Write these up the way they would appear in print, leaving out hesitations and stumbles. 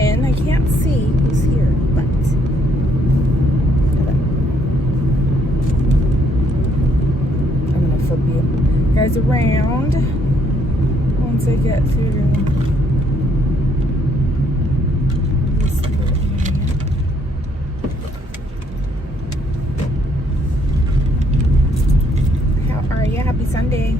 in. I can't see who's here, but I'm gonna flip you guys around once I get through this little area. How are you? Happy Sunday.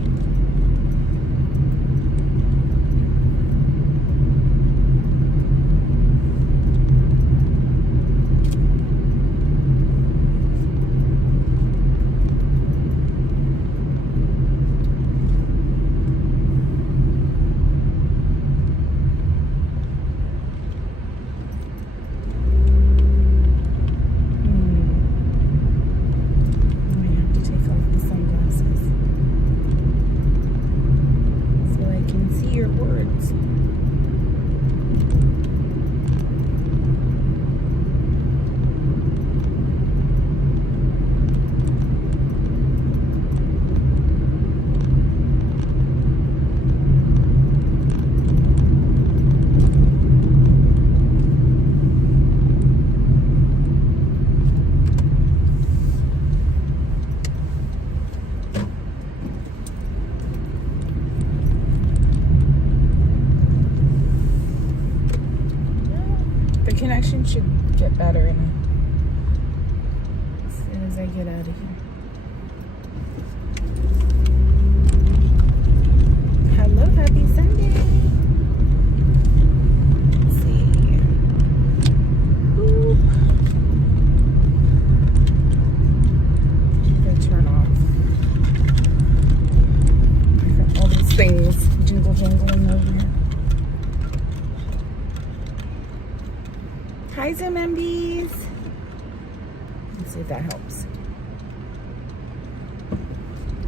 Connection should get better as soon as I get out of here. Hello, happy Sunday. Let's see. Boop. I'm gonna turn off. I got all these things jingling over here. Hi, Zoom MBs. Let's see if that helps.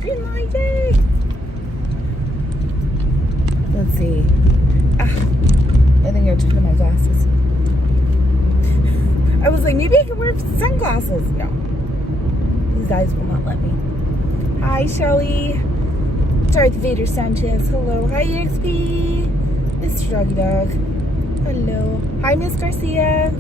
Green light day. Let's see. I think I took my glasses. I was like, maybe I can wear sunglasses. No. These guys will not let me. Hi, Shelly. Darth Vader Sanchez. Hello. Hi, EXP. Mr. Doggy Dog. Hello. Hi, Miss Garcia.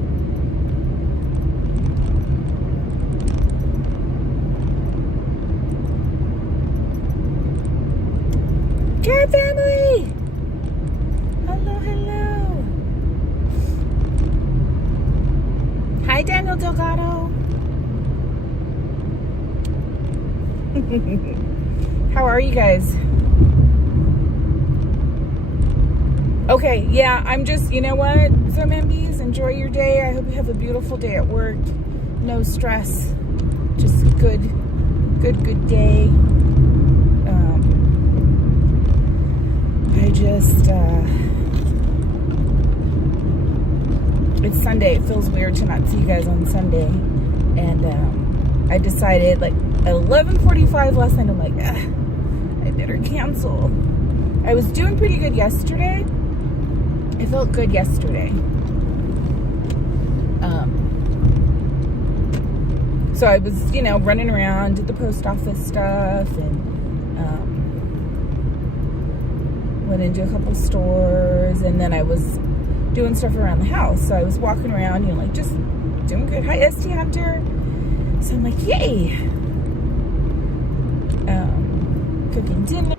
Cat family. Hello, hello. Hi, Daniel Delgado. How are you guys? Okay, yeah, I'm just, you know what, Zoom MBs, enjoy your day. I hope you have a beautiful day at work. No stress. Just good day. It's Sunday. It feels weird to not see you guys on Sunday. And I decided, like, at 11:45 last night, I'm like, I better cancel. I was doing pretty good yesterday. I felt good yesterday. So I was, running around, did the post office stuff, and went into a couple stores, and then I was doing stuff around the house. So I was walking around, just doing good. Hi, ST Hunter. So I'm like, yay. Cooking dinner.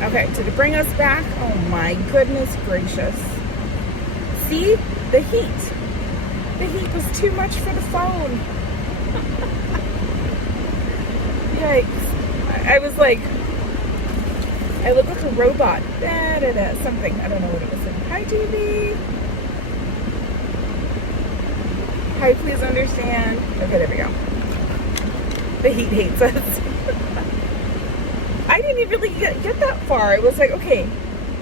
Okay, so to bring us back, oh my goodness gracious. See? The heat. The heat was too much for the phone. Yikes. I was like, I look like a robot. Something. I don't know what it was. Hi, TV. Hi, please understand. Okay, there we go. The heat hates us. I didn't even really get that far. I was like, okay,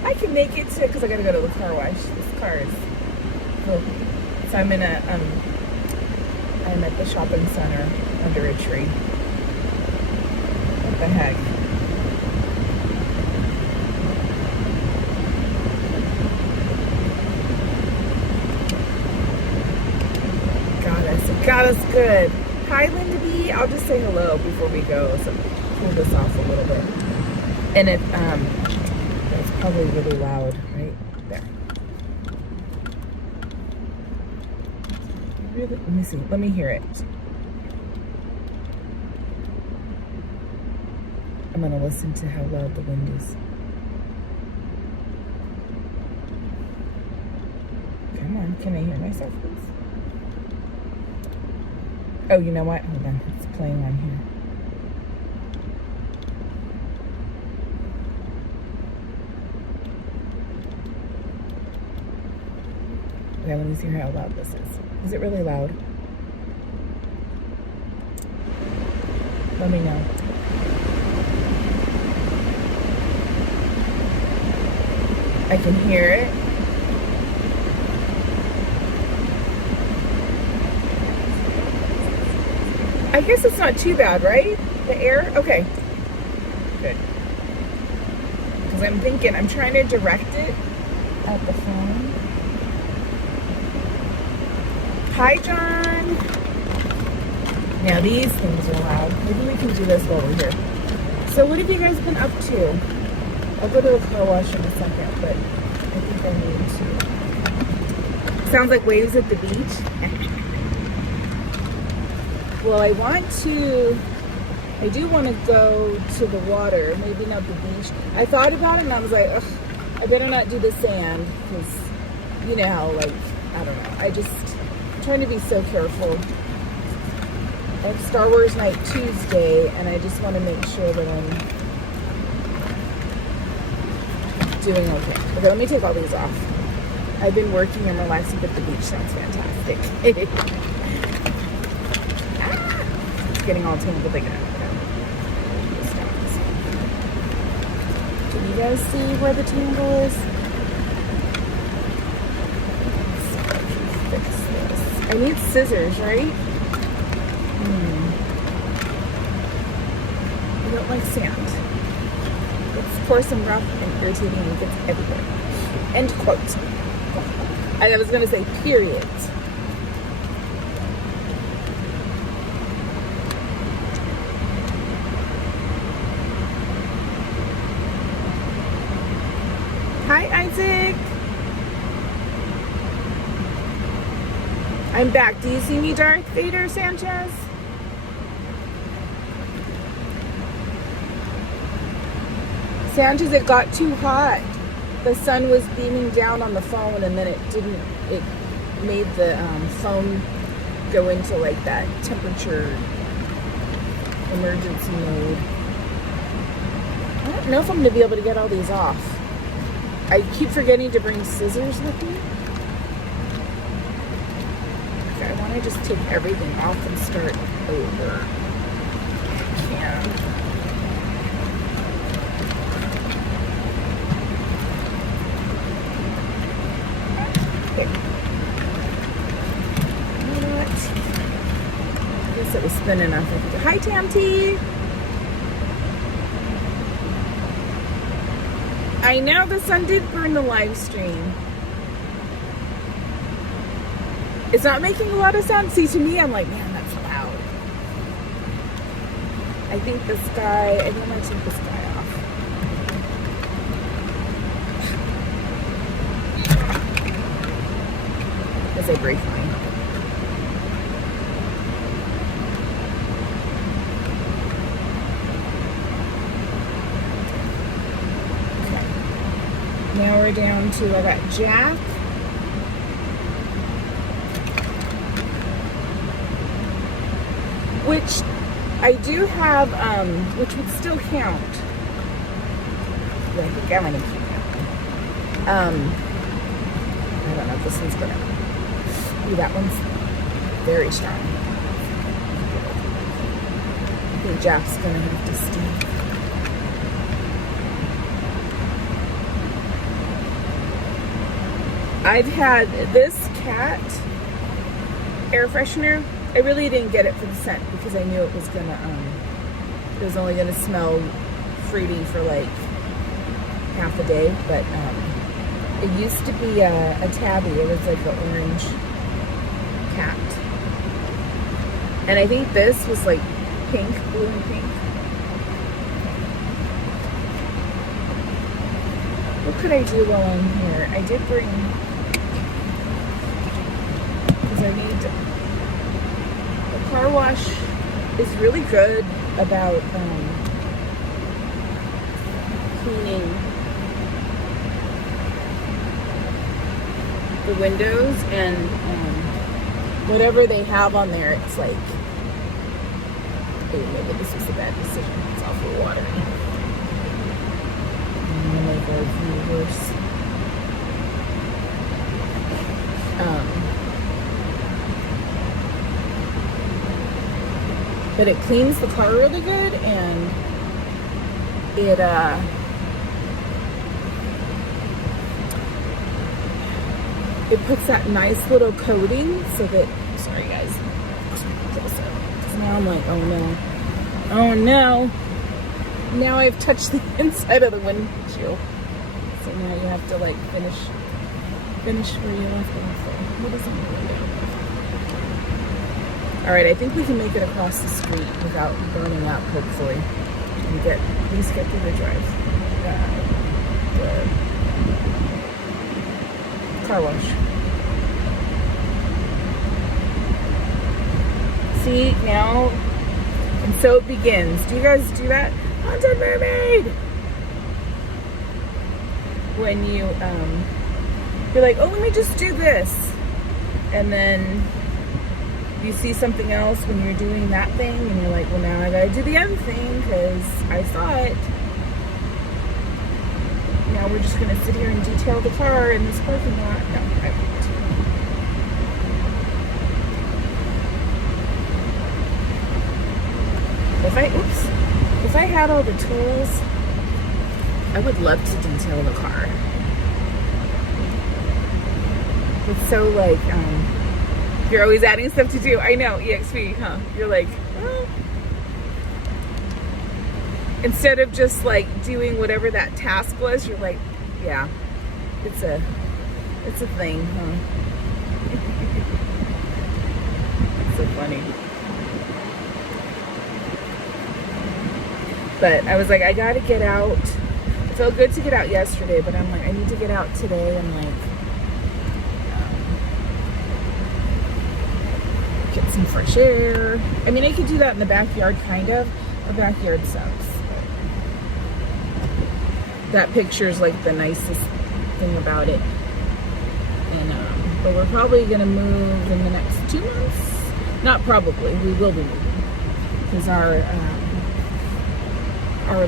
I can make it to, because I gotta go to the car wash. This car is filthy. So I'm at the shopping center under a tree. What the heck? was good. Hi, Linda B. I'll just say hello before we go. So pull this off a little bit. And it's probably really loud right there. Really, let me see. Let me hear it. I'm gonna listen to how loud the wind is. Come on, can I hear myself, please? Oh, you know what? Hold on, it's playing on here. Okay, let me see how loud this is. Is it really loud? Let me know. I can hear it. I guess it's not too bad, right? The air? Okay. Good. Because I'm thinking, I'm trying to direct it at the phone. Hi, John. Now these things are loud. Maybe we can do this while we're here. So what have you guys been up to? I'll go to the car wash in a second, but I think I need to. Sounds like waves at the beach. Well, I do want to go to the water, maybe not the beach. I thought about it and I was like, ugh, I better not do the sand because, you know how, like, I don't know. I'm trying to be so careful. I have Star Wars night Tuesday and I just want to make sure that I'm doing okay. Okay, let me take all these off. I've been working and relaxing, but the beach sounds fantastic. It's getting all tangled again. Can you guys see where the tangle is? Let's fix this. I need scissors, right? I don't like sand. It's coarse and rough and irritating and gets everywhere. End quote. I was going to say period. Hi, Isaac. I'm back. Do you see me, Darth Vader Sanchez? Sanchez, it got too hot. The sun was beaming down on the phone and then it made the phone go into like that temperature emergency mode. I don't know if I'm going to be able to get all these off. I keep forgetting to bring scissors with me. Okay, I want to just take everything off and start over. I can. Okay. You know what? I guess it was thin enough. Hi, Tam-T. I know the sun did burn the live stream. It's not making a lot of sound. See, to me, I'm like, man, that's loud. I think the sky, I think I might take the sky off. As I break mine. Now we're down to, I got Jack. Which I do have, which would still count. Yeah, I think I'm gonna keep counting. I don't know if this one's gonna, ooh, that one's very strong. I think Jack's gonna have to stay. I've had this cat air freshener. I really didn't get it for the scent because I knew it was gonna, it was only gonna smell fruity for like half a day. But it used to be a tabby. It was like an orange cat. And I think this was like pink, blue and pink. What could I do while I'm here? I did bring, because I need, the car wash is really good about cleaning the windows, and whatever they have on there, it's like, oh, maybe this was a bad decision. It's awful watery. I'm gonna make our view worse. But it cleans the car really good, and it puts that nice little coating so that, sorry guys, because now I'm like, oh no, now I've touched the inside of the windshield. So now you have to like finish where you left off. What is it? All right, I think we can make it across the street without burning up, hopefully. And at least get through the drive. The car wash. See, now, and so it begins. Do you guys do that? Haunted Mermaid! When you, you're like, oh, let me just do this. And then you see something else when you're doing that thing, and you're like, well, now I gotta do the other thing because I saw it. Now we're just gonna sit here and detail the car in this parking lot. No, I won't. If I had all the tools, I would love to detail the car. It's so like, you're always adding stuff to do. I know, EXP, huh? You're like, well, instead of just like doing whatever that task was, you're like, yeah, it's a thing, huh? It's so funny. But I was like, I gotta get out. It felt good to get out yesterday, but I'm like, I need to get out today and like get some fresh air. I mean, I could do that in the backyard, kind of. Our backyard sucks. That picture's like the nicest thing about it. And but we're probably gonna move in the next 2 months. Not probably, we will be moving because our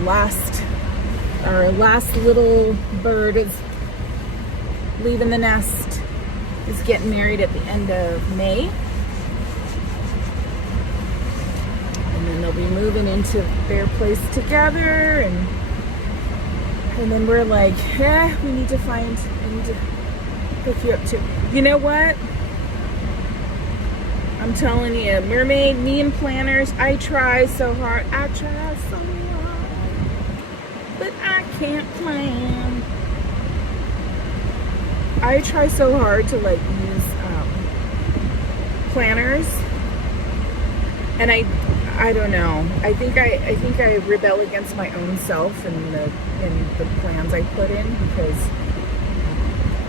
last little bird is leaving the nest. Is getting married at the end of May. And then they'll be moving into their place together, and then we're like, I need to hook you up too. You know what? I'm telling you, mermaid, me and planners, I try so hard. I try so hard, but I can't plan. I try so hard to like use planners, and I don't know. I think I rebel against my own self and the plans I put in, because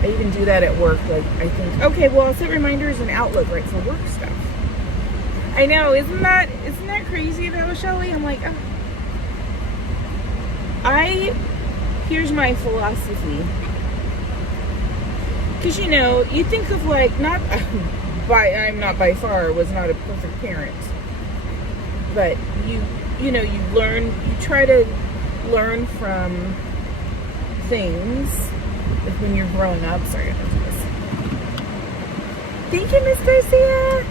I even do that at work. Like, I think, okay, well, I'll set reminders in Outlook, right, for work stuff. I know, isn't that crazy though, Shelly? I'm like, here's my philosophy. Because, you know, you think of like, I'm not by far, was not a perfect parent. But you try to learn from things when you're growing up. Sorry, I'm going to do this. Thank you, Miss Garcia.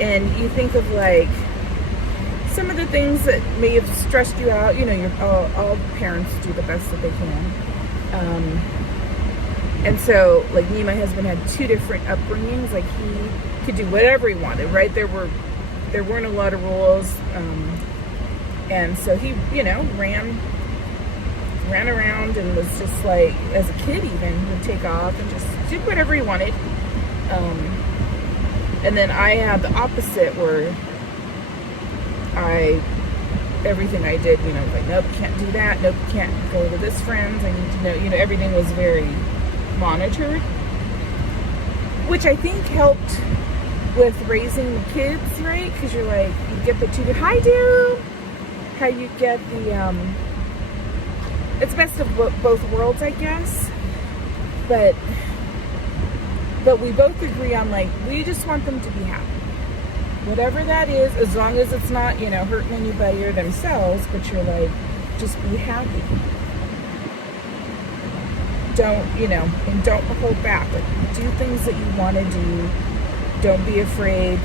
And you think of like some of the things that may have stressed you out. You know, all parents do the best that they can. And so, like, me and my husband had 2 different upbringings. Like, he could do whatever he wanted, right? There weren't a lot of rules. And so he, you know, ran around and was just like, as a kid even, would take off and just do whatever he wanted. And then I had the opposite where everything I did, was like, nope, can't do that. Nope, can't go to this friends. I need to know, everything was very monitored, which I think helped with raising the kids, right? Because you're like, you get the two, hi, dude. How you get the, it's best of both worlds, I guess. But we both agree on, like, we just want them to be happy. Whatever that is, as long as it's not, hurting anybody or themselves, but you're like, just be happy. Don't, and don't hold back. Like, do things that you want to do. Don't be afraid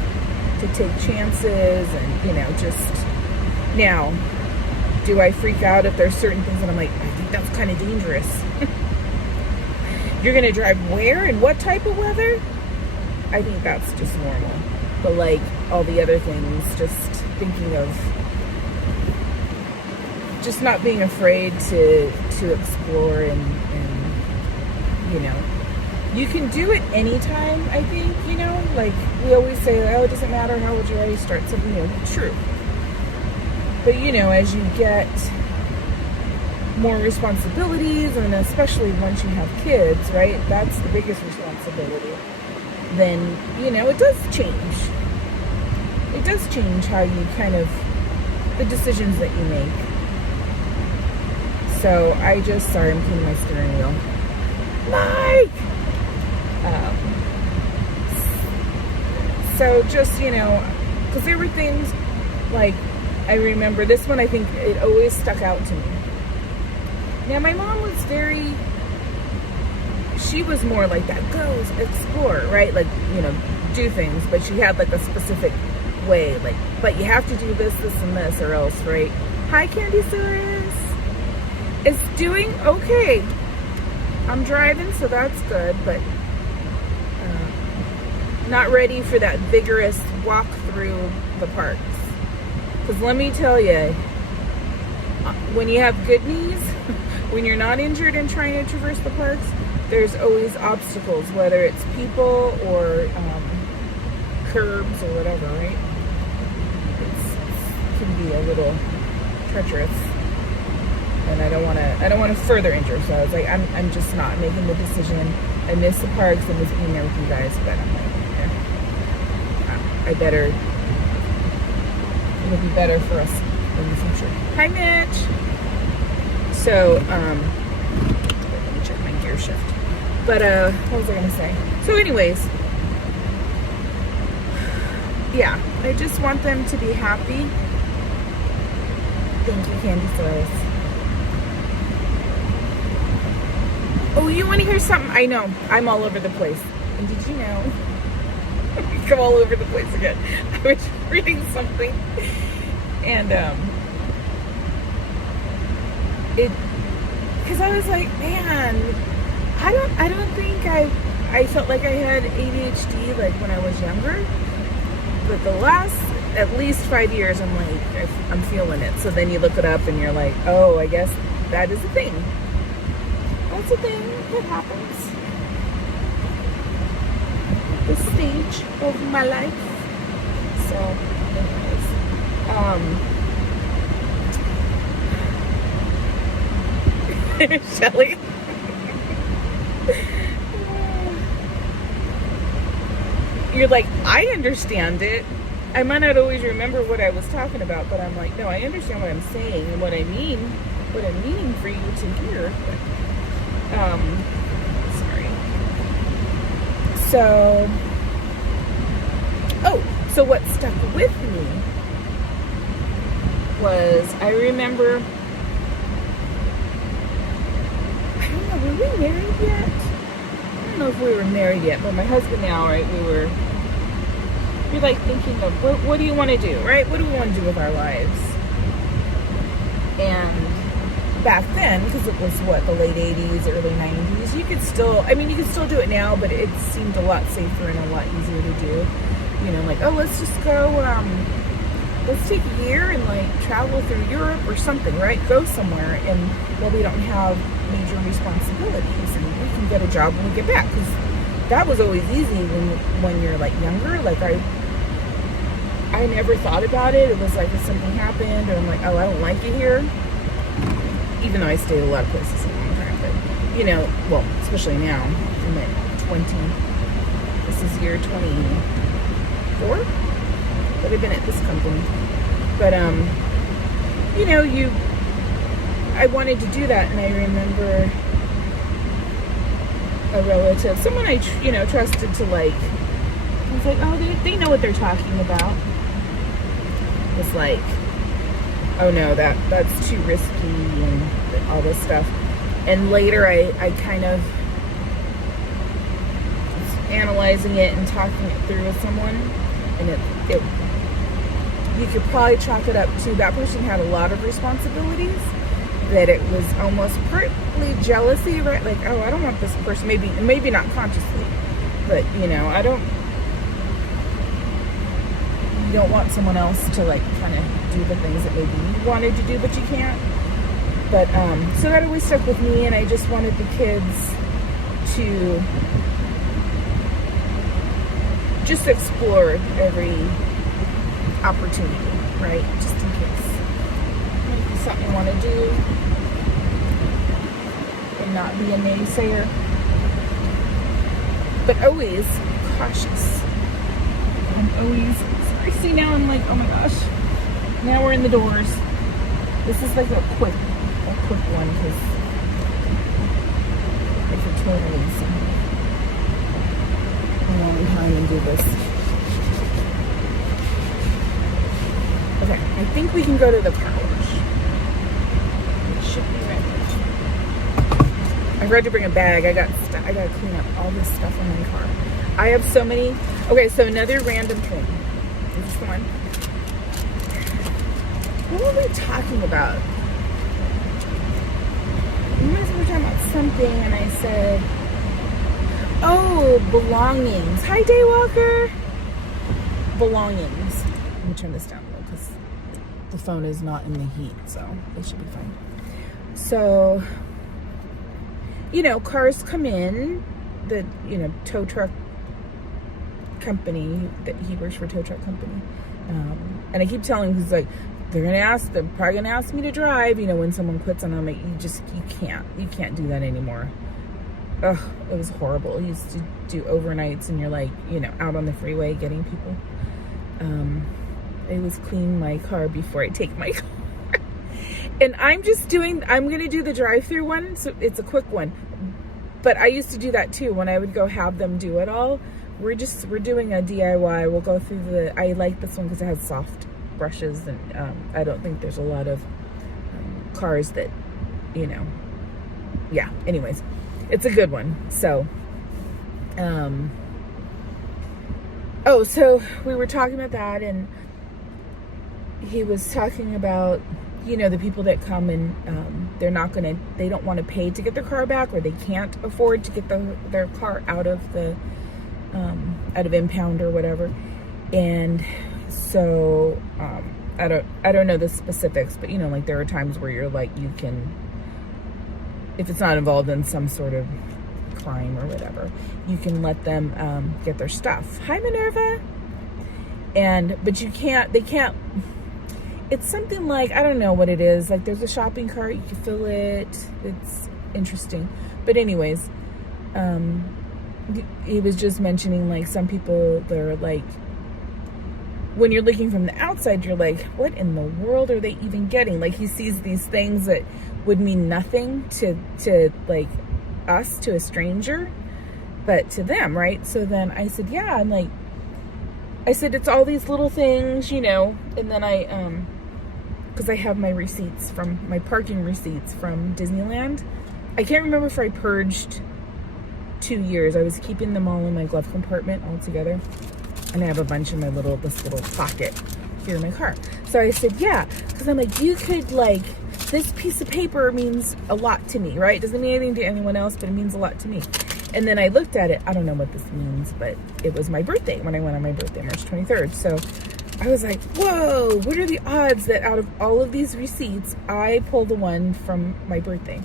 to take chances and, just... Now, do I freak out if there's certain things that I'm like, I think that's kind of dangerous? You're going to drive where and what type of weather? I think that's just normal. But like all the other things, just thinking of just not being afraid to explore and you can do it anytime, I think, like we always say, oh, it doesn't matter how old you are, you start something new. True. But as you get more responsibilities, and especially once you have kids, right? That's the biggest responsibility. Then, it does change. It does change how you the decisions that you make. So sorry, I'm cleaning my steering wheel. Mike! So just, because there were things like, I remember this one, I think it always stuck out to me. Now, my mom was she was more like that, go explore, right? Like, do things, but she had like a specific way, like, but you have to do this, and this, or else, right? Hi, Candysaurus. It's doing okay. I'm driving, so that's good, but not ready for that vigorous walk through the parks. Because let me tell you, when you have good knees, when you're not injured and trying to traverse the parks, there's always obstacles, whether it's people or curbs or whatever, right? It can be a little treacherous, and I don't want to further injure. So I was like, I'm just not making the decision. I miss the parks and miss being there with you guys, but I'm like, it'll be better for us in the future. Hi, Mitch. So, let me check my gear shift. But, what was I going to say? So anyways, yeah, I just want them to be happy. Thank you, Candysaurus. Oh, you want to hear something? I know, I'm all over the place. And did you know? Come all over the place again. I was reading something, and because I was like, man, I don't think I felt like I had ADHD like when I was younger, but the last at least 5 years, I'm like, I'm feeling it. So then you look it up and you're like, oh, I guess that is a thing. That's a thing that happens. The stage of my life. So, anyways, Shelly. You're like, I understand it. I might not always remember what I was talking about, but I'm like, no, I understand what I'm saying and what I'm meaning for you to hear. But, sorry. So what stuck with me was, I remember, I don't know, were we married yet? I don't know if we were married yet, but my husband now, right, we're like thinking of, what do you want to do, right? What do we want to do with our lives? And back then, because it was the late 80s, early 90s, you could still do it now, but it seemed a lot safer and a lot easier to do. Like, oh, let's just go, let's take a year and like travel through Europe or something, right? Go somewhere, and we don't have major responsibilities, and we can get a job when we get back, because that was always easy when you're like younger. Like I never thought about it. It was like if something happened or I'm like, oh, I don't like it here. Even though I stayed a lot of places a long time, but you know, well, especially now, I'm at 20. This is year 24 that I've been at this company. But you know, I wanted to do that, and I remember a relative, someone I trusted to like. I was like, oh, they know what they're talking about. It's like, oh no, that's too risky and all this stuff. And later I kind of was analyzing it and talking it through with someone, and it you could probably chalk it up to that person had a lot of responsibilities, that it was almost partly jealousy, right? Like, oh, I don't want this person, maybe not consciously, but you know, you don't want someone else to like kind of do the things that maybe you wanted to do but you can't. But so that always stuck with me, and I just wanted the kids to just explore every opportunity, right? Just in case. Maybe something you want to do and not be a naysayer. But always cautious. I'm always sorry. See, now I'm like, oh my gosh. Now we're in the doors. This is like a quick one because I could totally a long time and do this. Okay, I think we can go to the car wash. It should be ready. I forgot to bring a bag. I gotta clean up all this stuff in my car. I have so many. Okay, so another random thing. This one. What were we talking about? We were talking about something, and I said, oh, belongings. Hi, Daywalker. Belongings. Let me turn this down a little because the phone is not in the heat, so it should be fine. So, you know, cars come in, the, you know, tow truck company, that he works for a tow truck company. And I keep telling him, he's like, they're probably gonna ask me to drive, you know, when someone quits, and I'm like, you can't do that anymore. Ugh, it was horrible. He used to do overnights, and you're like, you know, out on the freeway getting people. I always clean my car before I take my car. And I'm gonna do the drive-through one, so it's a quick one. But I used to do that too when I would go have them do it all. We're doing a DIY. We'll go through I like this one because it has soft brushes, and I don't think there's a lot of cars that, you know, yeah, anyways, it's a good one. So so we were talking about that, and he was talking about, you know, the people that come and they don't want to pay to get their car back, or they can't afford to get their car out of Impound or whatever. And so I don't know the specifics, but you know, like there are times where you're like, you can, if it's not involved in some sort of crime or whatever, you can let them get their stuff. Hi, Minerva. But they can't, it's something like, I don't know what it is, like there's a shopping cart, you can fill it, it's interesting. But anyways, he was just mentioning, like, some people, they're like, when you're looking from the outside, you're like, what in the world are they even getting? Like, he sees these things that would mean nothing to like us, to a stranger, but to them, right? So then I said, yeah, I'm like, I said, it's all these little things, you know. And then because I have my receipts my parking receipts from Disneyland. I can't remember if I purged 2 years. I was keeping them all in my glove compartment all together, and I have a bunch in this little pocket here in my car. So I said, yeah, because I'm like, you could, like, this piece of paper means a lot to me, right? It doesn't mean anything to anyone else, but it means a lot to me. And then I looked at it. I don't know what this means, but it was my birthday when I went on my birthday, March 23rd. So I was like, whoa, what are the odds that out of all of these receipts, I pull the one from my birthday?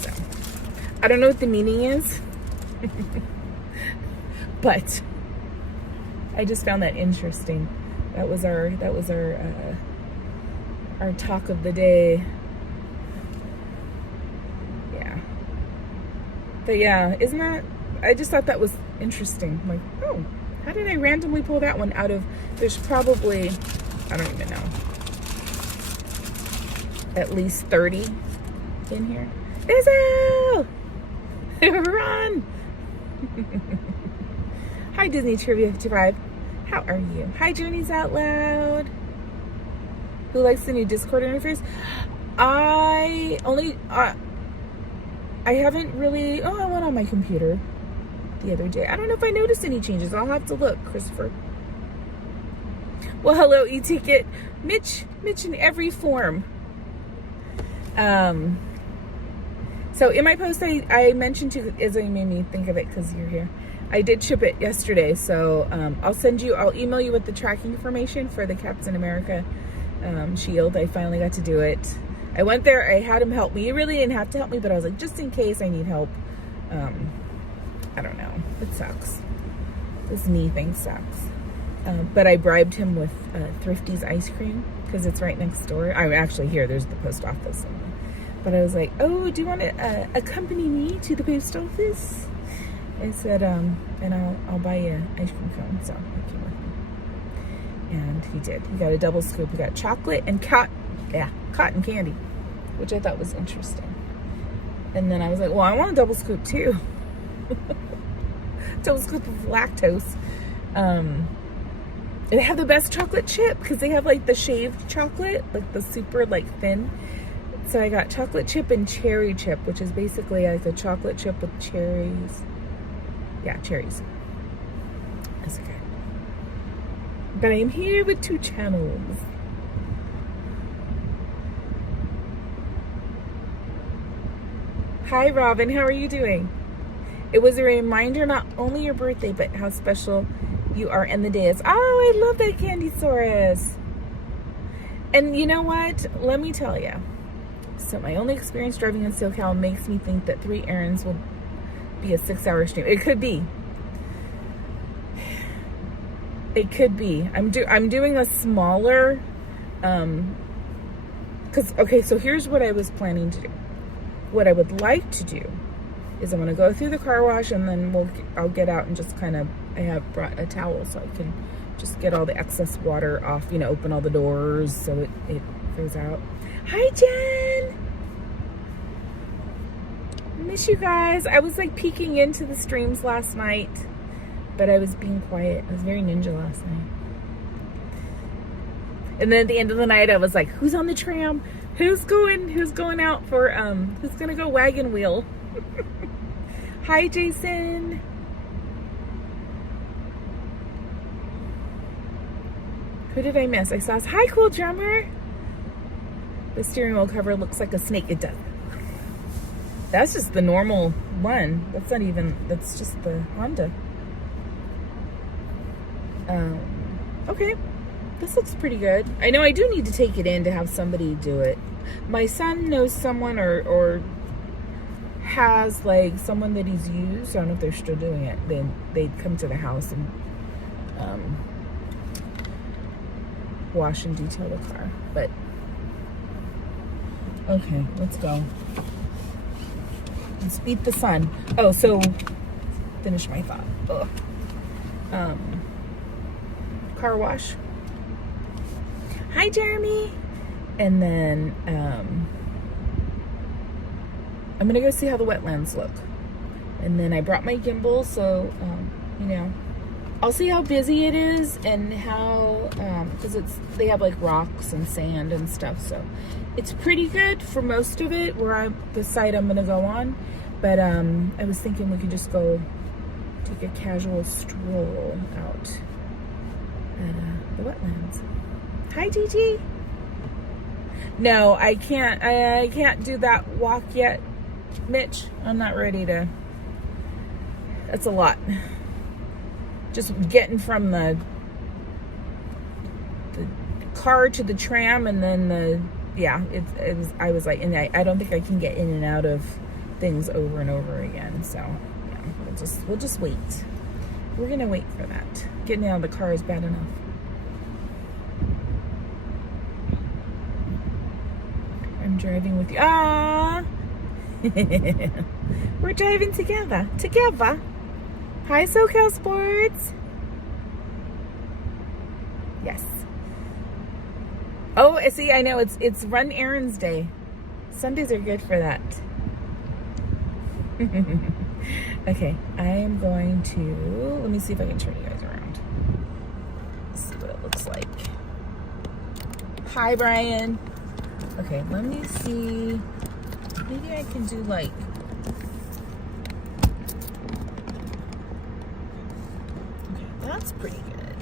So I don't know what the meaning is. But I just found that interesting. That was our talk of the day. Yeah. But yeah, isn't that, I just thought that was interesting. I'm like, oh, how did I randomly pull that one out of, there's probably, I don't even know, at least 30 in here. Izzo! Run! Hi, Disney Trivia 55. How are you? Hi, Journeys Out Loud. Who likes the new Discord interface? I haven't really, I went on my computer the other day. I don't know if I noticed any changes. I'll have to look, Christopher. Well, hello, e-ticket. Mitch in every form. So in my post, I mentioned to Izzy, made me think of it because you're here. I did ship it yesterday, so I'll email you with the tracking information for the Captain America shield. I finally got to do it. I went there, I had him help me. He really didn't have to help me, but I was like, just in case I need help. I don't know, it sucks. This knee thing sucks. But I bribed him with Thrifty's ice cream because it's right next door. I'm actually here, there's the post office. But I was like, oh, do you want to accompany me to the post office? I said, and I'll buy you an ice cream cone. So he came with me. And he did. He got a double scoop. He got chocolate and cotton candy, which I thought was interesting. And then I was like, well, I want a double scoop too. Double scoop of lactose. They have the best chocolate chip because they have like the shaved chocolate, like the super like thin. So I got chocolate chip and cherry chip, which is basically like a chocolate chip with cherries. Yeah, cherries. That's okay. But I am here with 2 channels. Hi, Robin. How are you doing? It was a reminder not only your birthday, but how special you are in the day. Oh, I love that Candysaurus. And you know what? Let me tell you. So my only experience driving in SoCal makes me think that 3 errands will be a 6-hour stream. It could be. It could be. I'm doing a smaller, okay, so here's what I was planning to do. What I would like to do is I'm going to go through the car wash and then I'll get out and just kind of, I have brought a towel so I can just get all the excess water off, open all the doors so it goes out. Hi, Jen! Miss you guys. I was like peeking into the streams last night, but I was being quiet. I was very ninja last night. And then at the end of the night, I was like, who's on the tram? Who's going out for, who's gonna go wagon wheel? Hi, Jason. Who did I miss? I saw, hi, Cool Drummer. The steering wheel cover looks like a snake. It does. That's just the normal one. That's not even, that's just the Honda. Okay. This looks pretty good. I know I do need to take it in to have somebody do it. My son knows someone or has like someone that he's used. I don't know if they're still doing it. Then they'd come to the house and wash and detail the car. But okay, let's go. Let's beat the sun. Oh, so finish my thought. Ugh. Car wash. Hi, Jeremy. And then I'm gonna go see how the wetlands look. And then I brought my gimbal, so I'll see how busy it is and how because they have like rocks and sand and stuff, so it's pretty good for most of it where the site I'm gonna go on. But I was thinking we could just go take a casual stroll out at the wetlands. Hi, Gigi. No, I can't do that walk yet, Mitch. I'm not ready to. That's a lot. Just getting from the car to the tram and then I was like, and I don't think I can get in and out of things over and over again. So yeah, we'll just wait. We're gonna wait for that. Getting out of the car is bad enough. I'm driving with you. Ah, we're driving together. Together. Hi, SoCal Sports. Yes. Oh, see, I know it's run errands day. Sundays are good for that. Okay, I am going to, let me see if I can turn you guys around. Let's see what it looks like. Hi, Brian. Okay, let me see. Maybe I can do like, okay, that's pretty good.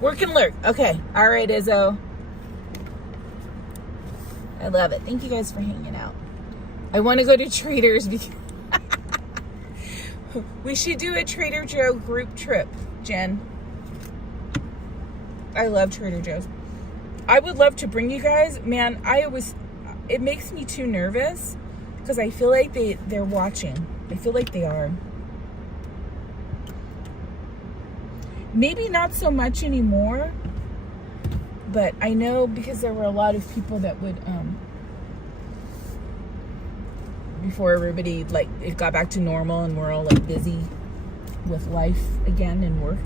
Work and lurk. Okay, all right, Izzo. I love it. Thank you guys for hanging out. I want to go to Trader's because we should do a Trader Joe group trip, Jen. I love Trader Joe's. I would love to bring you guys. Man, it makes me too nervous because I feel like they're watching. I feel like they are. Maybe not so much anymore, but I know because there were a lot of people that would, before everybody, like, it got back to normal and we're all, like, busy with life again and work.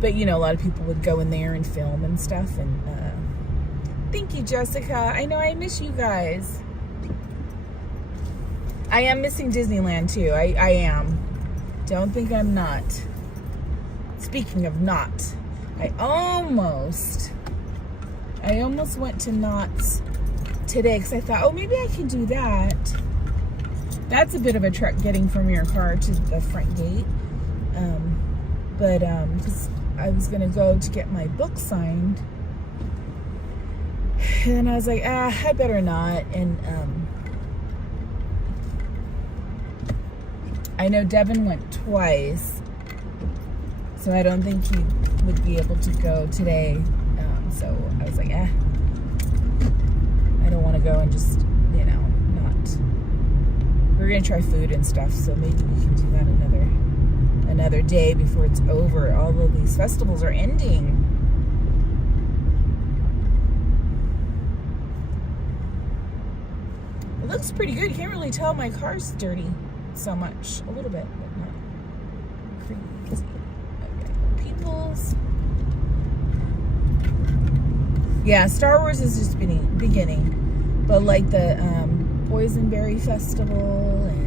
But, you know, a lot of people would go in there and film and stuff. And thank you, Jessica. I know I miss you guys. I am missing Disneyland, too. I am. Don't think I'm not. Speaking of not, I almost went to Knott's today because I thought, oh, maybe I can do that. That's a bit of a trek getting from your car to the front gate. But because I was gonna go to get my book signed, and then I was like, I better not. And I know Devin went twice, so I don't think he would be able to go today. So I was like, I don't want to go and just, you know, not. We're gonna try food and stuff, so maybe we can do that another day before it's over. All of these festivals are ending. It looks pretty good. You can't really tell my car's dirty so much. A little bit, but not crazy. Okay, Peoples. Yeah, Star Wars is just beginning. But like the Boysenberry Festival and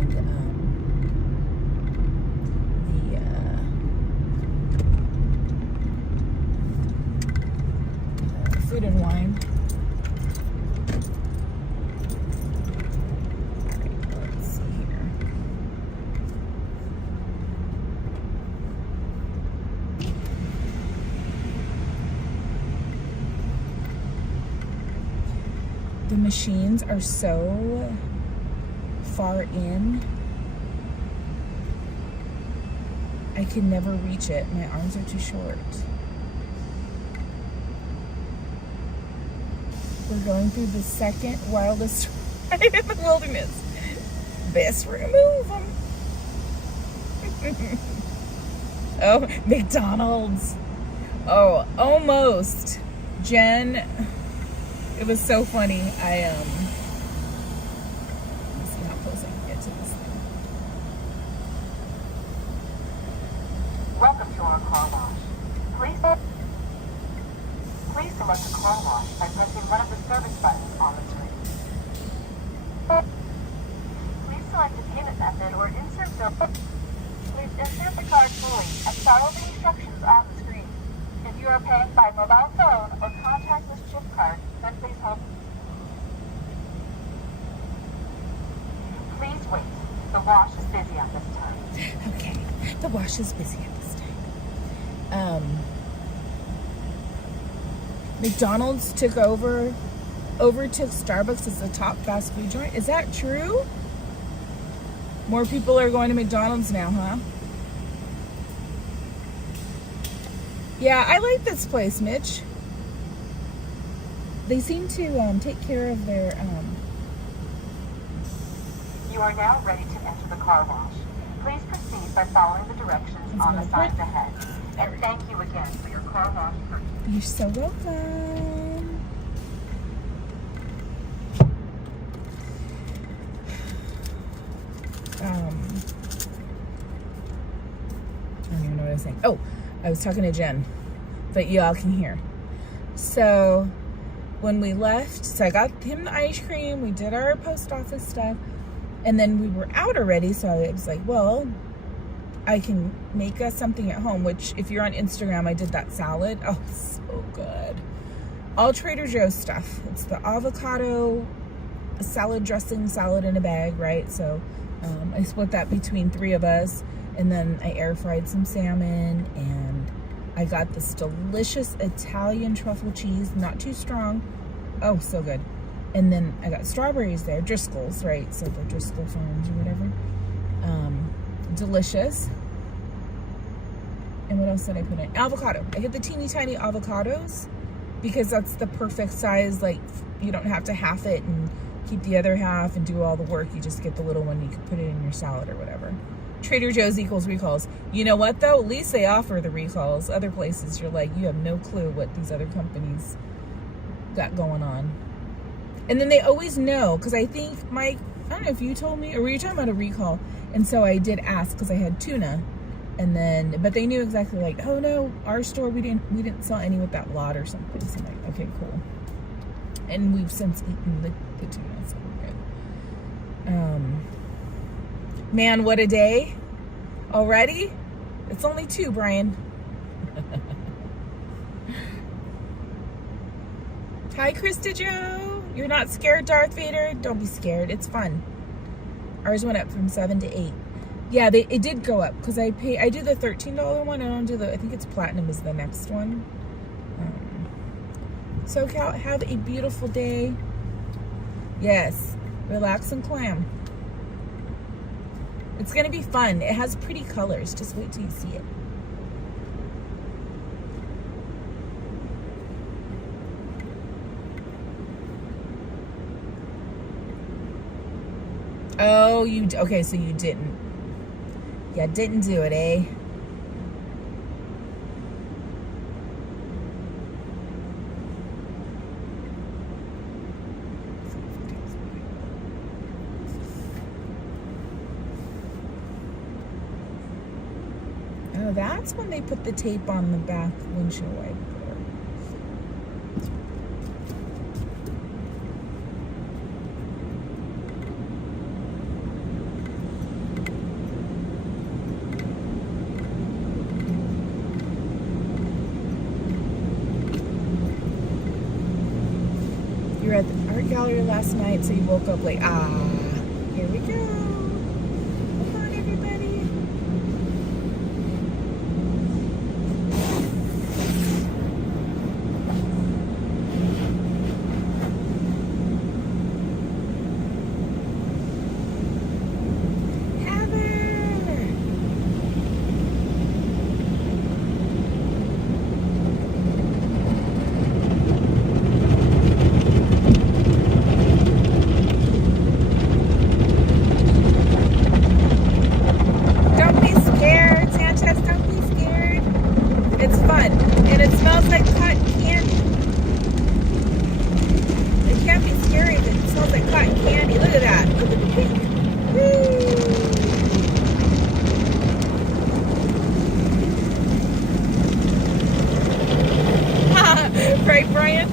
food and wine. Alright, let's see here. The machines are so far in. I can never reach it. My arms are too short. We're going through the second wildest ride in the wilderness. Best remove them. Oh, McDonald's. Oh, almost. Jen, it was so funny. Let me see how close I can get to this thing. Welcome to our car wash. Please select a car wash by pressing one of the service buttons on the screen. Please select a payment method or insert bill. Please insert the card fully and follow the instructions on the screen. If you are paying by mobile phone or contactless chip card, then please hold. Please wait. The wash is busy at this time. Okay, the wash is busy at this time. McDonald's took overtook Starbucks as the top fast food joint. Is that true? More people are going to McDonald's now, huh? Yeah, I like this place, Mitch. They seem to take care of their... You are now ready to enter the car wash. Please proceed by following the directions on the signs ahead. And thank you again for your car wash purchase. You're so welcome. I don't even know what I was saying. Oh, I was talking to Jen, but y'all can hear. So when we left, so I got him the ice cream, we did our post office stuff, and then we were out already, so I was like, well, I can make us something at home, which if you're on Instagram, I did that salad. Oh, so good. All Trader Joe's stuff. It's the avocado salad dressing, salad in a bag, right? So I split that between 3 of us, and then I air fried some salmon, and I got this delicious Italian truffle cheese, not too strong. Oh, so good. And then I got strawberries there, Driscoll's, right? So the Driscoll Farms or whatever. Delicious. And what else did I put in? Avocado. I get the teeny tiny avocados because that's the perfect size. Like, you don't have to half it and keep the other half and do all the work. You just get the little one. You can put it in your salad or whatever. Trader Joe's equals recalls. You know what, though? At least they offer the recalls. Other places, you're like, you have no clue what these other companies got going on. And then they always know, because I think I don't know if you told me, or were you talking about a recall? And so I did ask, because I had tuna. And then, but they knew exactly, like, oh no, our store, we didn't sell any with that lot or something. So I'm like, okay, cool. And we've since eaten the tuna, so we're good. Man, what a day already. It's only 2, Brian. Hi, Krista Joe. You're not scared, Darth Vader? Don't be scared. It's fun. Ours went up from 7 to 8. Yeah, it did go up because I do the $13 one. I don't do I think it's platinum is the next one. So Cal, have a beautiful day. Yes, relax and clam. It's gonna be fun. It has pretty colors. Just wait till you see it. Oh, okay, so you didn't. Yeah, didn't do it, eh? Oh, that's when they put the tape on the back windshield wiper. You were at the art gallery last night, so you woke up late. Here we go. Come on, everybody. And it smells like cotton candy. It can't be scary, but it smells like cotton candy. Look at that. Look at the pink. Woo! Right, Brian?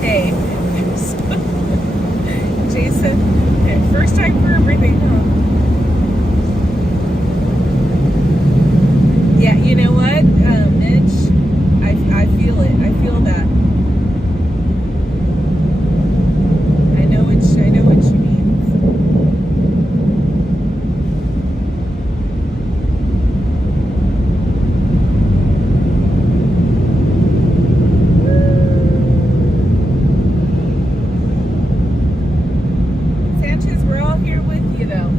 Hey, Jason, first time for everything, huh? Yeah, you know what, Mitch? I feel it. I feel that. I know what she means. Sanchez, we're all here with you, though.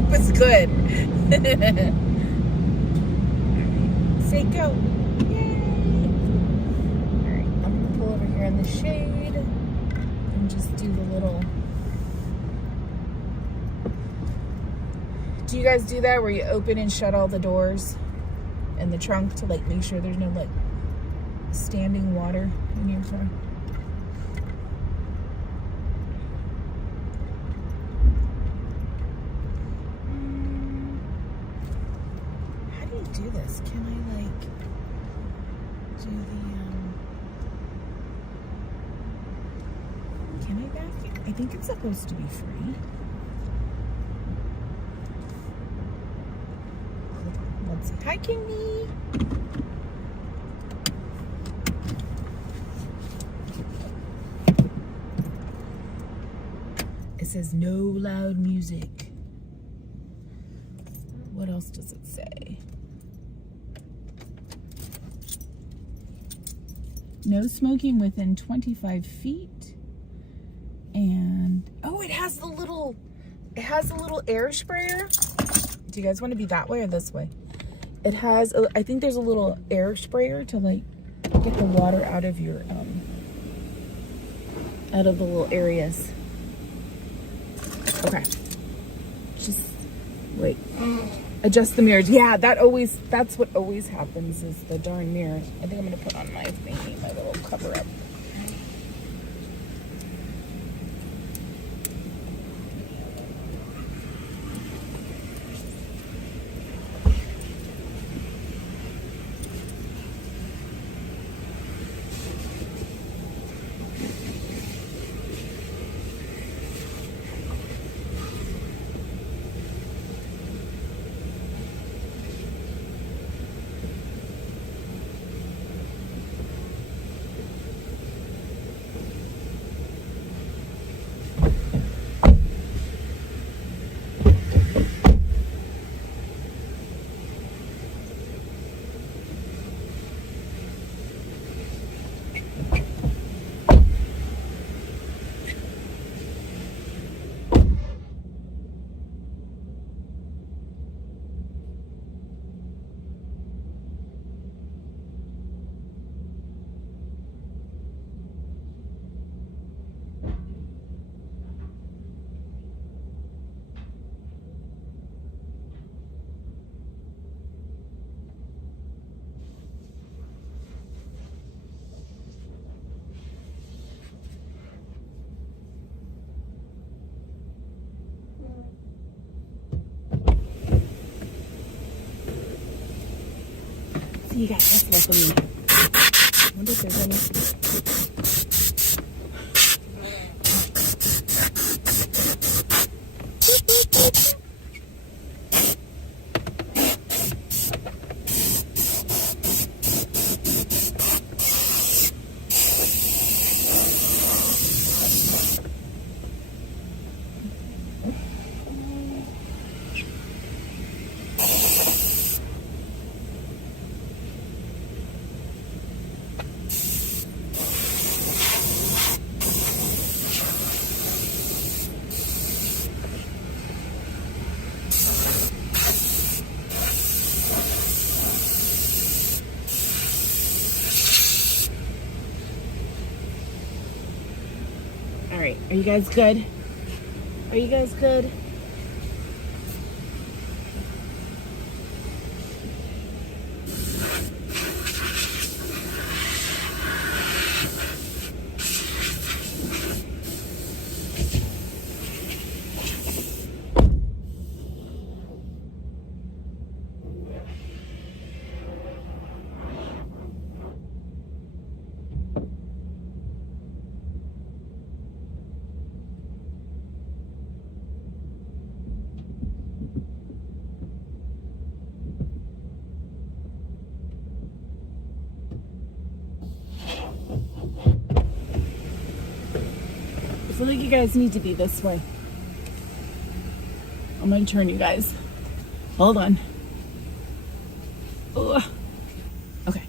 hope is good. Say go. Yay. Alright, I'm gonna pull over here in the shade and just do the little. Do you guys do that where you open and shut all the doors in the trunk to like make sure there's no like standing water in your car? How do you do this? Can I like do the can I vacuum? I think it's supposed to be free. Let's see. Hi, Kingy. It says no loud music. What else does it say? No smoking within 25 feet. And oh, it has the little air sprayer. Do you guys want to be that way or this way? It has, I think there's a little air sprayer to like get the water out of your, out of the little areas. Okay. Just wait. Adjust the mirrors. Yeah, that's what always happens is the darn mirrors. I think I'm gonna put on my thingy, my little cover up. You guys, that's less than me. I wonder if there's any. All right, are you guys good? Are you guys good? I feel like you guys need to be this way. I'm gonna turn you guys. Hold on. Ugh. Okay.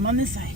I'm on this side.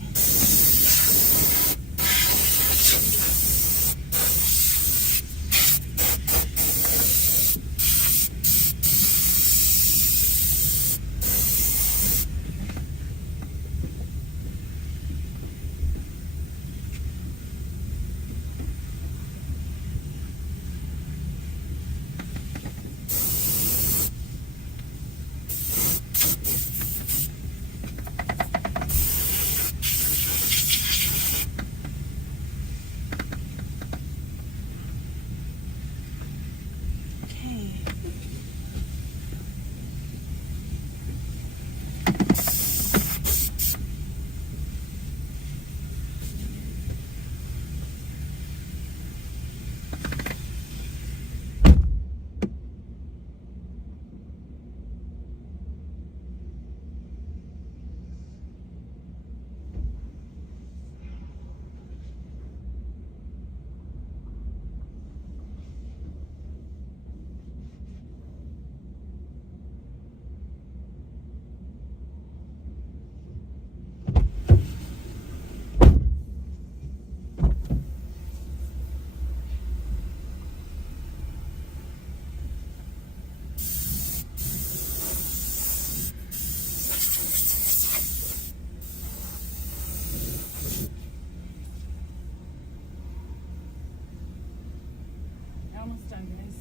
Almost done, guys.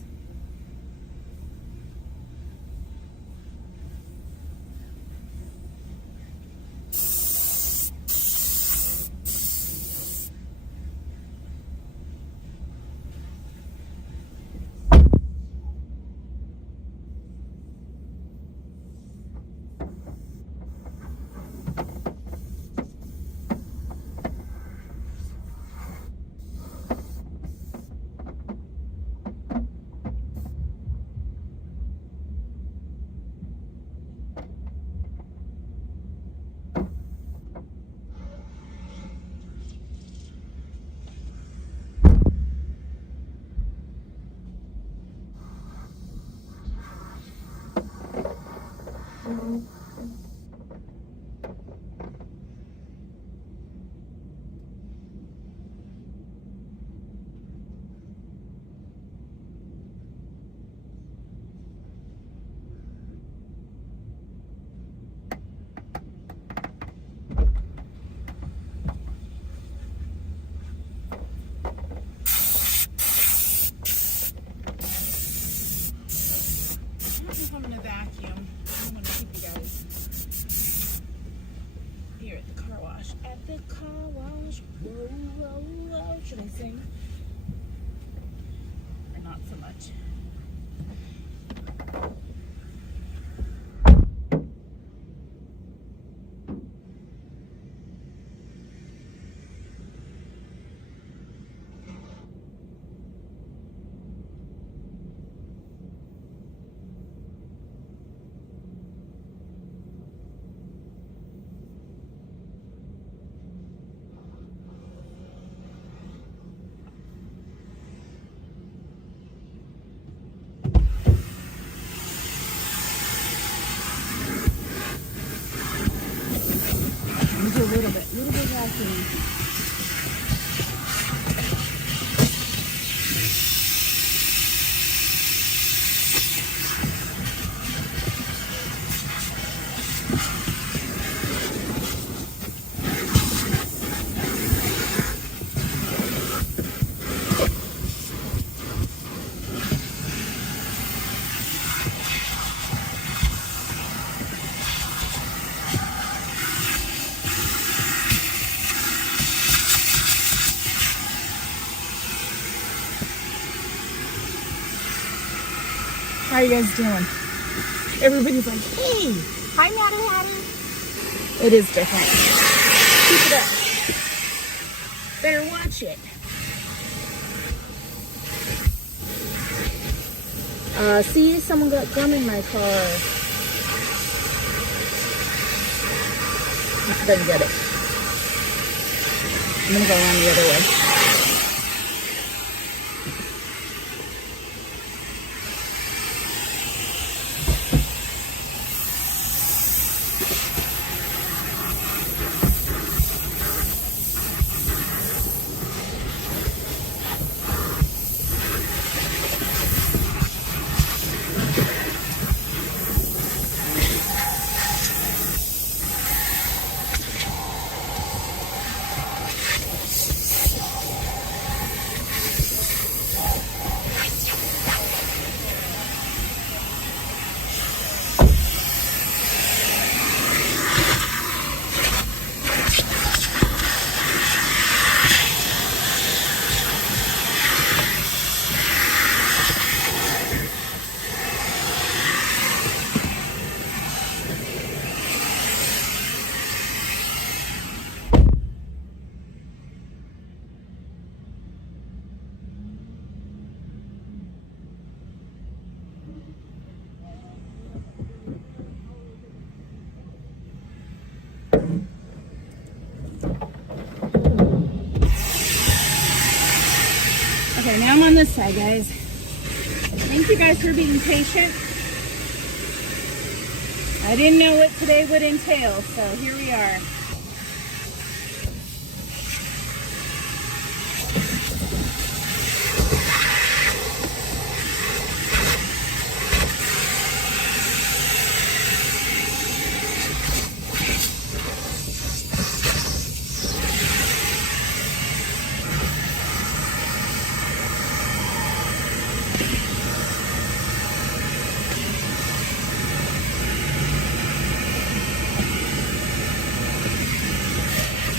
I'm gonna vacuum. I'm gonna keep you guys here at the car wash. At the car wash. Whoa, whoa, whoa. Should I sing? Or not so much? Do a little bit vacuuming. How are you guys doing? Everybody's like, hey, hi, Matter Hatter. It is different. Keep it up. Better watch it. See, someone got gum in my car. Didn't get it. I'm gonna go around the other way. this side, guys. Thank you guys for being patient. I didn't know what today would entail, so here we are.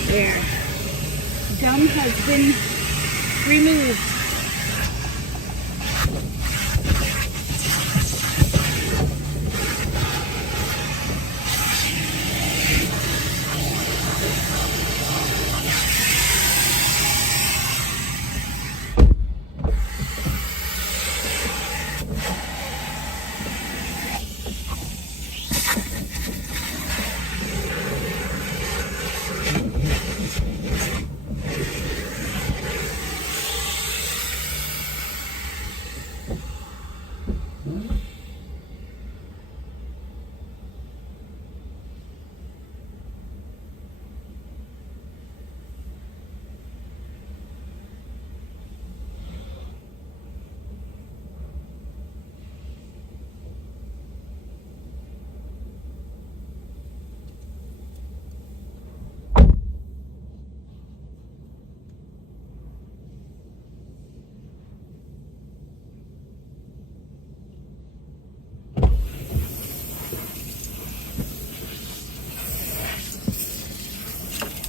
There. Gum has been removed.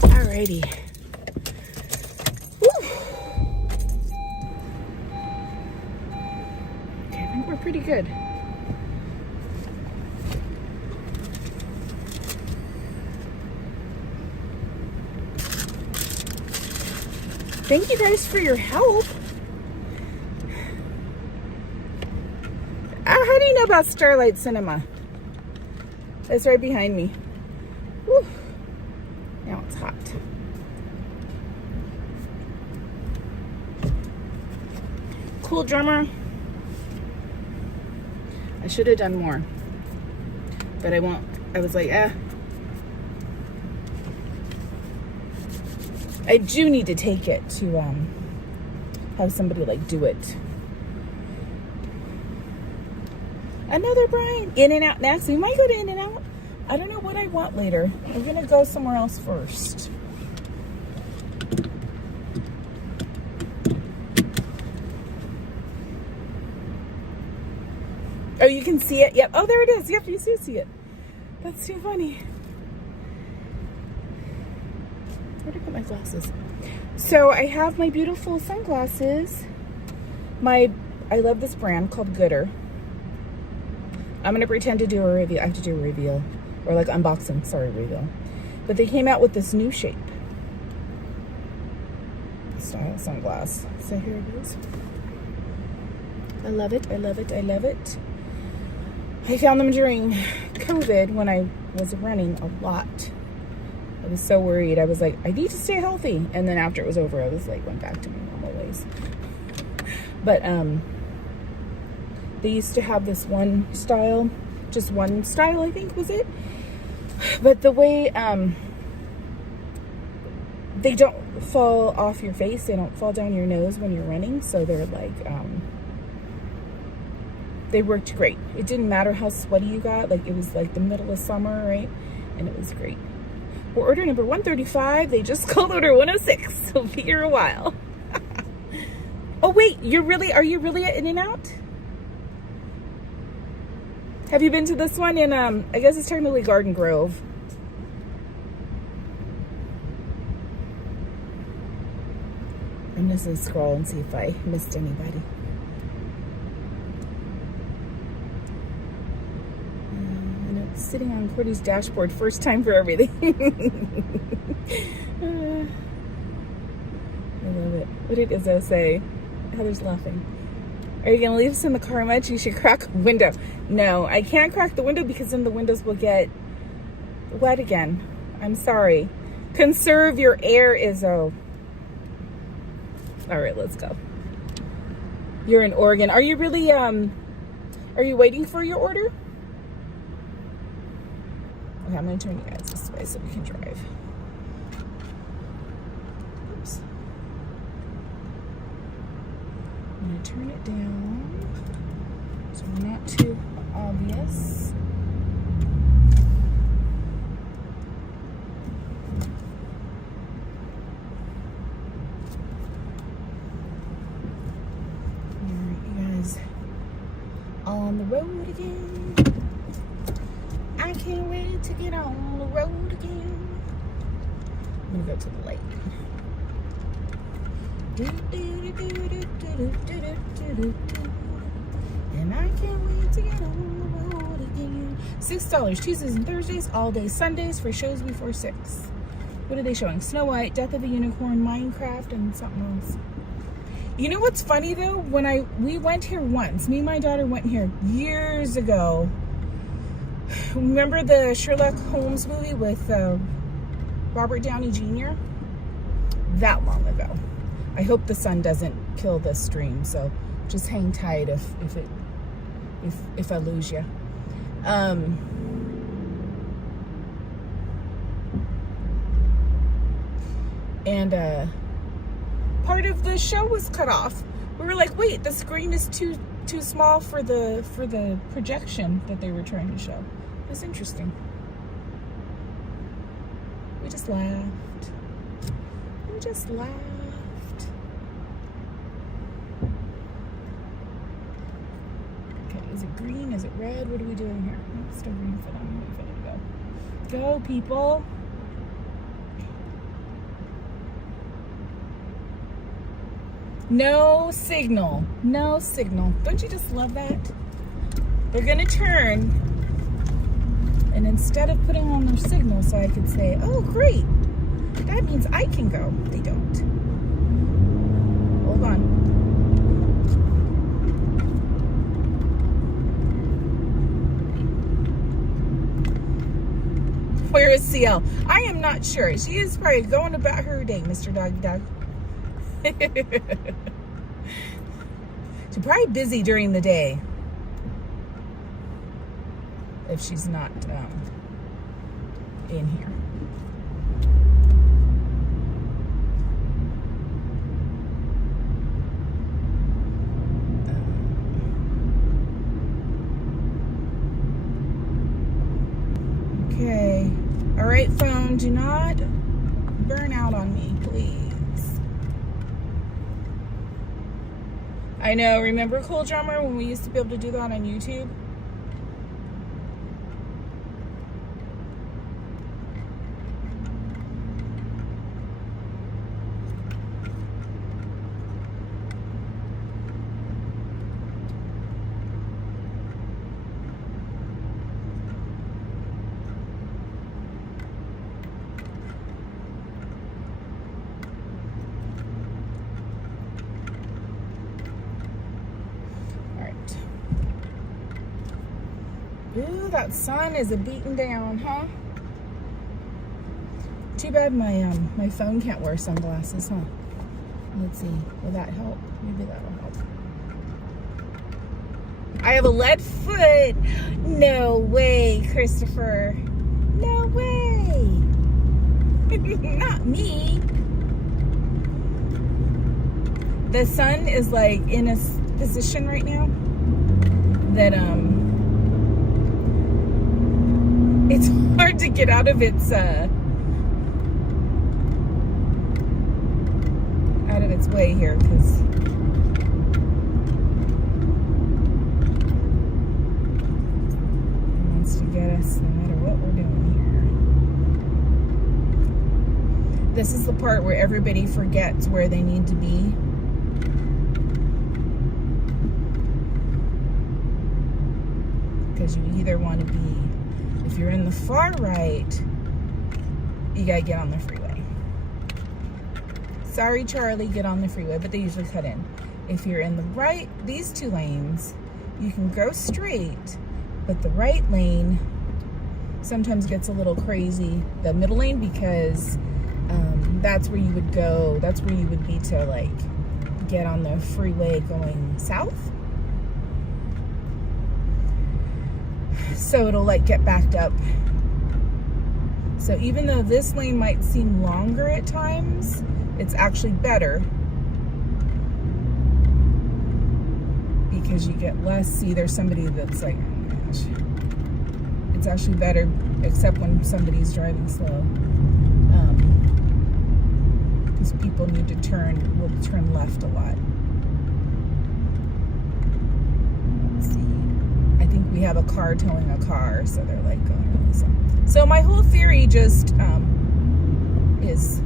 Alrighty. Woo. Okay, I think we're pretty good. Thank you guys for your help. How do you know about Starlight Cinema? It's right behind me. Woo. Now it's hot. Cool drummer. I should have done more, but I won't. I was like, I do need to take it to have somebody like do it. Another Brian. In-N-Out next. We might go to In-N-Out. I don't know what I want later. We're gonna go somewhere else first. Oh, you can see it? Yep. Oh, there it is. Yep, you do see it. That's too funny. Where did I put my glasses? So I have my beautiful sunglasses. I love this brand called Gooder. I'm gonna pretend to do a review. I have to do a reveal. Or like unboxing, sorry, reveal. But they came out with this new shape. Style sunglass. So here it is. I love it, I love it, I love it. I found them during COVID when I was running a lot. I was so worried. I was like, I need to stay healthy. And then after it was over, I was like, went back to my normal ways. But they used to have this one style, just one style, I think was it. But the way they don't fall off your face, they don't fall down your nose when you're running, so they're like they worked great. It didn't matter how sweaty you got, like it was like the middle of summer, right? And it was great. We're order number 135. They just called order 106, so be here a while. Oh wait, are you really at In-N-Out? Have you been to this one in, I guess it's technically Garden Grove. I'm just gonna scroll and see if I missed anybody. And it's sitting on Cordy's dashboard, first time for everything. I love it. What did Izzo say? Heather's laughing. Are you gonna leave us in the car much? You should crack a window. No, I can't crack the window because then the windows will get wet again. I'm sorry. Conserve your air, Izzo. All right, let's go. You're in Oregon. Are you really, are you waiting for your order? Okay, I'm going to turn you guys this way so we can drive. Oops. I'm going to turn it down so we're not too obvious. On the road again. I can't wait to get on the road again. I'm gonna go to the lake. And I can't wait to get on the road again. $6 Tuesdays and Thursdays, all day Sundays for shows before 6. What are they showing? Snow White, Death of a Unicorn, Minecraft, and something else. You know what's funny though? When we went here once, me and my daughter went here years ago. Remember the Sherlock Holmes movie with Robert Downey Jr.? That long ago. I hope the sun doesn't kill this stream, so just hang tight if I lose you. Part of the show was cut off. We were like, wait, the screen is too small for the projection that they were trying to show. It was interesting. We just laughed. We just laughed. Okay, is it green? Is it red? What are we doing here? No, it's still green for them. Wait for them to go. Go, people. No signal. No signal. Don't you just love that? They're gonna turn, and instead of putting on their signal so I could say, oh great, that means I can go, they don't. Hold on. Where is CL? I am not sure. She is probably going about her day, Mr. Doggy Dog. She's probably busy during the day if she's not in here. Okay. All right, phone, do not burn out on me, please. I know, remember Cool Drummer when we used to be able to do that on YouTube? Ooh, that sun is a beating down, huh? Too bad my phone can't wear sunglasses, huh? Let's see, will that help? Maybe that will help. I have a lead foot. No way, Christopher. No way. Not me. The sun is like in a position right now that it's hard to get out of its way here because it wants to get us no matter what we're doing here. This is the part where everybody forgets where they need to be. Because you either want to be, if you're in the far right, you gotta get on the freeway. Sorry, Charlie, get on the freeway, but they usually cut in. If you're in the right, these two lanes, you can go straight, but the right lane sometimes gets a little crazy, the middle lane, because that's where you would go, that's where you would be to like get on the freeway going south. So it'll like get backed up. So even though this lane might seem longer at times, it's actually better because you get less. See, there's somebody that's like, oh my gosh. It's actually better, except when somebody's driving slow. Because people need to will turn left a lot. Let's see. I think we have a car towing a car, so they're like going really slow. So my whole theory just is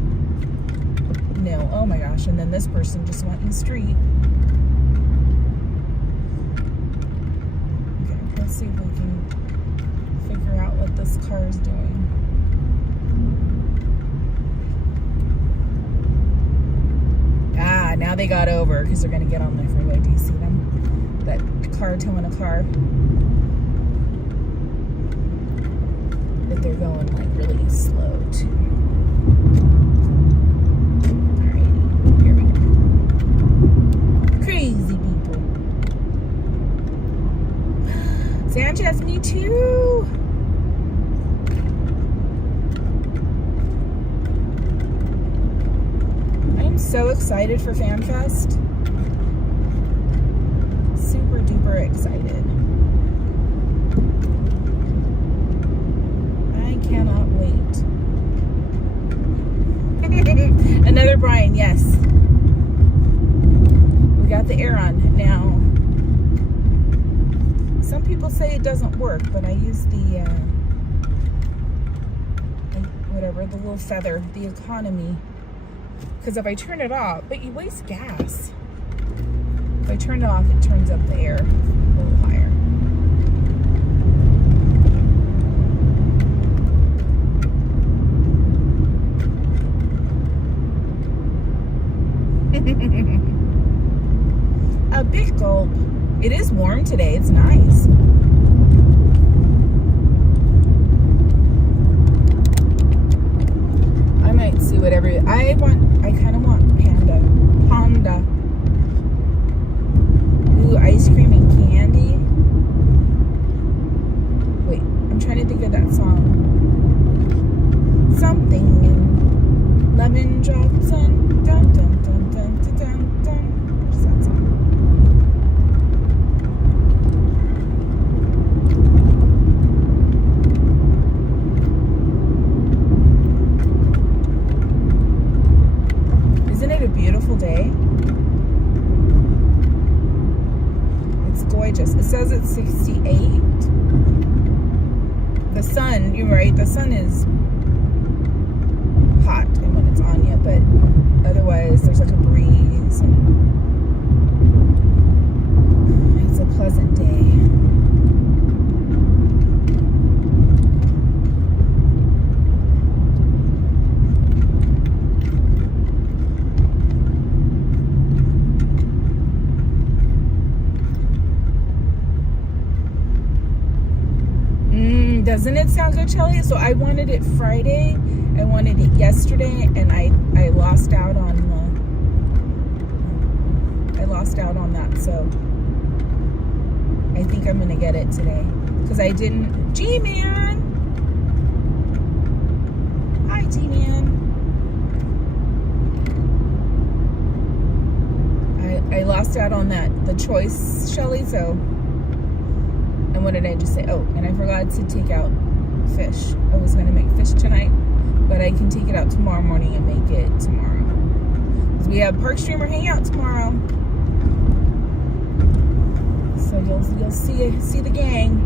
no. Oh my gosh! And then this person just went in the street. Okay, let's see if we can figure out what this car is doing. Ah, now they got over because they're going to get on the freeway. Do you see them? That car towing a car. But they're going like really slow too. Alrighty, here we go. Crazy people. Sanchez, me too. I'm so excited for FanFest. Super duper excited. I cannot wait. Another Brian, yes. We got the errands now. Some people say it doesn't work, but I use the whatever, the little feather, the economy. Because if I turn it off, but you waste gas. If I turn it off, it turns up the air a little higher. A big gulp. It is warm today. It's nice. I might see whatever. I kind of want Panda. Ooh, ice cream and candy. Wait, I'm trying to think of that song. Something in lemon drops and dun dun dun dun dun dun dun. What's that song? Isn't it a beautiful day? It's gorgeous. It says it's 68. The sun, you're right, the sun is hot and when it's on you, but otherwise there's like a breeze and it's a pleasant day. Doesn't it sound good, Shelly? So I wanted it Friday. I wanted it yesterday, and I lost out on that. So I think I'm gonna get it today because I didn't. G-Man, hi G-Man. I lost out on the choice, Shelly. So. And what did I just say? Oh, and I forgot to take out fish. I was going to make fish tonight, but I can take it out tomorrow morning and make it tomorrow. Because we have Park Streamer Hangout tomorrow. So you'll see the gang.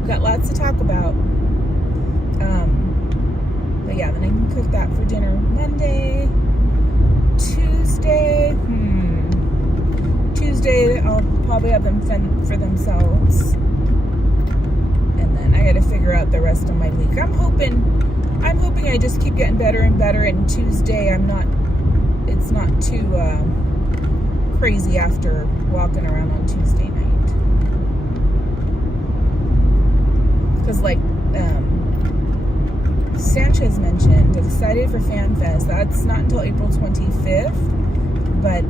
We've got lots to talk about. But yeah, then I can cook that for dinner Monday. Tuesday, I'll probably have them fend for themselves. And then I gotta figure out the rest of my week. I'm hoping I just keep getting better and better, and Tuesday it's not too crazy after walking around on Tuesday night. Because like Sanchez mentioned, excited for FanFest. That's not until April 25th, but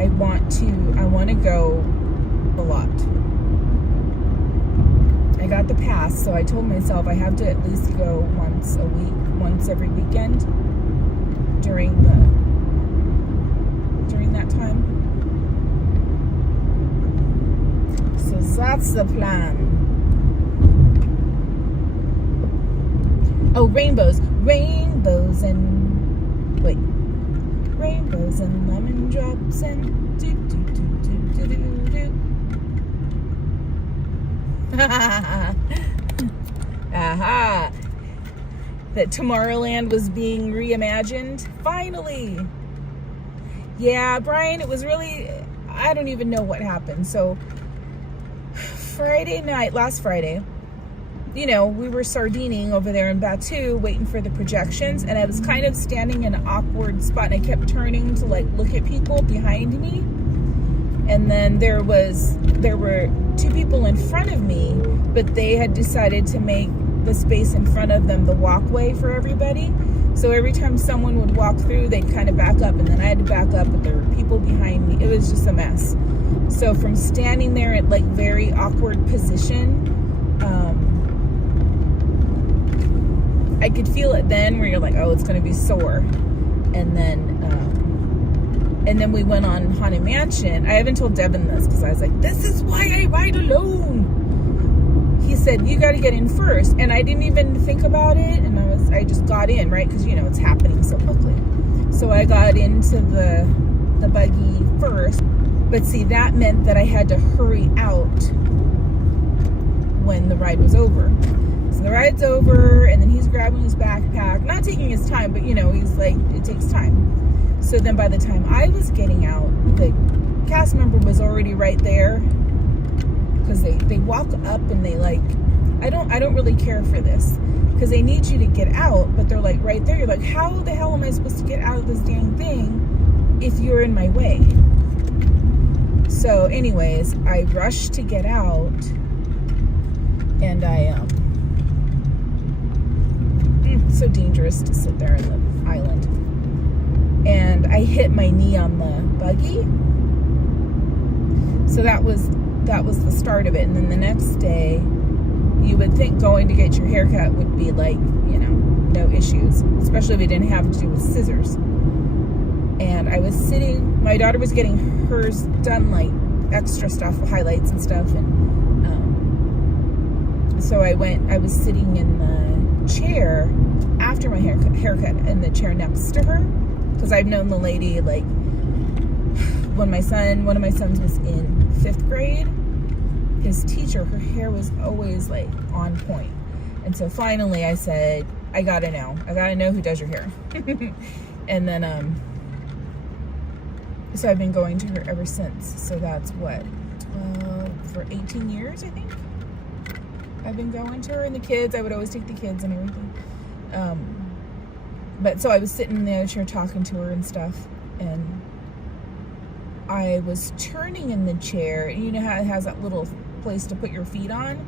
I want to go a lot. I got the pass, so I told myself I have to at least go once a week, once every weekend during that time. So that's the plan. Oh, rainbows and lemon drops and do. Aha! That Tomorrowland was being reimagined. Finally! Yeah, Brian, it was really, I don't even know what happened. So, last Friday, we were sardining over there in Batu, waiting for the projections, and I was kind of standing in an awkward spot, and I kept turning to look at people behind me. And then there were 2 people in front of me, but they had decided to make the space in front of them the walkway for everybody. So every time someone would walk through, they'd kind of back up, and then I had to back up, but there were people behind me. It was just a mess. So from standing there at very awkward position, I could feel it then where you're like, oh, it's going to be sore. And then we went on Haunted Mansion. I haven't told Devin this because I was like, this is why I ride alone. He said, you got to get in first. And I didn't even think about it. And I just got in, right? Because, it's happening so quickly. So I got into the buggy first. But see, that meant that I had to hurry out when the ride was over. So the ride's over, and then he's grabbing his backpack, not taking his time, but he's like, it takes time. So then by the time I was getting out, the cast member was already right there, because they walk up and they I don't really care for this, because they need you to get out, but they're right there. You're like, how the hell am I supposed to get out of this dang thing if you're in my way? So anyways, I rushed to get out, and it's so dangerous to sit there in the island. And I hit my knee on the buggy. So that was the start of it. And then the next day, you would think going to get your haircut would be no issues, especially if it didn't have to do with scissors. And I was sitting, my daughter was getting hers done, extra stuff, highlights and stuff. And so I was sitting in the chair after my haircut in the chair next to her, because I've known the lady when one of my sons was in 5th grade. His teacher, her hair was always on point. And so finally I said, I gotta know who does your hair. And then so I've been going to her ever since. So that's for 18 years, I think I've been going to her. And the kids, I would always take the kids and everything. But so I was sitting in the other chair talking to her and stuff, and I was turning in the chair, and how it has that little place to put your feet on.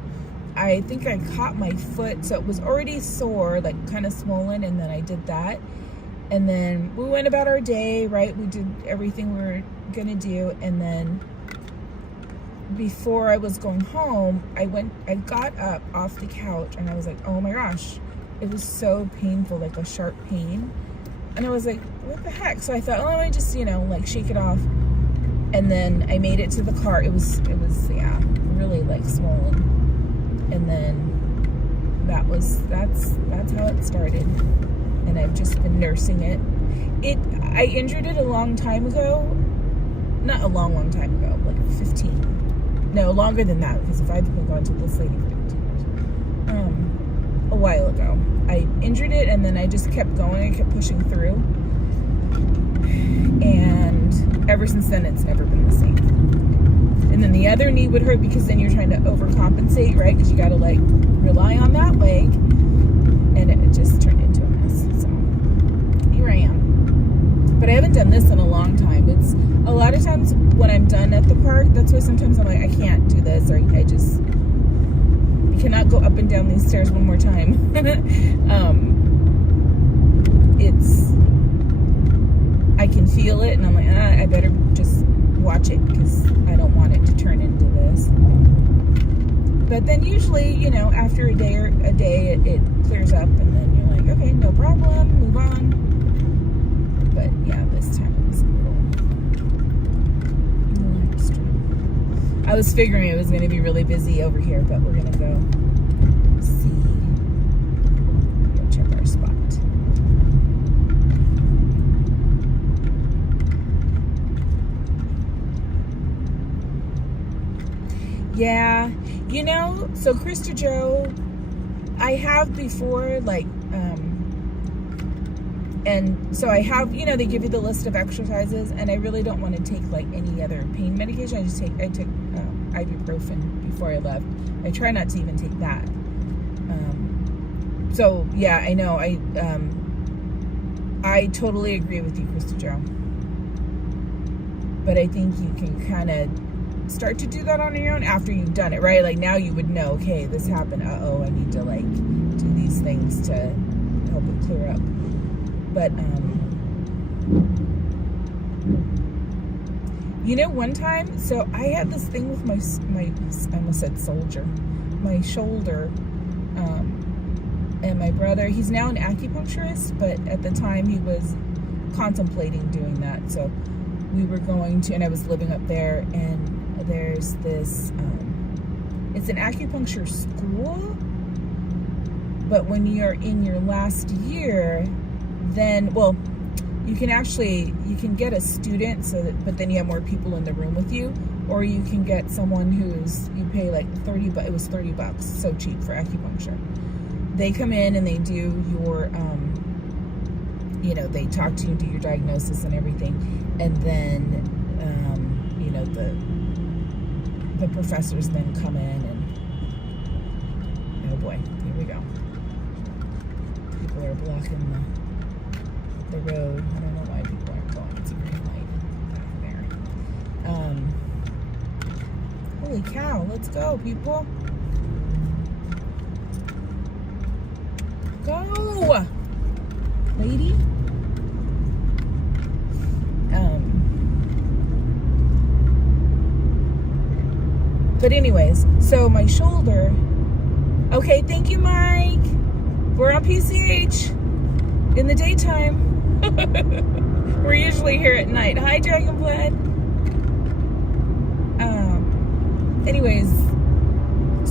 I think I caught my foot, so it was already sore, kind of swollen, and then I did that. And then we went about our day, right? We did everything we were gonna do, and then before I was going home, I got up off the couch, and I was like, oh my gosh, it was so painful, a sharp pain. And I was like, what the heck? So I thought, oh, I just, shake it off. And then I made it to the car. It was really swollen. And then that's how it started. And I've just been nursing it. I injured it a long time ago. Not a long time ago, 15. No, longer than that, because if I've been going to this lady for 15 years. A while ago. I injured it, and then I just kept going. I kept pushing through. And ever since then, it's never been the same. And then the other knee would hurt, because then you're trying to overcompensate, right? Because you got to rely on that leg. And it just turned into a mess. So here I am. But I haven't done this in a long time. It's a lot of times when I'm done at the park, that's why sometimes I'm I can't do this, or I just cannot go up and down these stairs one more time. I can feel it, and I'm I better just watch it because I don't want it to turn into this. But then usually, you know, after a day it clears up, and then you're like, okay, no problem, move on. But yeah, this time it was a little extra. I was figuring it was going to be really busy over here, but we're going to go see. Go check our spot. Yeah, you know, so Krista Joe, I have before, like, and so I have, you know, they give you the list of exercises, and I really don't want to take, like, any other pain medication. I took ibuprofen before I left. I try not to even take that. So, yeah, I know, I totally agree with you, Krista Joe. But I think you can kind of start to do that on your own after you've done it, right? Like, now you would know, okay, this happened, I need to, like, do these things to help it clear up. But you know, one time, so I had this thing with my I almost said soldier, my shoulder, and my brother, he's now an acupuncturist, but at the time he was contemplating doing that. So we were going to, and I was living up there, and there's this, it's an acupuncture school, but when you're in your last year, then, well, you can get a student, but then you have more people in the room with you, or you can get someone you pay like $30, it was $30, so cheap for acupuncture. They come in and they do your, you know, they talk to you, do your diagnosis and everything, and then, you know, the professors then come in, and oh boy, here we go. People are blocking the road. I don't know why people aren't going. It's a green light back there. Holy cow, let's go, people. Go, lady. But anyways, so my shoulder. Okay, thank you, Mike. We're on PCH in the daytime. We're usually here at night. Hi, Dragonblood. Anyways,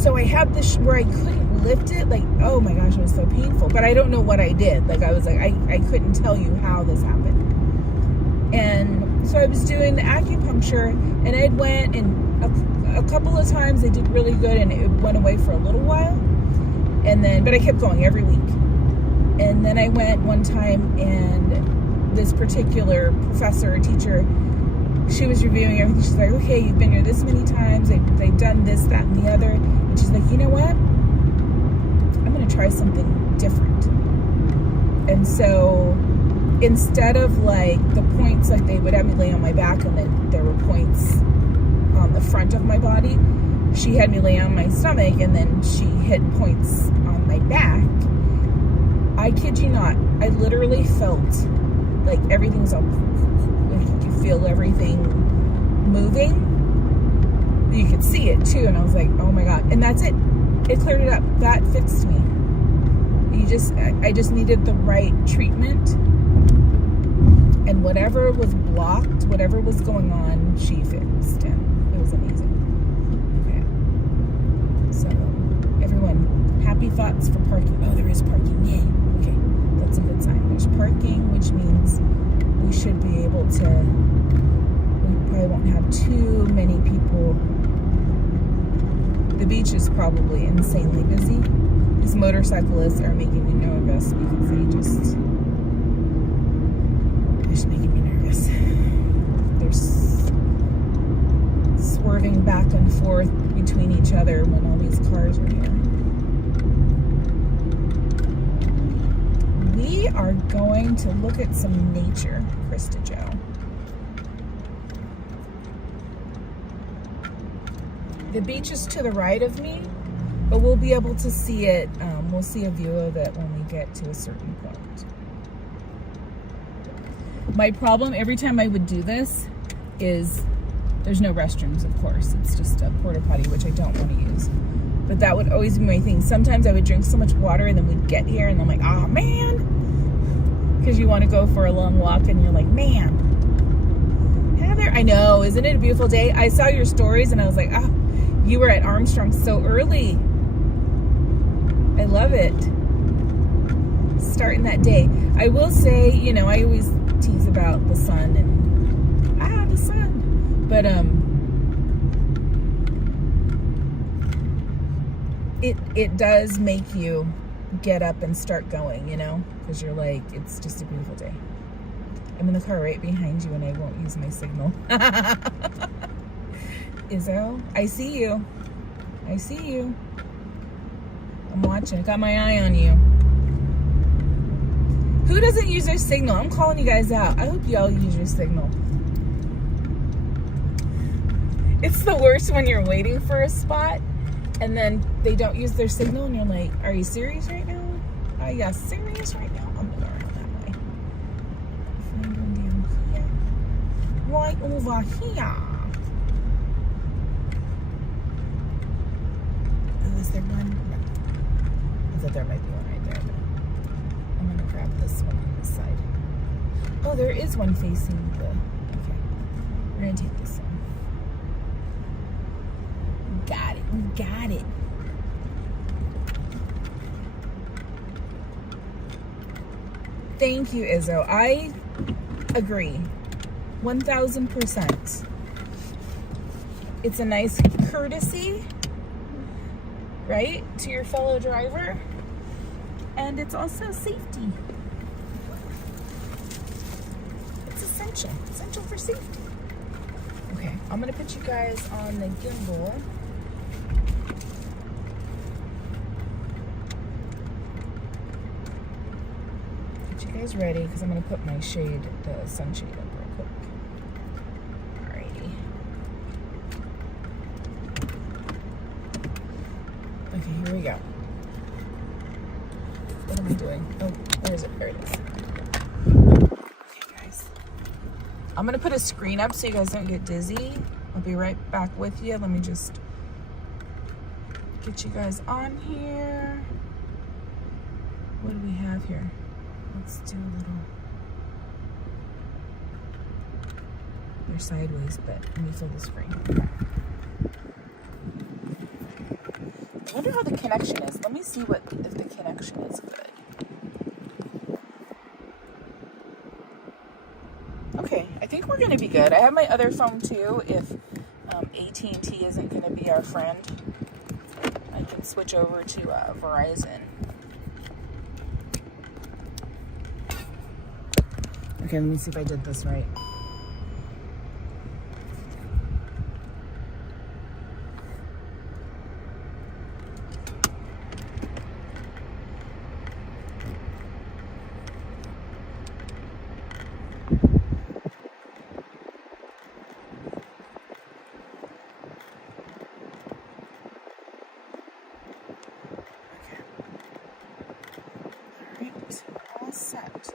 so I had this where I couldn't lift it. Like, oh my gosh, it was so painful. But I don't know what I did. Like, I was like, I couldn't tell you how this happened. And so I was doing the acupuncture, and I went, and a couple of times they did really good, and it went away for a little while. And then, but I kept going every week. And then I went one time, and this particular professor or teacher, she was reviewing everything. She's like, okay, you've been here this many times. They've done this, that, and the other. And she's like, you know what? I'm going to try something different. And so instead of like the points, like they would have me lay on my back, and then there were points on the front of my body, she had me lay on my stomach, and then she hit points on my back. I kid you not, I literally felt like everything's all, like you could feel everything moving. You could see it too, and I was like, oh my God. And that's it. It cleared it up. That fixed me. I just needed the right treatment, and whatever was blocked, whatever was going on, she fixed, and it was amazing. Okay. So, everyone, happy thoughts for parking. Oh, there is parking. Yay. Okay. That's a good sign. There's parking, which means we should be able to, we probably won't have too many people. The beach is probably insanely busy. These motorcyclists are making me nervous because they're just making me nervous. They're swerving back and forth between each other when all these cars are here. We are going to look at some nature, Krista Joe. The beach is to the right of me, but we'll be able to see it. We'll see a view of it when we get to a certain point. My problem every time I would do this is There's no restrooms, of course. It's just a porta potty, which I don't want to use. But that would always be my thing. Sometimes I would drink so much water and then we'd get here and I'm like, oh man. Because you want to go for a long walk and you're like, man. Heather, I know, isn't it a beautiful day? I saw your stories and I was like, oh, you were at Armstrong so early. I love it. Starting that day. I will say, you know, I always tease about the sun and the sun. But it does make you get up and start going, you know, because you're like, it's just a beautiful day. I'm in the car right behind you and I won't use my signal. Izzo, I see you. I see you. I'm watching. I got my eye on you. Who doesn't use their signal? I'm calling you guys out. I hope you all use your signal. It's the worst when you're waiting for a spot and then they don't use their signal and you're like, are you serious right now? Are you serious right now? I'm gonna go around that way. Find one down here. Right over here. Oh, is there one? No. I thought there might be one right there. I'm gonna grab this one on this side. Oh, there is one facing the, okay. We're gonna take this one. Got it, we got it. Thank you, Izzo. I agree, 1000%. It's a nice courtesy, right, to your fellow driver. And it's also safety. It's essential for safety. Okay, I'm gonna put you guys on the gimbal. Get you guys ready, because I'm gonna put my shade, the sunshade up real quick. Alrighty. Okay, here we go. What am I doing? Oh, where is it? There it is. Okay, guys. I'm going to put a screen up so you guys don't get dizzy. I'll be right back with you. Let me just get you guys on here. What do we have here? Let's do a little... They're sideways, but let me fill the screen. I wonder how the connection is. Let me see if the connection is good. Okay, I think we're going to be good. I have my other phone too. If AT&T isn't going to be our friend, I can switch over to Verizon. Okay, let me see if I did this right. All set.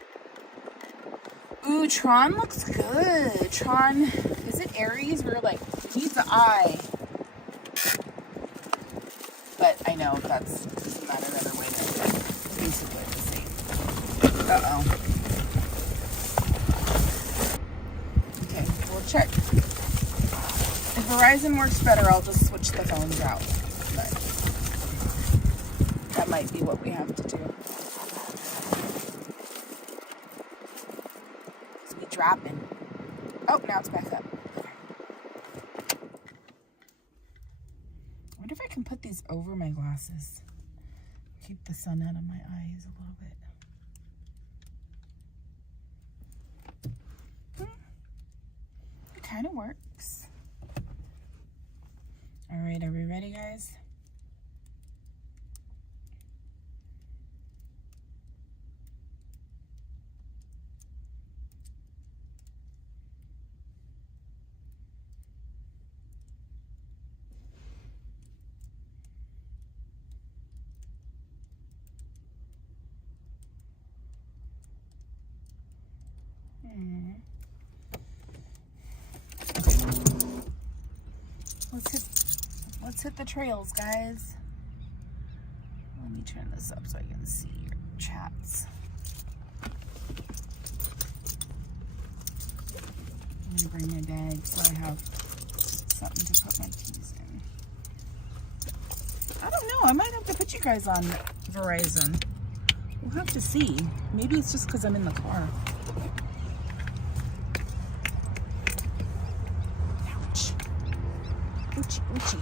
Ooh, Tron looks good. Tron, is it Aries? We were like, he's the eye. But I know that's just not another way to basically the same. Uh-oh. Okay, we'll check. If Verizon works better, I'll just switch the phones out. But that might be what we have to do. Dropping. Oh, now it's back up. Okay. I wonder if I can put these over my glasses. Keep the sun out of my eyes a little bit. It kind of works. All right, are we ready, guys? Let's hit the trails, guys. Let me turn this up so I can see your chats. I'm gonna bring my bag so I have something to put my keys in. I don't know, I might have to put you guys on Verizon. We'll have to see. Maybe it's just because I'm in the car. Ouch. Ouchie, ouchie.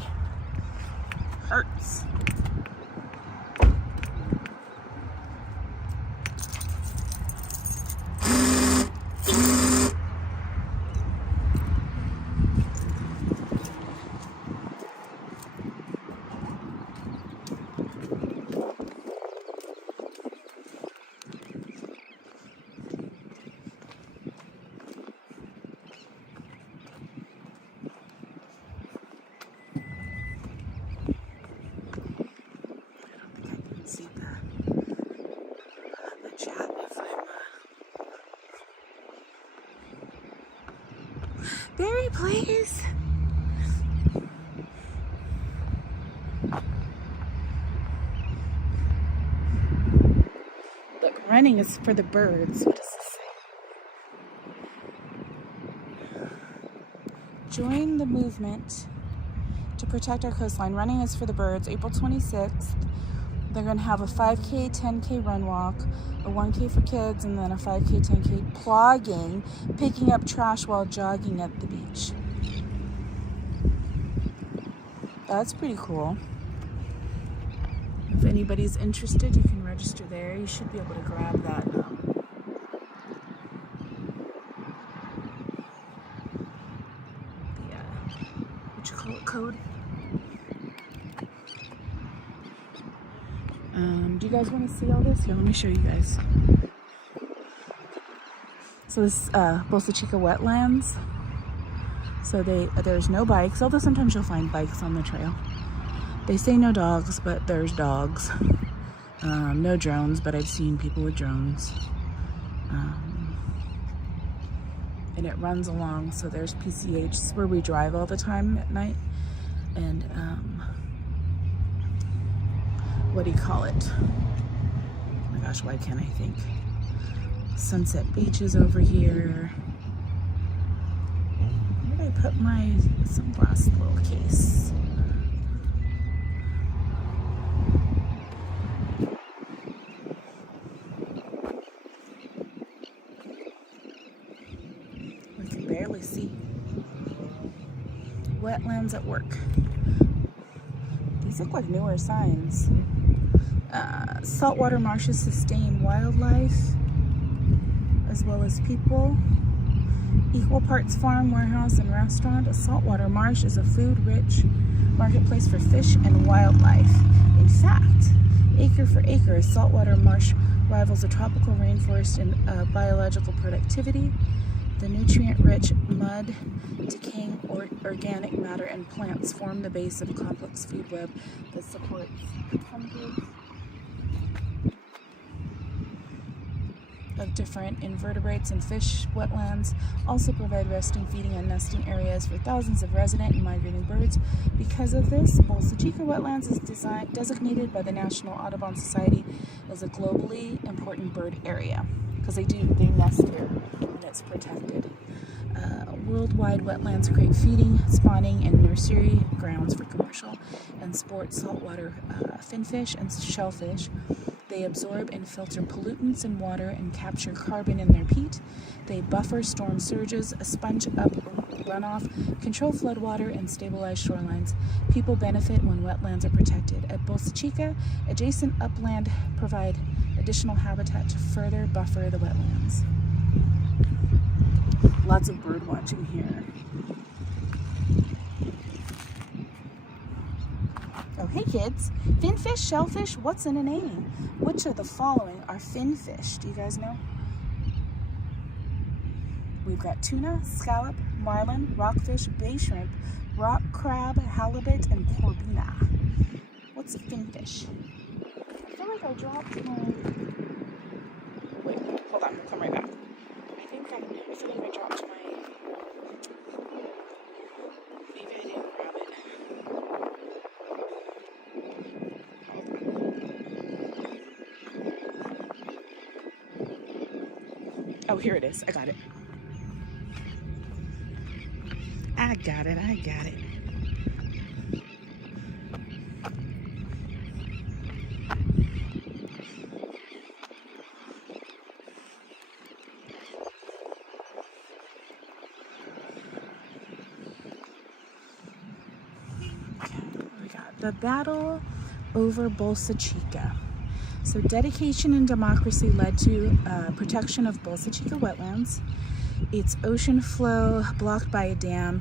Hurts. See the chat if I'm Barry, please. Look, running is for the birds. What does this say? Join the movement to protect our coastline. Running is for the birds. April 26th. They're going to have a 5K, 10K run walk, a 1K for kids, and then a 5K, 10K plogging, picking up trash while jogging at the beach. That's pretty cool. If anybody's interested, you can register there. You should be able to grab that. What you call it, code? Do you guys want to see all this? Here, let me show you guys. So this is Bolsa Chica Wetlands. So there's no bikes, although sometimes you'll find bikes on the trail. They say no dogs, but there's dogs. No drones, but I've seen people with drones. And it runs along, so there's PCH. This is where we drive all the time at night. And what do you call it? Oh my gosh, why can't I think? Sunset Beach is over here. Where did I put my sunglass little case? We can barely see. Wetlands at work. These look like newer signs. Saltwater marshes sustain wildlife as well as people. Equal parts farm, warehouse, and restaurant. A saltwater marsh is a food-rich marketplace for fish and wildlife. In fact, acre for acre, a saltwater marsh rivals a tropical rainforest in biological productivity. The nutrient-rich mud, decaying organic matter, and plants form the base of a complex food web that supports hundreds of different invertebrates and fish. Wetlands also provide resting, feeding, and nesting areas for thousands of resident and migrating birds. Because of this, Bolsa Chica Wetlands is designated by the National Audubon Society as a globally important bird area because they nest here and it's protected. Worldwide wetlands create feeding, spawning, and nursery grounds for commercial and sports saltwater finfish and shellfish. They absorb and filter pollutants in water and capture carbon in their peat. They buffer storm surges, sponge up runoff, control floodwater, and stabilize shorelines. People benefit when wetlands are protected. At Bolsa Chica, adjacent upland provide additional habitat to further buffer the wetlands. Lots of bird watching here. Oh, hey kids. Finfish, shellfish, what's in a name? Which of the following are finfish? Do you guys know? We've got tuna, scallop, marlin, rockfish, bay shrimp, rock crab, halibut, and corbina. What's a finfish? I feel like I dropped my... Wait, hold on, we'll come right back. I feel like I dropped my... Maybe I didn't grab it. Oh, here it is. I got it. I got it. I got it. We got the battle over Bolsa Chica. So dedication and democracy led to protection of Bolsa Chica wetlands, its ocean flow blocked by a dam,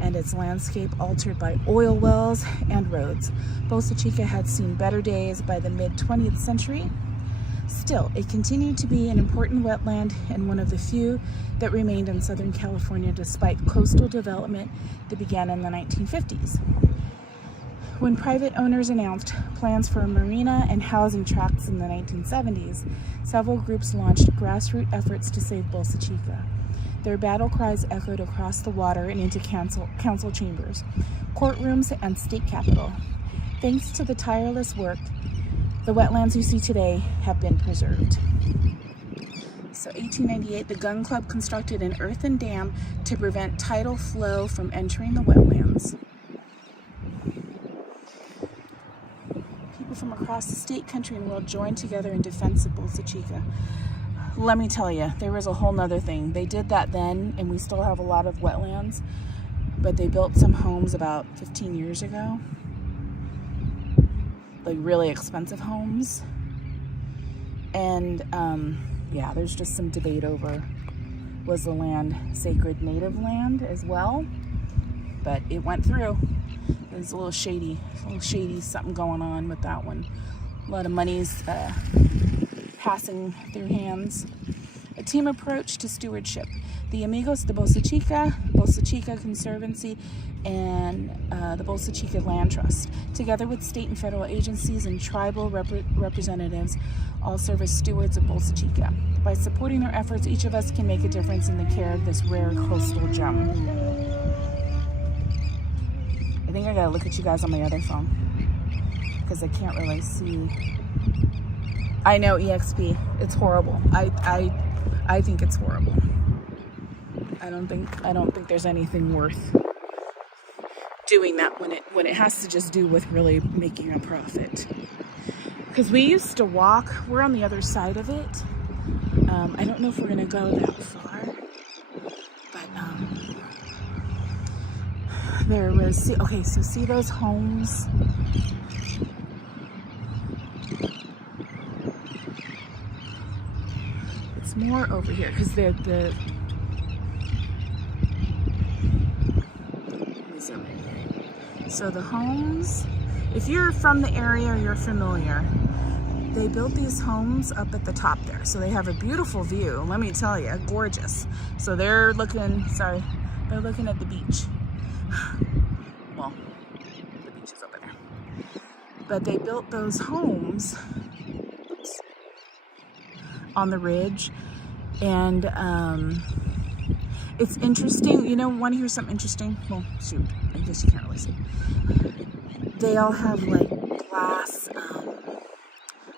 and its landscape altered by oil wells and roads. Bolsa Chica had seen better days by the mid-20th century. Still, it continued to be an important wetland and one of the few that remained in Southern California despite coastal development that began in the 1950s. When private owners announced plans for a marina and housing tracts in the 1970s, several groups launched grassroots efforts to save Bolsa Chica. Their battle cries echoed across the water and into council chambers, courtrooms, and state capitol. Thanks to the tireless work, the wetlands you see today have been preserved. So 1898, the Gun Club constructed an earthen dam to prevent tidal flow from entering the wetlands. People from across the state, country, and world joined together in defense of Bolsa Chica. Let me tell you, there was a whole nother thing. They did that then, and we still have a lot of wetlands, but they built some homes about 15 years ago, like really expensive homes. And yeah, there's just some debate over, was the land sacred native land as well? But it went through. It was a little shady something going on with that one. A lot of money's passing through hands. A team approach to stewardship. The Amigos de Bolsa Chica Conservancy, and the Bolsa Chica Land Trust, together with state and federal agencies and tribal representatives, all serve as stewards of Bolsa Chica. By supporting their efforts, each of us can make a difference in the care of this rare coastal gem. I think I gotta look at you guys on my other phone because I can't really see. I know, EXP, it's horrible. I think it's horrible. I don't think there's anything worth doing that when it has to just do with really making a profit. Because we used to walk, we're on the other side of it. I don't know if we're gonna go that far, but there was, okay, so see those homes? It's more over here because they're the. Let me zoom in. So the homes, if you're from the area or you're familiar, they built these homes up at the top there. So they have a beautiful view. Let me tell you, gorgeous. So they're looking at the beach. Well, the beach is over there. But they built those homes on the ridge, and it's interesting. You know, want to hear something interesting? Well, shoot, I guess you can't really see. They all have like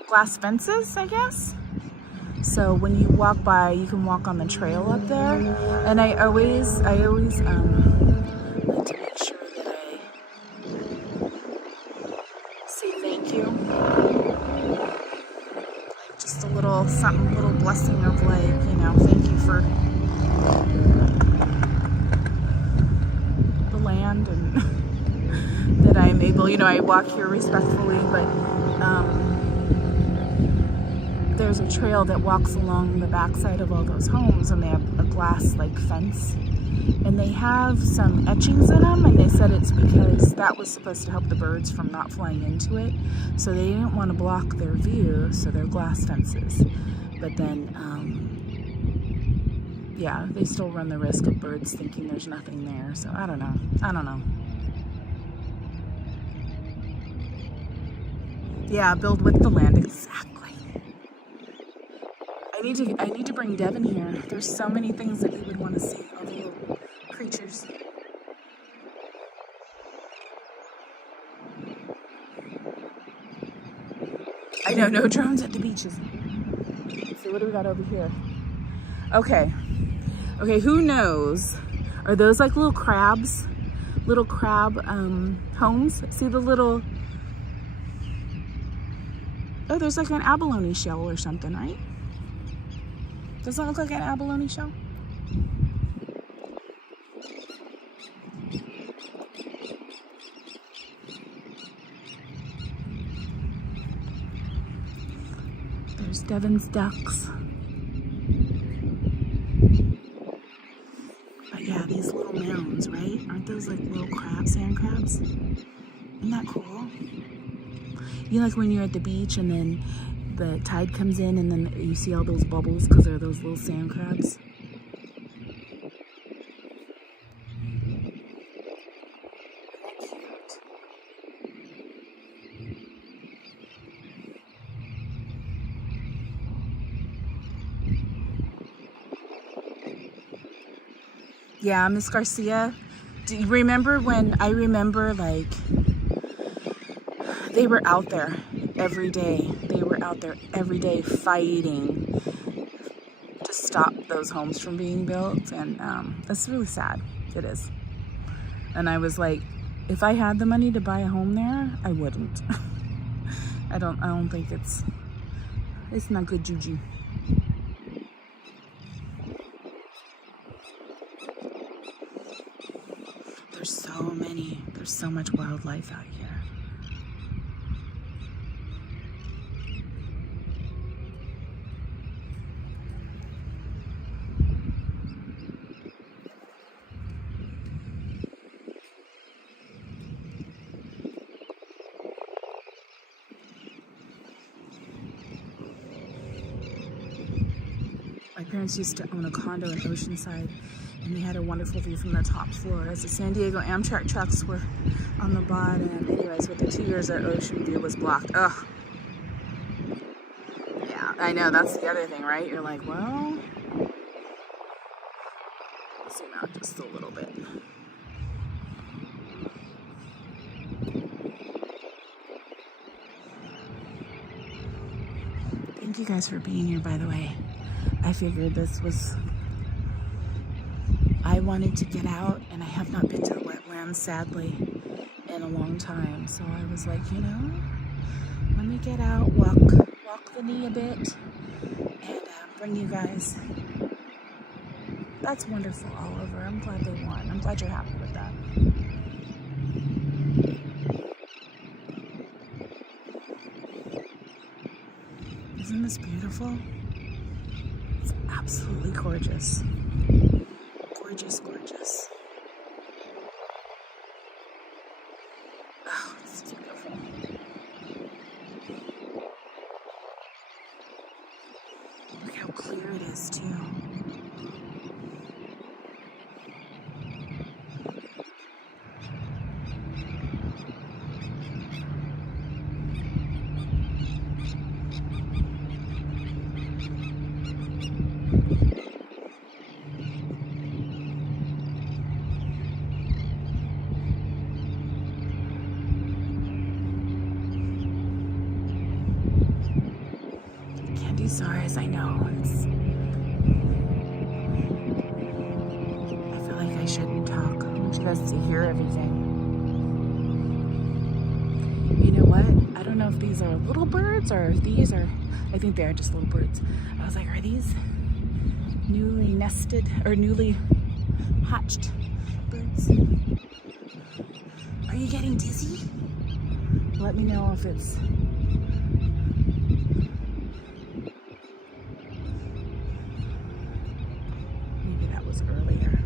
glass fences, I guess. So when you walk by, you can walk on the trail up there. And I always like to make sure that I say thank you. Like just a little something, little blessing of like, you know, thank you for the land and that I am able, you know, I walk here respectfully, but there's a trail that walks along the backside of all those homes, and they have a glass like fence, and they have some etchings in them, and they said it's because that was supposed to help the birds from not flying into it, so they didn't want to block their view, so they're glass fences. But then yeah, they still run the risk of birds thinking there's nothing there, so I don't know. Yeah, build with the land, exactly. I need to bring Devin here. There's so many things that he would want to see, all the little creatures. I know, no drones at the beaches. So what do we got over here? Okay. Okay, who knows? Are those like little crabs? Little crab homes? See the little... Oh, there's like an abalone shell or something, right? Does that look like an abalone shell? There's Devon's ducks. But yeah, these little mounds, right? Aren't those like little crabs, sand crabs? Isn't that cool? You know, like when you're at the beach and then the tide comes in and then you see all those bubbles because they're those little sand crabs. Yeah, Miss Garcia, do you remember when, I remember like, they were out there every day. They were out there every day fighting to stop those homes from being built. And it's really sad. It is. And I was like, if I had the money to buy a home there, I wouldn't. I don't think it's not good juju. There's so much wildlife out here. My parents used to own a condo in Oceanside, and we had a wonderful view from the top floor as the San Diego Amtrak trucks were on the bottom. Anyways, with the 2 years, our ocean view was blocked. Ugh. Yeah, I know, that's the other thing, right? You're like, well, let's zoom out just a little bit. Thank you guys for being here, by the way. I figured this was... I wanted to get out, and I have not been to the wetlands, sadly, in a long time. So I was like, you know, let me get out, walk the knee a bit, and bring you guys. That's wonderful, Oliver. I'm glad they won. I'm glad you're happy with that. Isn't this beautiful? It's absolutely gorgeous. Gorgeous, gorgeous. Oh, it's beautiful. Look how clear it is, too. Sorry, I know I feel like I shouldn't talk. I want you guys to hear everything. You know what? I don't know if these are little birds or if these are, I think they are just little birds. I was like, are these newly nested or newly hatched birds? Are you getting dizzy? Let me know if it's... earlier.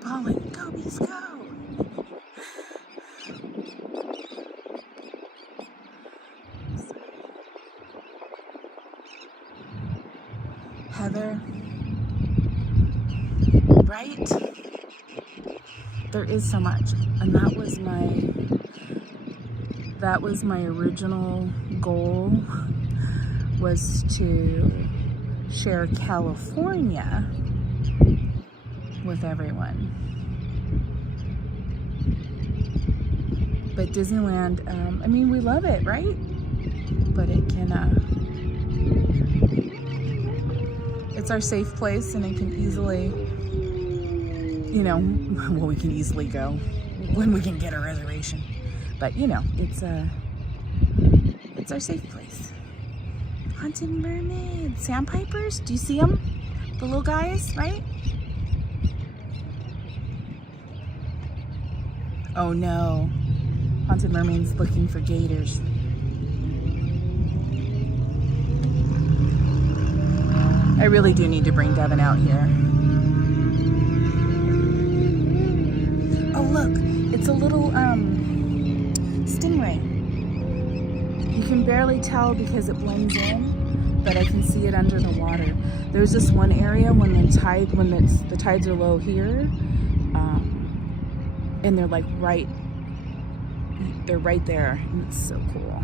Pollen, go bees, go! Heather, right? There is so much, and that that was my original goal, was to share California with everyone. But Disneyland, I mean, we love it, right? But it can, it's our safe place, and it can easily, you know, well, we can easily go when we can get a reservation. But, you know, it's our safe place. Haunted mermaids, sandpipers, do you see them? The little guys, right? Oh no, haunted mermaids looking for gators. I really do need to bring Devin out here. Oh look, it's a little stingray. You can barely tell because it blends in, but I can see it under the water. There's this one area when the tides are low here, and they're like right there, and it's so cool.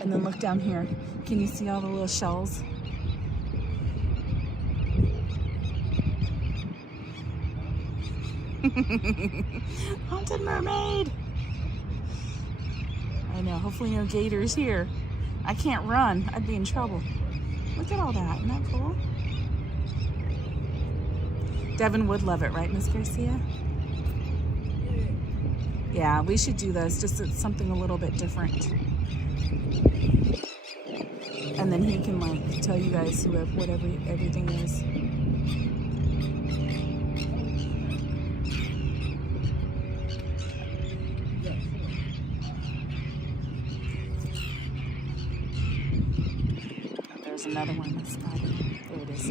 And then look down here. Can you see all the little shells? Haunted mermaid! I know, hopefully no gators here. I can't run, I'd be in trouble. Look at all that, isn't that cool? Devin would love it, right, Miss Garcia? Yeah, we should do this, just it's something a little bit different. And then he can like tell you guys what everything is. Oh, there's another one that's spotted. There it is.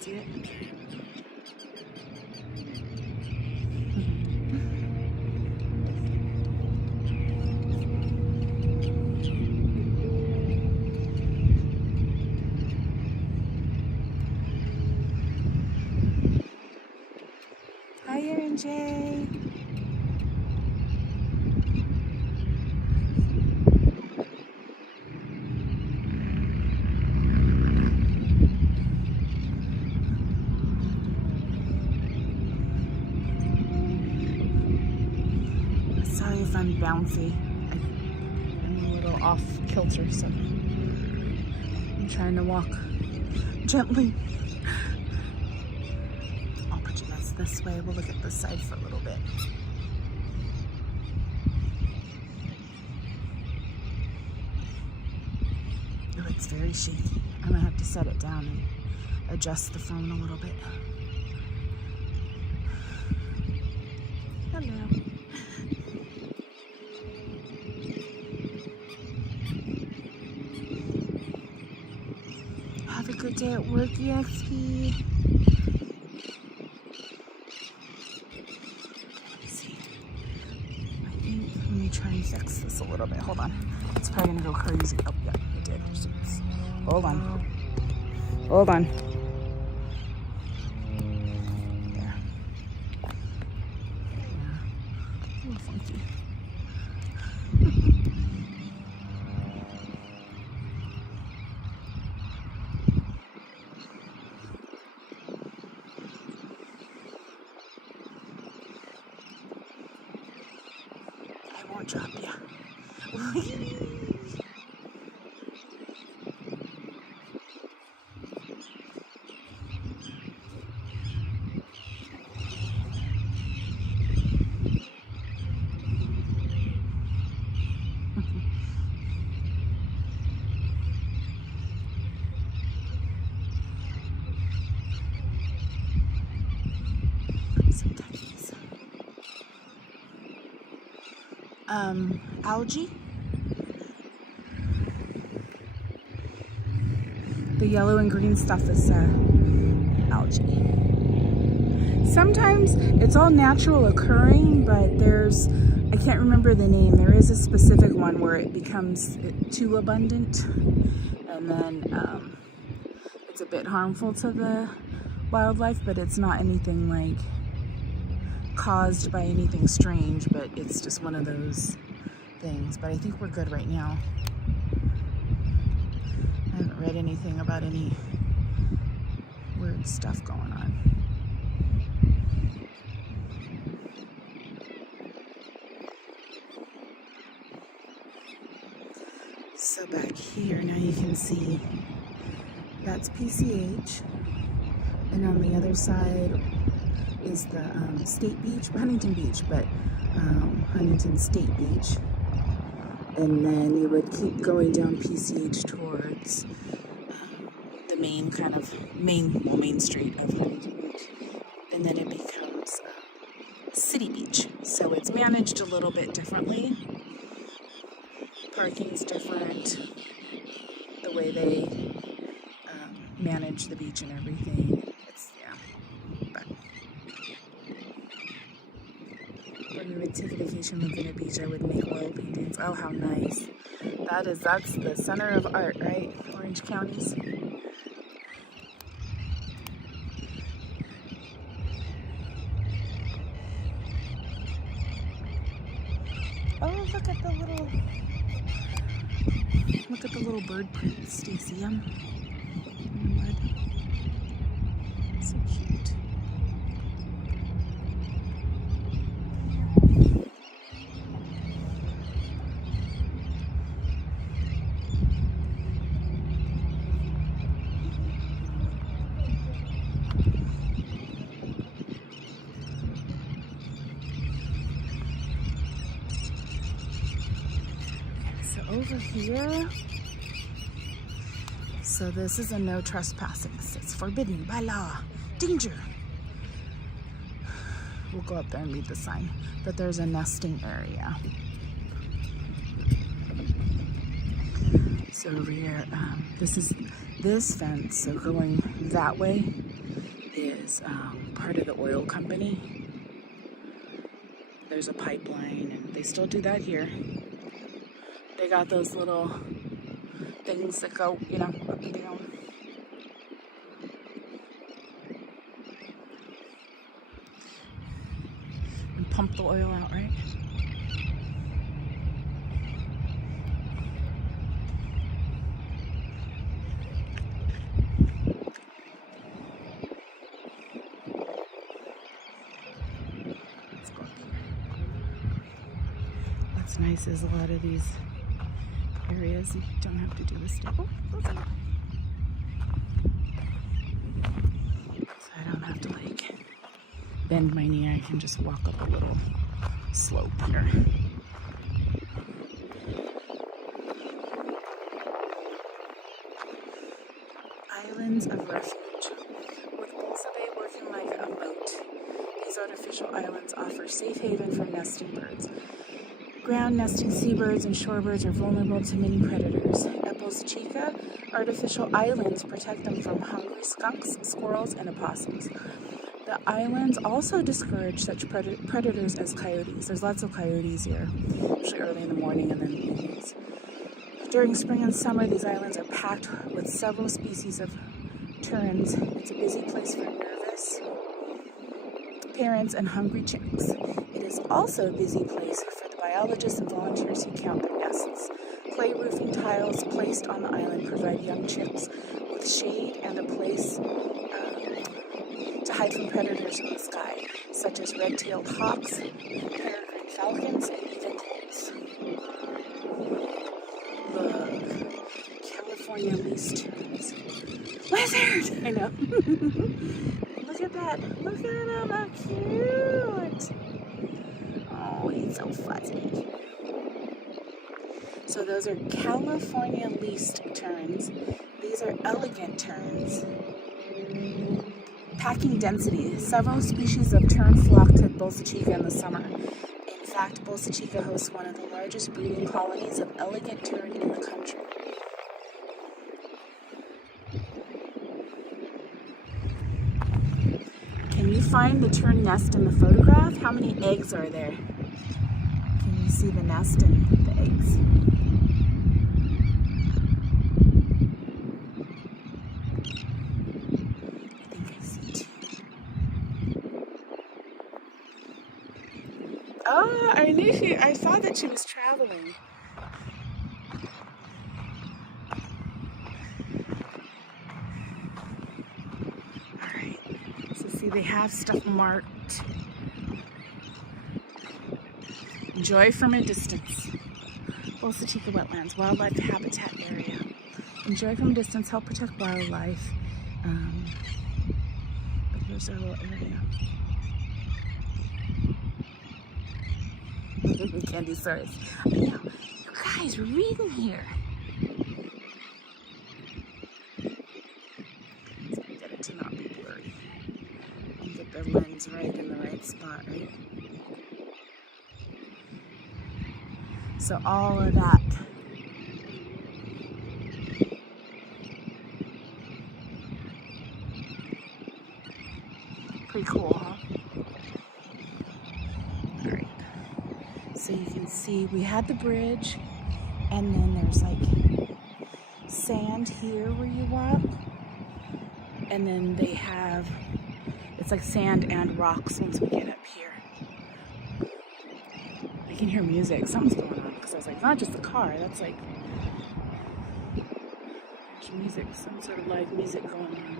See it? Hi, Erin J. Sorry if I'm bouncy. I'm a little off kilter, so I'm trying to walk gently. I'll put you guys this way. We'll look at this side for a little bit. Oh, it's very shaky. I'm gonna have to set it down and adjust the phone a little bit. Hello. Have a good day at work, EXP. Let me see. Let me try and fix this a little bit. Hold on. It's probably gonna go crazy. Oh, yeah, it did. Hold on. Hold on. There. Yeah. A little funky. I won't drop ya. Some duckies. Algae. The yellow and green stuff is algae. Sometimes it's all natural occurring, but there's, I can't remember the name. There is a specific one where it becomes too abundant, and then it's a bit harmful to the wildlife, but it's not anything like caused by anything strange, but it's just one of those things. But I think we're good right now. I haven't read anything about any weird stuff going on. So back here, now you can see that's PCH, and on the other side is the State Beach, Huntington Beach, but Huntington State Beach. And then you would keep going down PCH towards the main main street of Huntington Beach, and then it becomes City Beach. So it's managed a little bit differently. Parking's different. The way they manage the beach and everything. When we would take a vacation in Laguna Beach, I would make oil paintings. Oh, how nice. That's the center of art, right? Orange counties. Oh, look at the little bird prints. Do you see them? In the mud. So cute. Over here, so this is a no trespassing. It's forbidden by law. Danger. We'll go up there and read the sign, but there's a nesting area. So over here, this fence, so going that way is part of the oil company. There's a pipeline, and they still do that here. They got those little things that go, up and down. And pump the oil out, right? Let's go up here. What's nice is a lot of these areas you don't have to do a step. Oh, so I don't have to bend my knee. I can just walk up a little slope here. Islands of refuge. With Bolsa Bay working like a moat, these artificial islands offer safe haven for nesting birds. Ground nesting seabirds and shorebirds are vulnerable to many predators. At Bolsa Chica, artificial islands protect them from hungry skunks, squirrels, and opossums. The islands also discourage such predators as coyotes. There's lots of coyotes here, especially early in the morning and then the evenings. During spring and summer, these islands are packed with several species of terns. It's a busy place for nervous parents and hungry chicks. It is also a busy place for biologists and volunteers who count their nests. Clay roofing tiles placed on the island provide young chicks with shade and a place to hide from predators in the sky, such as red-tailed hawks, peregrine falcons, and even colts. Look, California least terns. Lizard! I know. Look at that. Look at him, how cute. Oh, he's so fuzzy. So those are California least terns. These are elegant terns. Packing density. Several species of tern flock to Bolsa Chica in the summer. In fact, Bolsa Chica hosts one of the largest breeding colonies of elegant tern in the country. Can you find the tern nest in the photograph? How many eggs are there? Can you see the nest and the eggs? I think I see two. thought that she was traveling. Alright, so see, they have stuff marked. Enjoy from a distance. Bolsa Chica Wetlands, wildlife habitat area. Enjoy from a distance, help protect wildlife. But here's our little area. Candy stores. I know. You guys, we're reading here. Let's get it to not be blurry. And get the lens right in the right spot, right? So all of that. Pretty cool, huh? Alright. So you can see we had the bridge, and then there's like sand here where you walk. And then they have, it's like sand and rocks once we get up here. I can hear music. Something's going on. Because I was like, not just the car. That's like, there's music. Some sort of live music going on.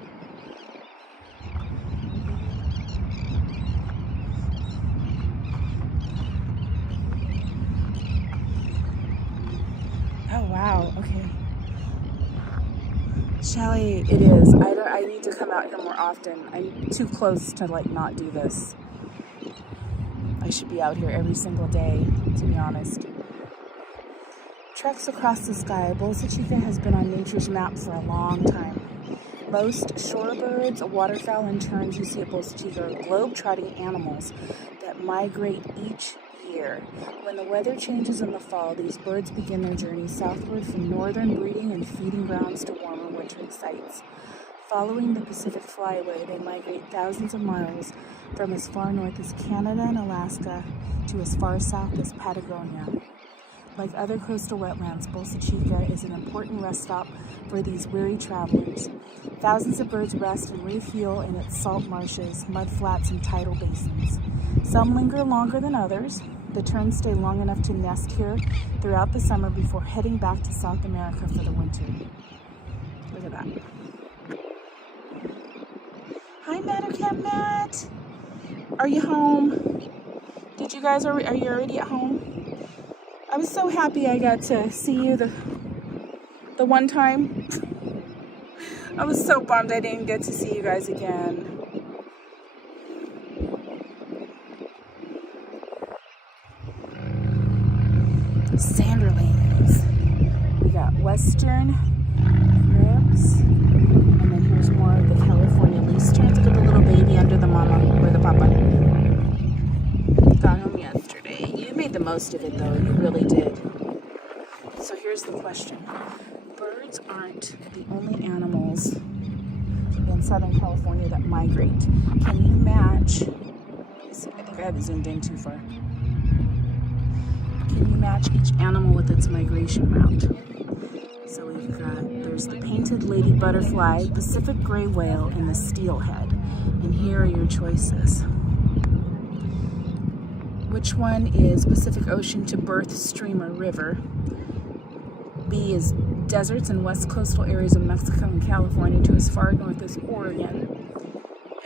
Oh, wow. Okay. Shelly, it is. I need to come out here more often. I'm too close to like not do this. I should be out here every single day, to be honest. Treks across the sky. Bolsa Chica has been on nature's map for a long time. Most shorebirds, waterfowl, and terns you see at Bolsa Chica are globe-trotting animals that migrate each year. When the weather changes in the fall, these birds begin their journey southward from northern breeding and feeding grounds to warmer wintering sites. Following the Pacific Flyway, they migrate thousands of miles from as far north as Canada and Alaska to as far south as Patagonia. Like other coastal wetlands, Bolsa Chica is an important rest stop for these weary travelers. Thousands of birds rest and refuel in its salt marshes, mudflats, and tidal basins. Some linger longer than others. The terns stay long enough to nest here throughout the summer before heading back to South America for the winter. Look at that. Hi, Mattercat Matt. Are you home? Are you already at home? I was so happy I got to see you the one time. I was so bummed I didn't get to see you guys again. Sanderlings. We got Western Ribs, and then here's more of the California lease terns. Get the little baby under the mama or the papa. Got home yesterday. You made the most of it though, you really did. So here's the question. Birds aren't the only animals in Southern California that migrate. Can you match, let me see, I think I have it zoomed in too far. Can you match each animal with its migration route? So there's the painted lady butterfly, Pacific gray whale, and the steelhead. And here are your choices. Which one is Pacific Ocean to birth stream or river? B is deserts and west coastal areas of Mexico and California to as far north as Oregon.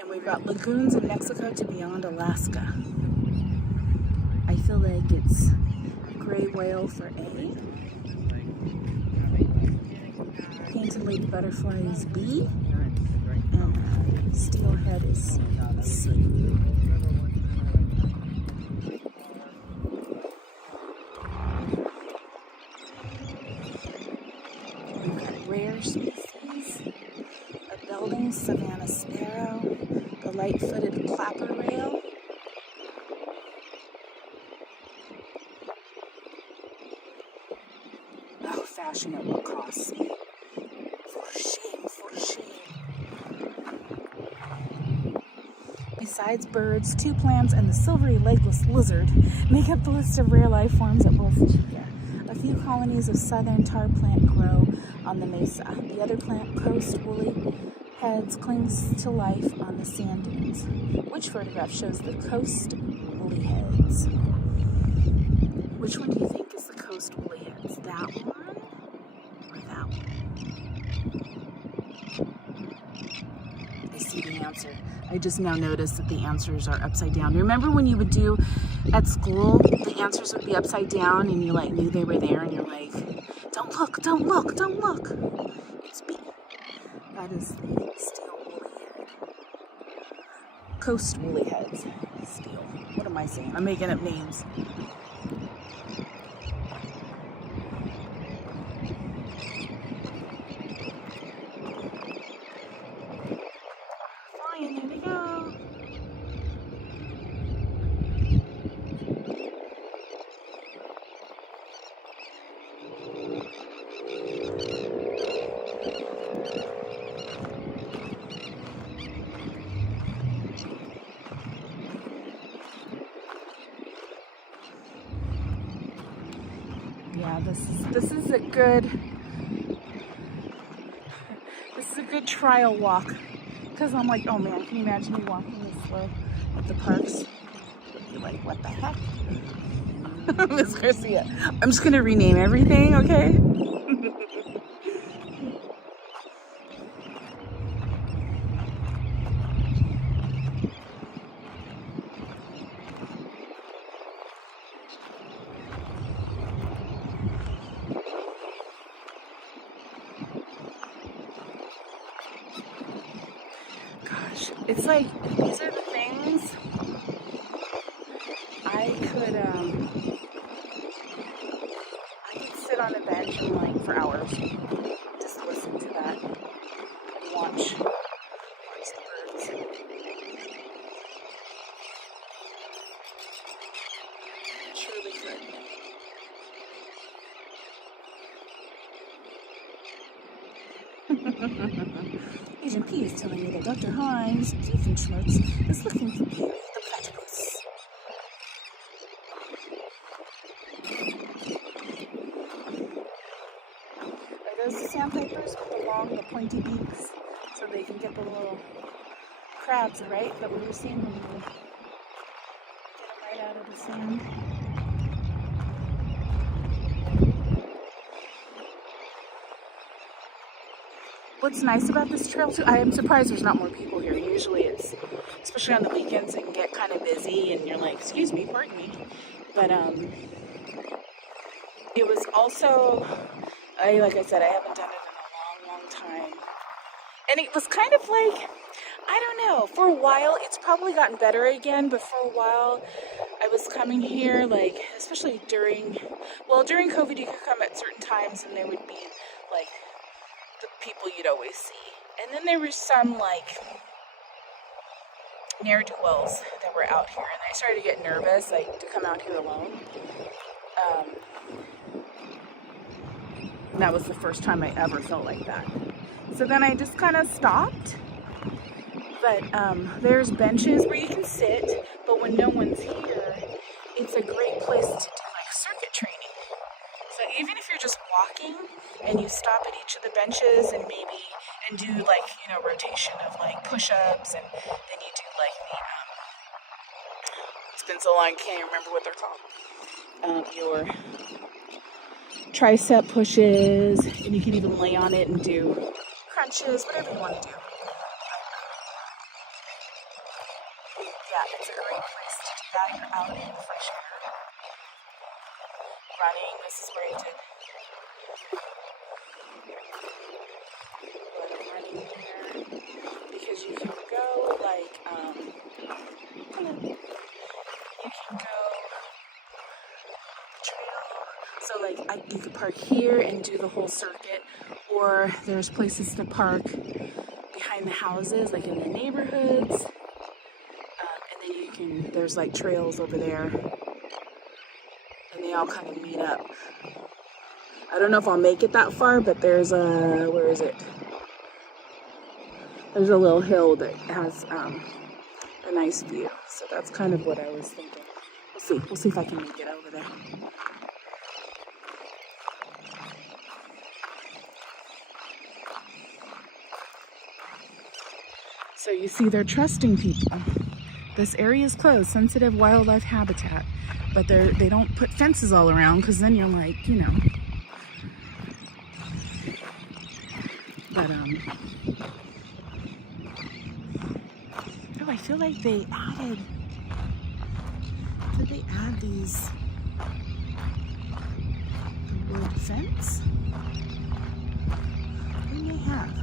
And we've got lagoons in Mexico to beyond Alaska. I feel like it's gray whale for A. Painted lady butterfly is B. And steelhead is C. Rare species, a Belding savanna sparrow, the light-footed clapper rail, oh, fashion at what cost? For shame. Besides birds, two plants, and the silvery legless lizard make up the list of rare life forms at Bolsa Chica. A few colonies of southern tar plant grow on the mesa. The other plant, coast woolly heads, clings to life on the sand dunes. Which photograph shows the coast woolly heads? Which one do you think is the coast woolly heads? That one or that one? I see the answer. I just now noticed that the answers are upside down. Remember when you would do at school, the answers would be upside down and you like knew they were there and you're like, don't look, don't look, don't look. It's B. That is the steel woolly head. Coast woolly heads. Steel. What am I saying? I'm making up names. Flying, here we go. Yeah, this is a good trial walk, because I'm like, oh man, can you imagine me walking this slow at the parks? I'd be like, what the heck? Miss Garcia. I'm just gonna rename everything, okay? Gosh, it's like, these are the things I could sit on a bench and like for hours, just listen to that and watch the birds. Truly could. Agent P is telling me that Dr. Hines, Diefenschmutz, is looking for Perry the platypus. Are those the sandpipers with the long, the pointy beaks, so they can get the little crabs, right? That we were seeing when we get them right out of the sand. What's nice about this trail too, I am surprised there's not more people here. Usually it's, especially on the weekends, it can get kind of busy and you're like, excuse me, pardon me. But it was also, like I said, I haven't done it in a long time. And it was kind of like, I don't know, for a while, it's probably gotten better again, but for a while, I was coming here, like, especially during COVID, you could come at certain times and there would be, like, the people you'd always see. And then there were some, like, ne'er-do-wells that were out here, and I started to get nervous, like, to come out here alone. And that was the first time I ever felt like that. So then I just kind of stopped. But there's benches where you can sit, but when no one's here, it's a great place to do, like, circuit training. So even if you're just walking and you stop at each of the benches and do like, rotation of like push-ups, and then you do like it's been so long I can't even remember what they're called. Your tricep pushes, and you can even lay on it and do crunches, whatever you want to do. Yeah, it's a great place to do that. You're out in fresh air. Running, this is where I did running here, because you can go like you can go trail, so like you could park here and do the whole circuit, or there's places to park behind the houses, like in the neighborhoods, and then there's like trails over there, and they all kind of meet up. I don't know if I'll make it that far, but there's where is it? There's a little hill that has a nice view. So that's kind of what I was thinking. We'll see if I can make it over there. So you see, they're trusting people. This area is closed, sensitive wildlife habitat, but they don't put fences all around because then you're like, you know. But oh, I feel like they added. Did they add these? The wood fence? They may have.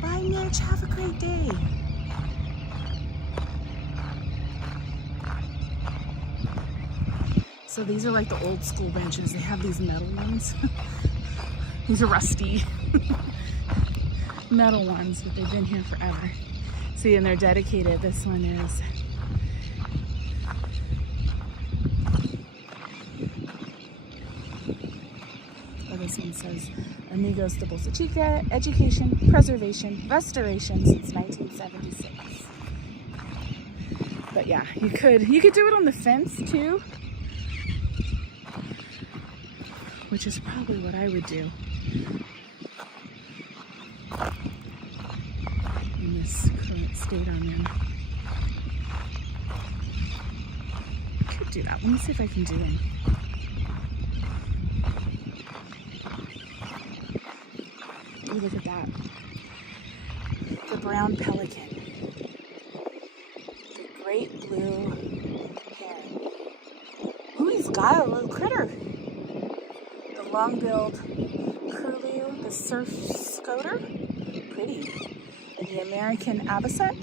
Bye, Mitch. Have a great day. So these are like the old school benches. They have these metal ones. These are rusty metal ones, but they've been here forever. See, and they're dedicated. This one is. Oh, this one says Amigos de Bolsa Chica, Education, Preservation, Restoration since 1976. But yeah, you could do it on the fence too, which is probably what I would do in this current state I'm in. I could do that. Let me see if I can do it. Ooh, look at that. The brown pelican. The great blue heron. Ooh, he's got a little critter. Long-billed curlew, the surf scoter, pretty, and the American avocet.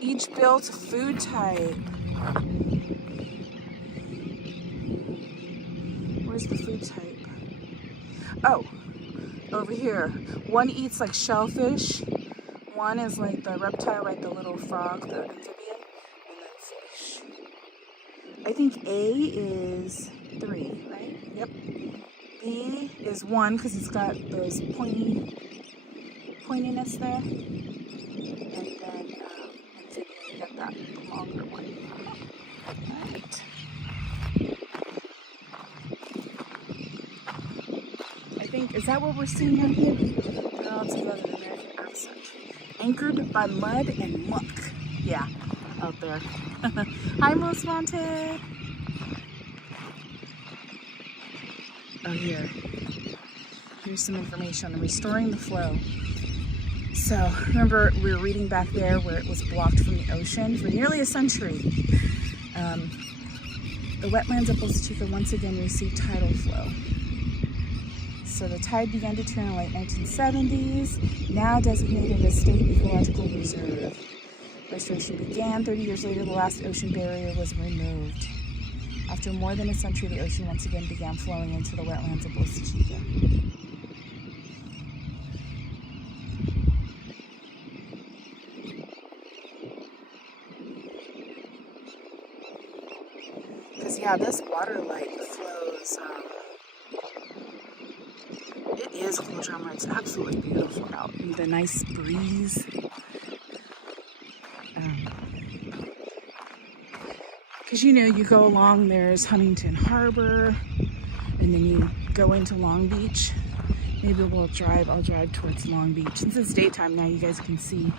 Each built food type. Where's the food type? Oh, over here. One eats like shellfish. One is like the reptile, like the little frog, the amphibian, and then fish. I think A is 3, right? Yep. B is 1 because it's got those pointiness there. And then amphibian, you got that longer one. Alright. I think, is that what we're seeing out here? They're all together, the American accent. Anchored by mud and muck. Yeah, out there. Hi, Most Wanted. Oh, here's some information on restoring the flow. So, remember we were reading back there where it was blocked from the ocean for nearly a century. The wetlands of Bolsa Chica once again received tidal flow. So the tide began to turn in the late 1970s, now designated as state ecological reserve. Restoration began 30 years later. The last ocean barrier was removed. After more than a century, the ocean once again began flowing into the wetlands of Bolsa Chica. Because yeah, this water like flows. It is cool, drummer. It's absolutely beautiful out. And the nice breeze. Because you know, you go along, there's Huntington Harbor, and then you go into Long Beach. Maybe I'll drive towards Long Beach. Since it's daytime now, you guys can see.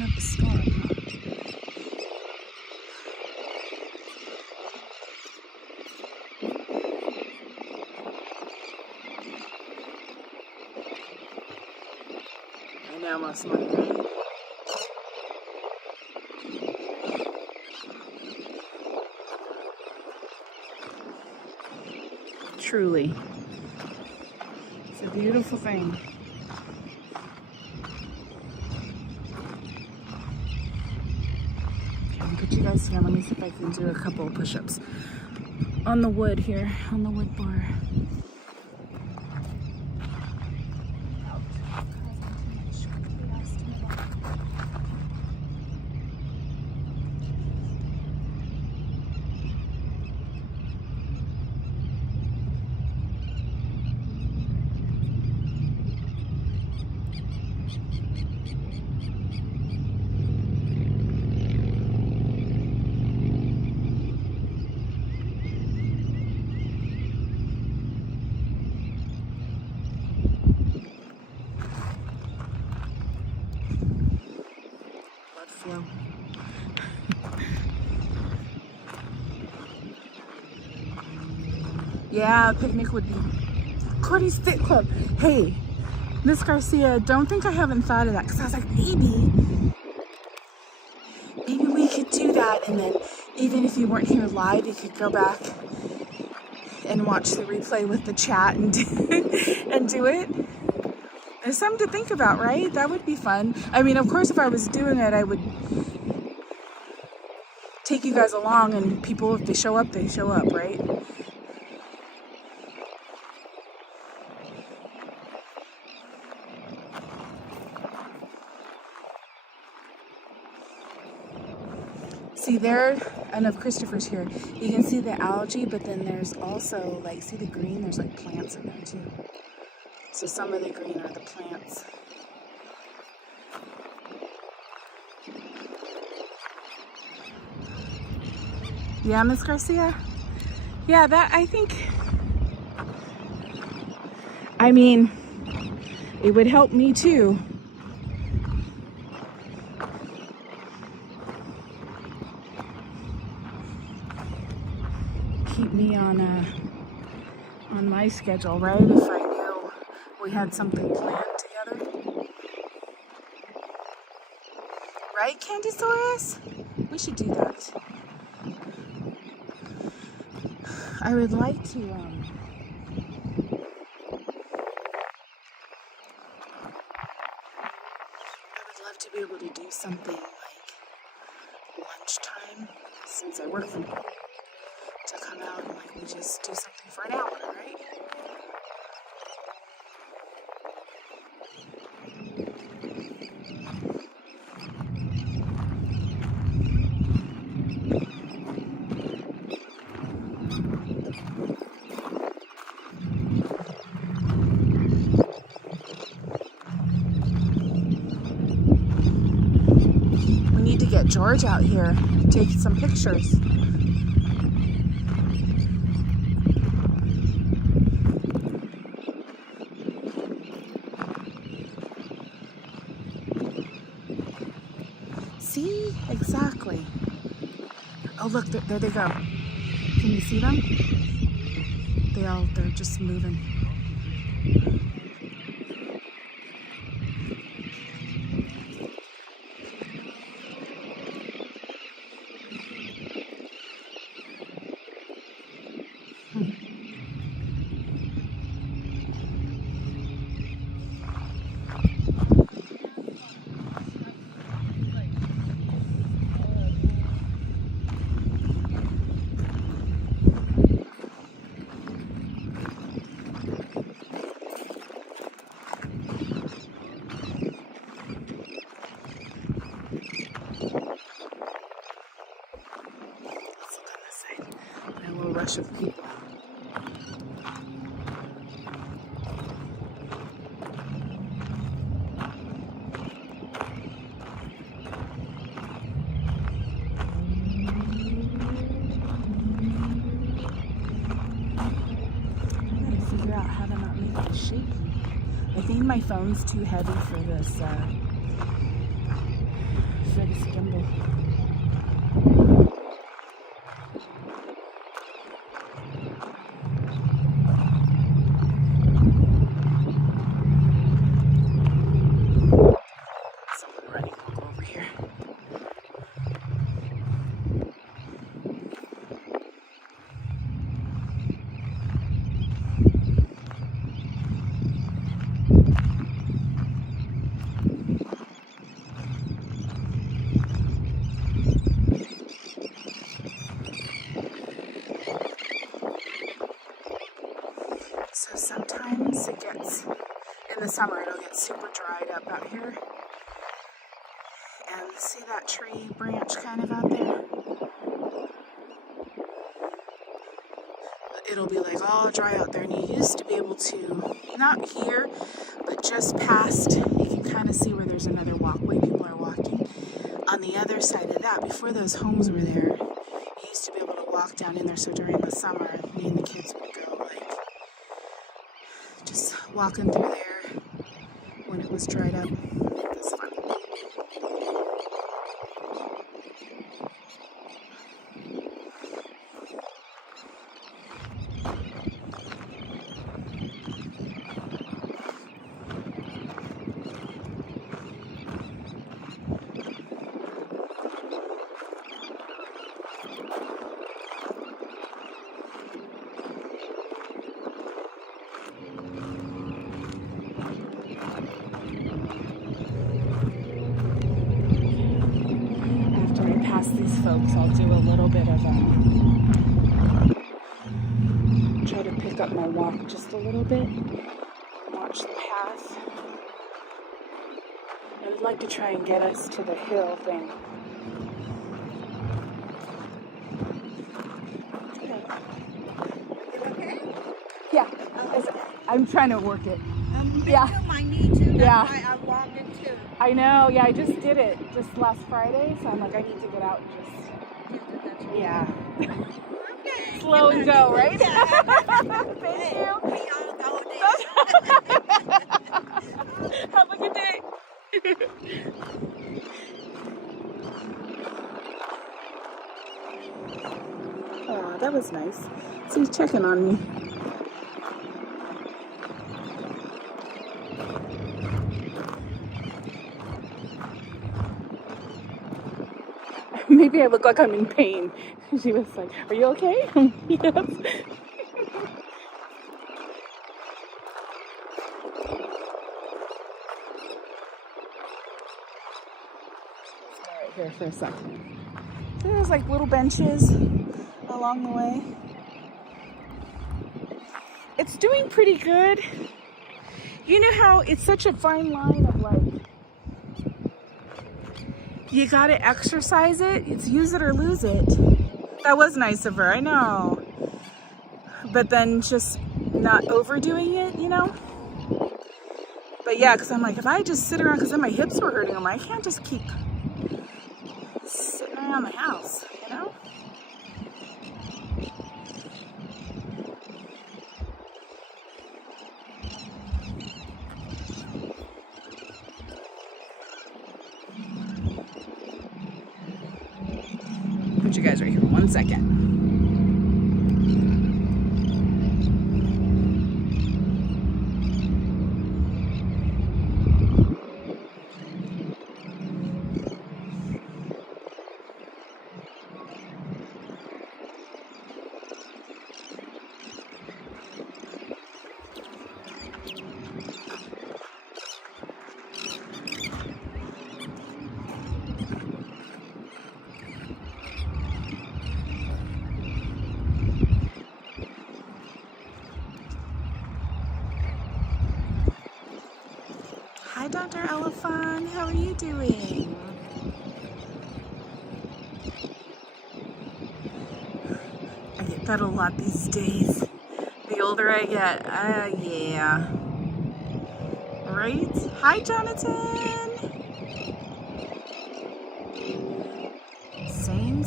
Up a storm. I know, most money, right? Truly. It's a beautiful thing. Put you guys together. Let me see if I can do a couple of push-ups on the wood here, on the wood bar. flow. Yeah, a picnic would be Cordy's Fit Club. Hey, Miss Garcia, don't think I haven't thought of that, because I was like, maybe we could do that, and then even if you weren't here live, you could go back and watch the replay with the chat and do it. It's something to think about, right? That would be fun. I mean, of course, if I was doing it, I would take you guys along, and people, if they show up, right? See there, I know Christopher's here. You can see the algae, but then there's also, like, see the green? There's like plants in there too. So some of the green are the plants. Yeah, Miss Garcia? Yeah, that, I think, I mean, it would help me too. Keep me on my schedule, right? If I knew we had something planned together. Right, Candysaurus? We should do that. I would like to, I would love to be able to do something like lunchtime, since I work from home, to come out and like we just do something for an hour, right? We need to get George out here, take some pictures. See? Exactly. Oh, look, there they go. Can you see them? They're just moving. Rush of people. I gotta figure out how to not make it shaky. I think my phone's too heavy for this gimbal. So sometimes it gets, in the summer, it'll get super dried up out here. And see that tree branch kind of out there? It'll be like all dry out there, and you used to be able to, not here, but just past, you can kind of see where there's another walkway people are walking. On the other side of that, before those homes were there, you used to be able to walk down in there, so during the summer, me and the kids would go like, just walking through there when it was dried up. It was fun. past these folks, I'll do a little bit of try to pick up my walk just a little bit. Watch the path. I would like to try and get us to the hill thing. Yeah, I'm trying to work it. Yeah. My knee too. Yeah. That's why I walked into. I know. Yeah, I just did it just last Friday, so I'm like, I need to get out and just. Yeah. Okay. Slow and go, right? Yeah. Thank you. We all go there. Have a good day. Oh, that was nice. So he's checking on me. Maybe I look like I'm in pain. She was like, "Are you okay?" Yes. Right here for a second. There's like little benches along the way. It's doing pretty good. You know how it's such a fine line of like, you gotta exercise it. It's use it or lose it. That was nice of her, I know. But then just not overdoing it, you know? But yeah, because I'm like, if I just sit around, because then my hips were hurting, I'm like, I can't just keep sitting around the house, you know? Put you guys right here, 1 second. Hi, Dr. Elephant. How are you doing? I get fed a lot these days. The older I get, yeah. Right? Hi, Jonathan. Same.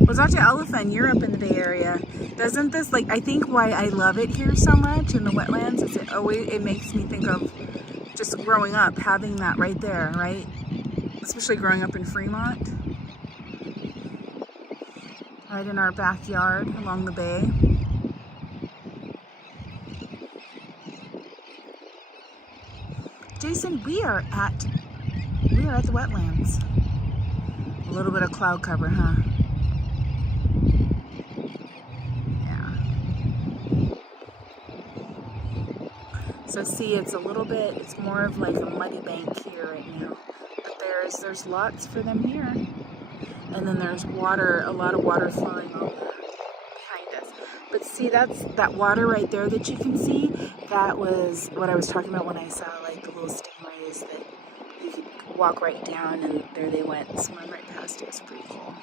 Well, Dr. Elephant, you're up in the Bay Area. Doesn't this, like, I think why I love it here so much in the wetlands is it makes me think of just growing up, having that right there, right? Especially growing up in Fremont. Right in our backyard along the bay. Jason, we are at the wetlands. A little bit of cloud cover, huh? So see, it's more of like a muddy bank here right now. But there's lots for them here. And then there's water, a lot of water flowing over behind us. But see, that water right there that you can see, that was what I was talking about when I saw like the little stingrays that you could walk right down and there they went, swim right past it. It's pretty cool.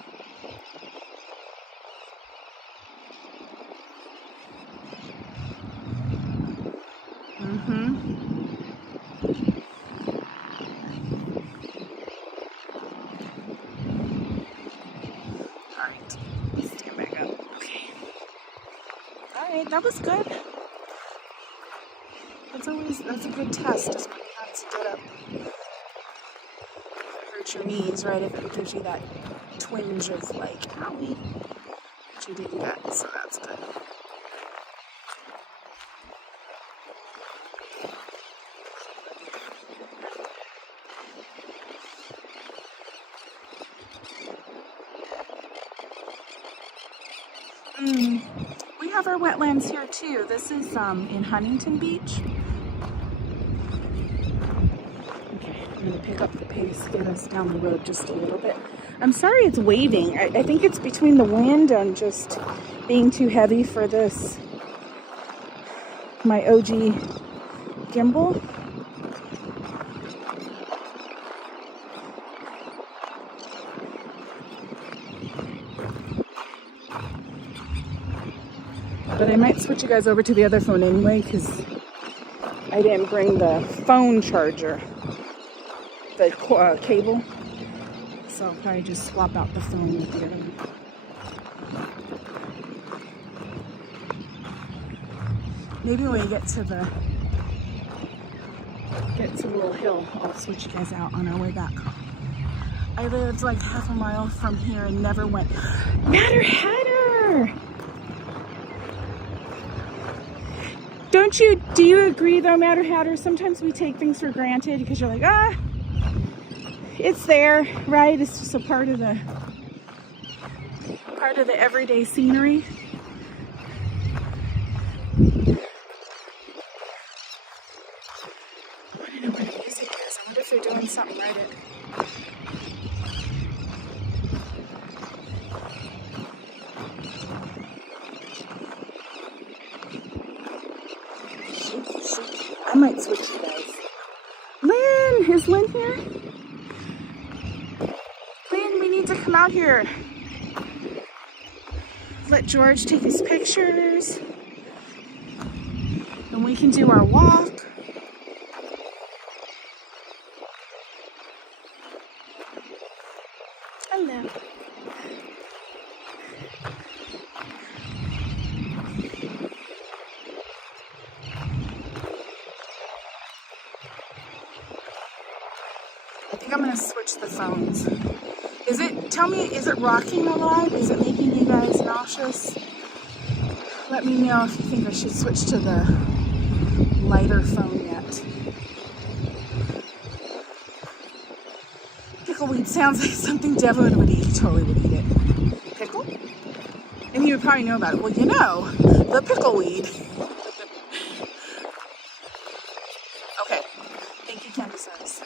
Alright, stand back up. Okay. Alright, that was good. That's a good test, is when you have to get up. Hurt your knees, right? If it gives you that twinge of like, owie, which you didn't get, so that's good. We have our wetlands here too. This is in Huntington Beach. Okay, I'm gonna pick pick up the pace, get us down the road just a little bit. I'm sorry it's waving. I think it's between the wind and just being too heavy for this, my OG gimbal. But I might switch you guys over to the other phone anyway, because I didn't bring the phone charger, the cable. So I'll probably just swap out the phone with the other one. Maybe when we get to the little hill, I'll switch you guys out on our way back. I lived like half a mile from here and never went. Matter Hatter! Do you agree though, Matter Hatter? Sometimes we take things for granted because you're like, it's there, right? It's just a part of the everyday scenery. I want to know where the music is. I wonder if they're doing something right at. I might switch you guys. Lynn! Is Lynn here? Lynn, we need to come out here. Let George take his pictures. And we can do our walk. Hello. I think I'm gonna switch the phones. Tell me, is it rocking a lot? Is it making you guys nauseous? Let me know if you think I should switch to the lighter phone yet. Pickleweed sounds like something Devin would eat. He totally would eat it. Pickle? And you would probably know about it. Well, you know, the pickleweed. Okay. Thank you, Candy Size.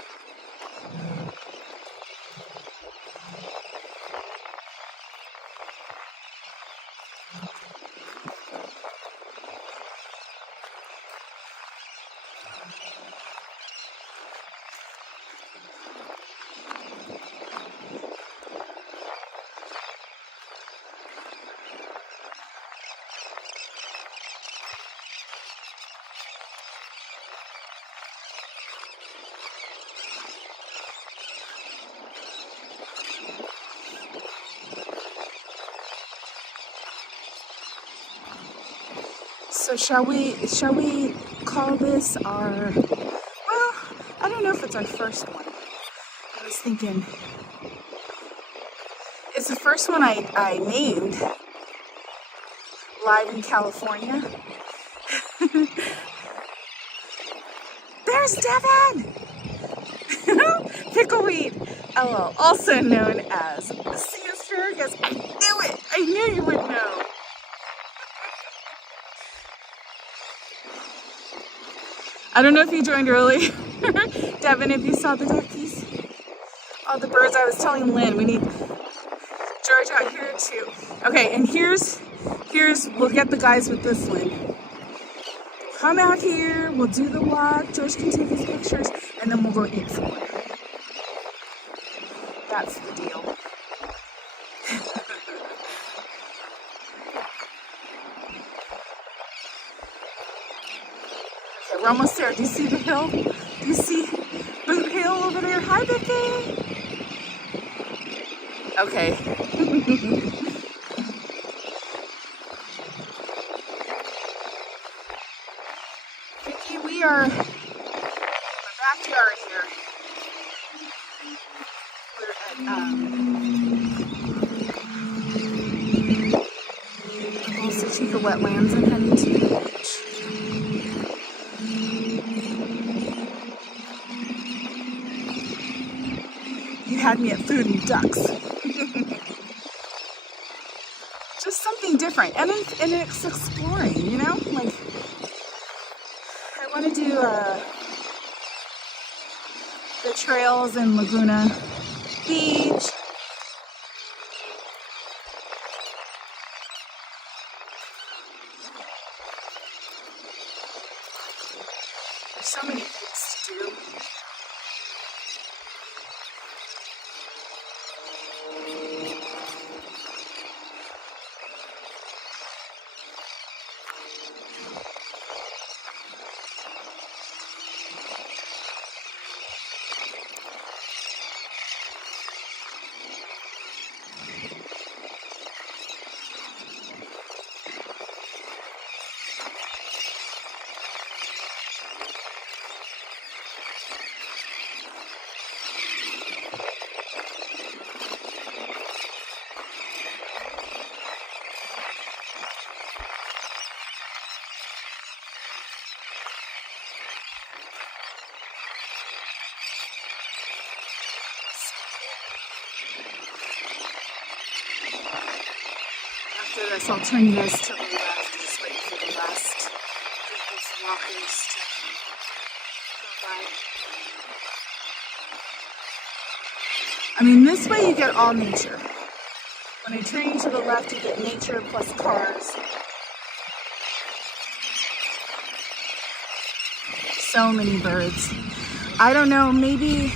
So shall we call this our, well, I don't know if it's our first one. I was thinking, it's the first one I named live in California. There's Devin! Pickleweed, LL, also known as sea asparagus. I knew it! I knew you would know. I don't know if you joined early, Devin, if you saw the duckies. All the birds. I was telling Lynn, we need George out here too. Okay, and here's, we'll get the guys with this, Lynn. Come out here, we'll do the walk, George can take his pictures, and then we'll go eat somewhere. That's the deal. We're almost there. Do you see the hill? Do you see Boot Hill over there? Hi, Vicky. Okay. Vicky, we are in the backyard here. We're at also Chica Wetlands and heading to the beach. You had me at food and ducks. Just something different, and it's exploring, you know? Like, I want to do the trails in Laguna Beach. There's so many things to do. After this, I'll turn you guys to the left. Just wait for the last group of walkers to go by. I mean, this way you get all nature. When I turn you to the left, you get nature plus cars. So many birds. I don't know, maybe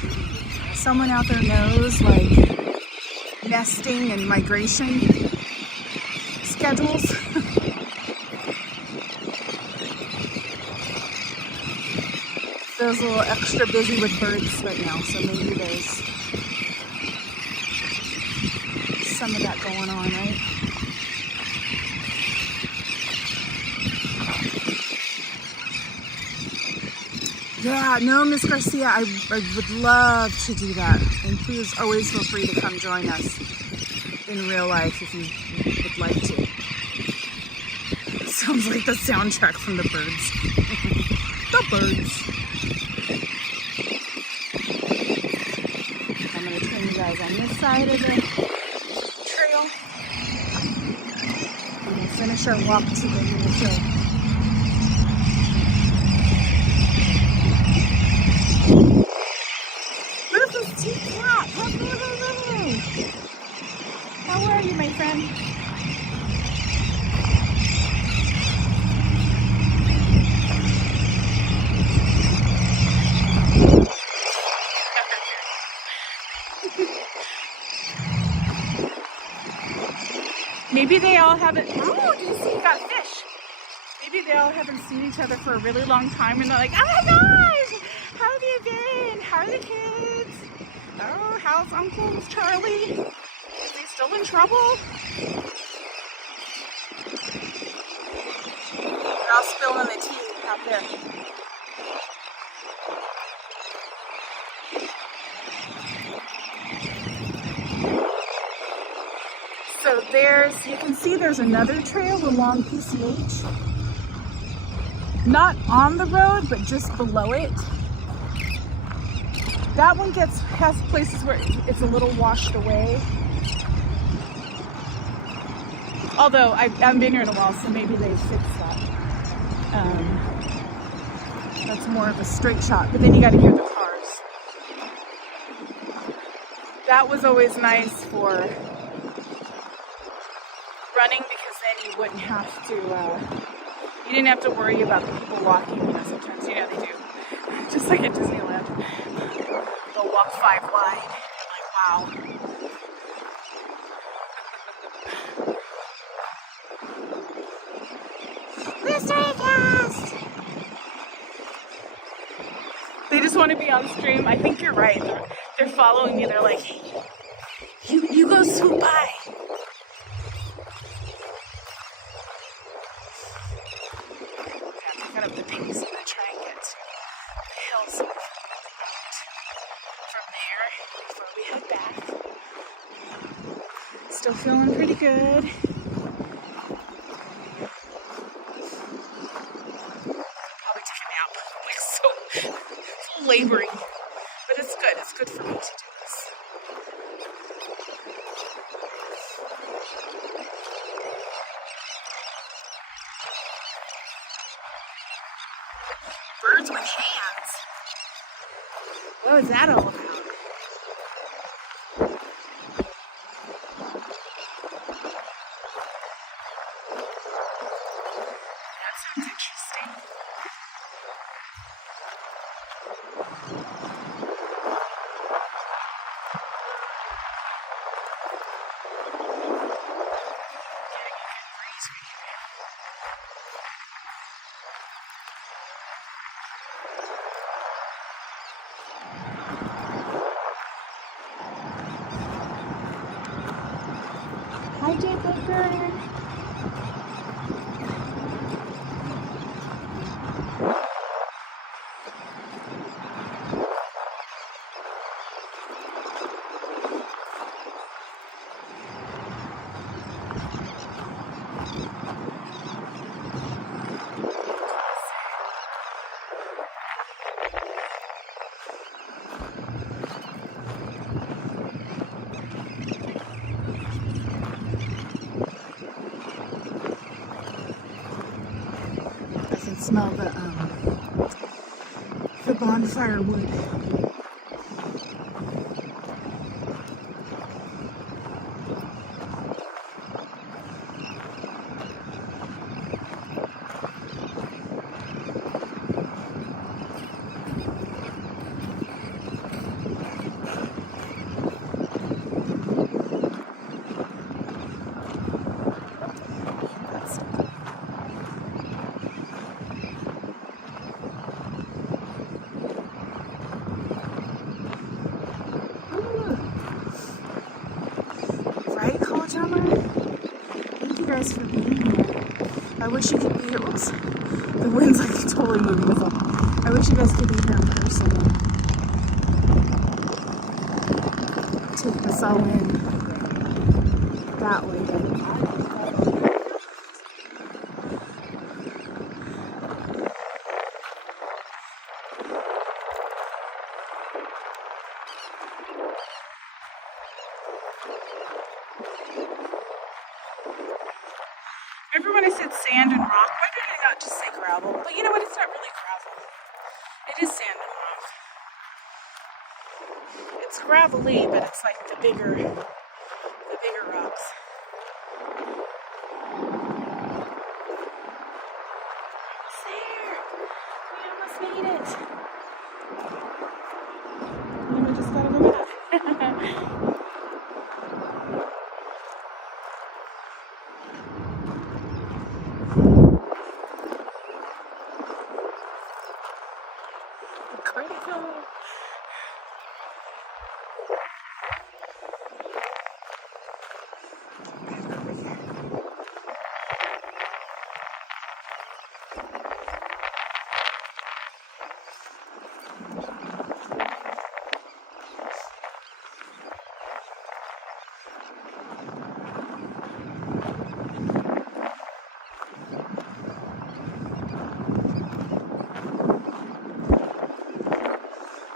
someone out there knows, like, nesting and migration schedules. Feels a little extra busy with birds right now, so maybe there's some of that going on, right? Yeah, no, Miss Garcia, I would love to do that. And please always feel free to come join us in real life if you would like to. Sounds like the soundtrack from the birds. The birds. I'm going to turn you guys on this side of the trail. And we'll finish our walk to the trail. How are you, my friend? Maybe they all haven't. Oh, do you see? You got fish. Maybe they all haven't seen each other for a really long time, and they're like, "Oh my gosh, how have you been? How are the kids? Oh, how's Uncle Charlie? Is he still in trouble?" They're all spilling the tea out there. So you can see there's another trail along PCH. Not on the road, but just below it. That one has places where it's a little washed away. Although I haven't been here in a while, so maybe they fixed that. That's more of a straight shot, but then you got to hear the cars. That was always nice for running, because then you wouldn't have to, you didn't have to worry about the people walking, sometimes, they do. Just like at Disneyland. They'll walk 5 wide. Like, wow. They just want to be on stream. I think you're right. They're following me. They're like, "Hey, you go swoop by." Kind of the pace I'm gonna try and get to the hills from there before we head back. Still feeling pretty good. Probably take a nap. I'm like so laboring, but it's good. It's good for me to do this. Birds with hands. Whoa, was that all about? That sounds interesting. Getting a good breeze right here. Hi, Jay Booker. I can smell the bonfire wood. Right, college armor? Thank you guys for being here. I wish you could be here. Oops. The wind's like totally moving us up. I wish you guys could be here in person. Take this all in that way. Remember when I said sand and rock? Why did I not just say gravel? But you know what? It's not really gravel. It is sand and rock. It's gravelly, but it's like the bigger rocks. Almost there. We almost made it. And then we just gotta go back. Critical. Back over here.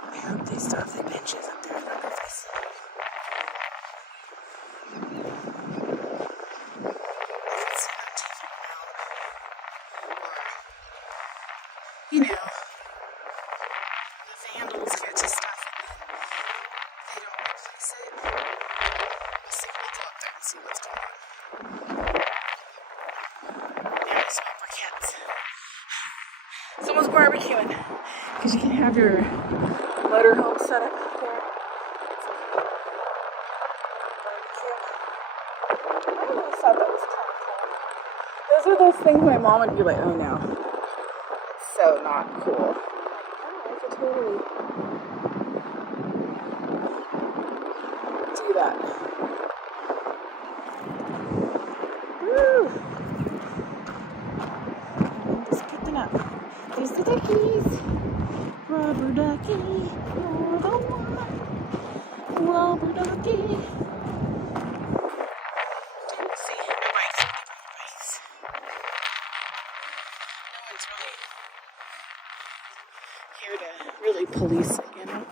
I hope they still have the benches up there. I don't know if I see them. I can see them taking them out. Or, you know, the vandals get to stuff and then they don't replace it. We'll see. We'll go up there and see what's going on. There's my briquettes. Someone's barbecuing. Because you can have your motorhome set up out there. Barbecue. I always thought that was kind of cool. Those are those things my mom would be like, oh no. It's so not cool. Oh, I could totally do that. Woo! I'm just picking up. There's the duckies. Rubber ducky, you're the one. Rubber ducky. Didn't see the bikes. No one's really here to really police it, you know?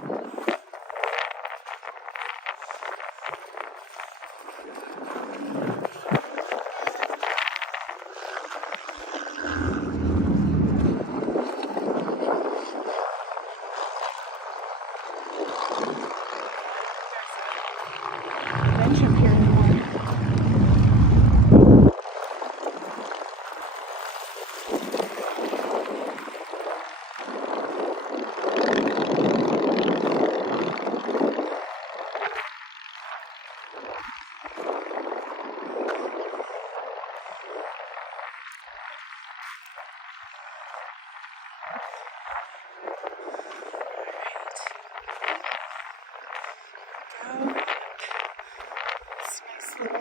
This nice little.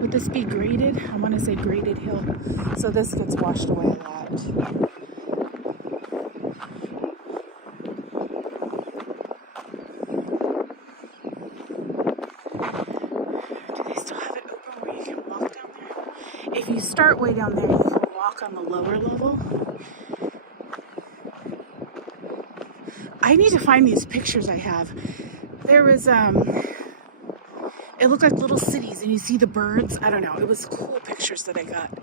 Would this be graded? I want to say graded hill. So this gets washed away a lot. Do they still have it open where you can walk down there? If you start way down there, you can walk on the lower level. I need to find these pictures I have. There was, it looked like little cities and you see the birds. I don't know. It was cool pictures that I got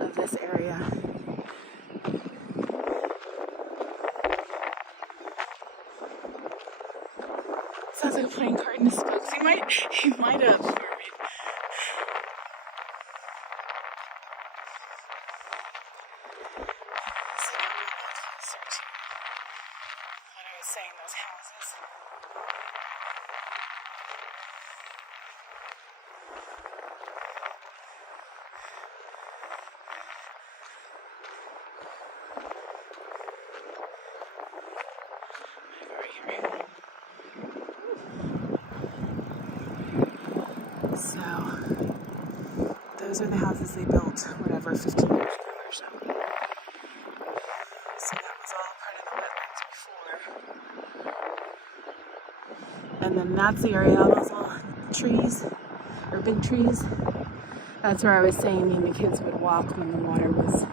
of this area. Sounds like a playing card in his spokes. He might have. Saying those houses. So those are the houses they built, whatever, 15 years ago or so. So that was all part of the wetlands before. And then that's the area, all those little trees, or big trees. That's where I was saying me and the kids would walk when the water was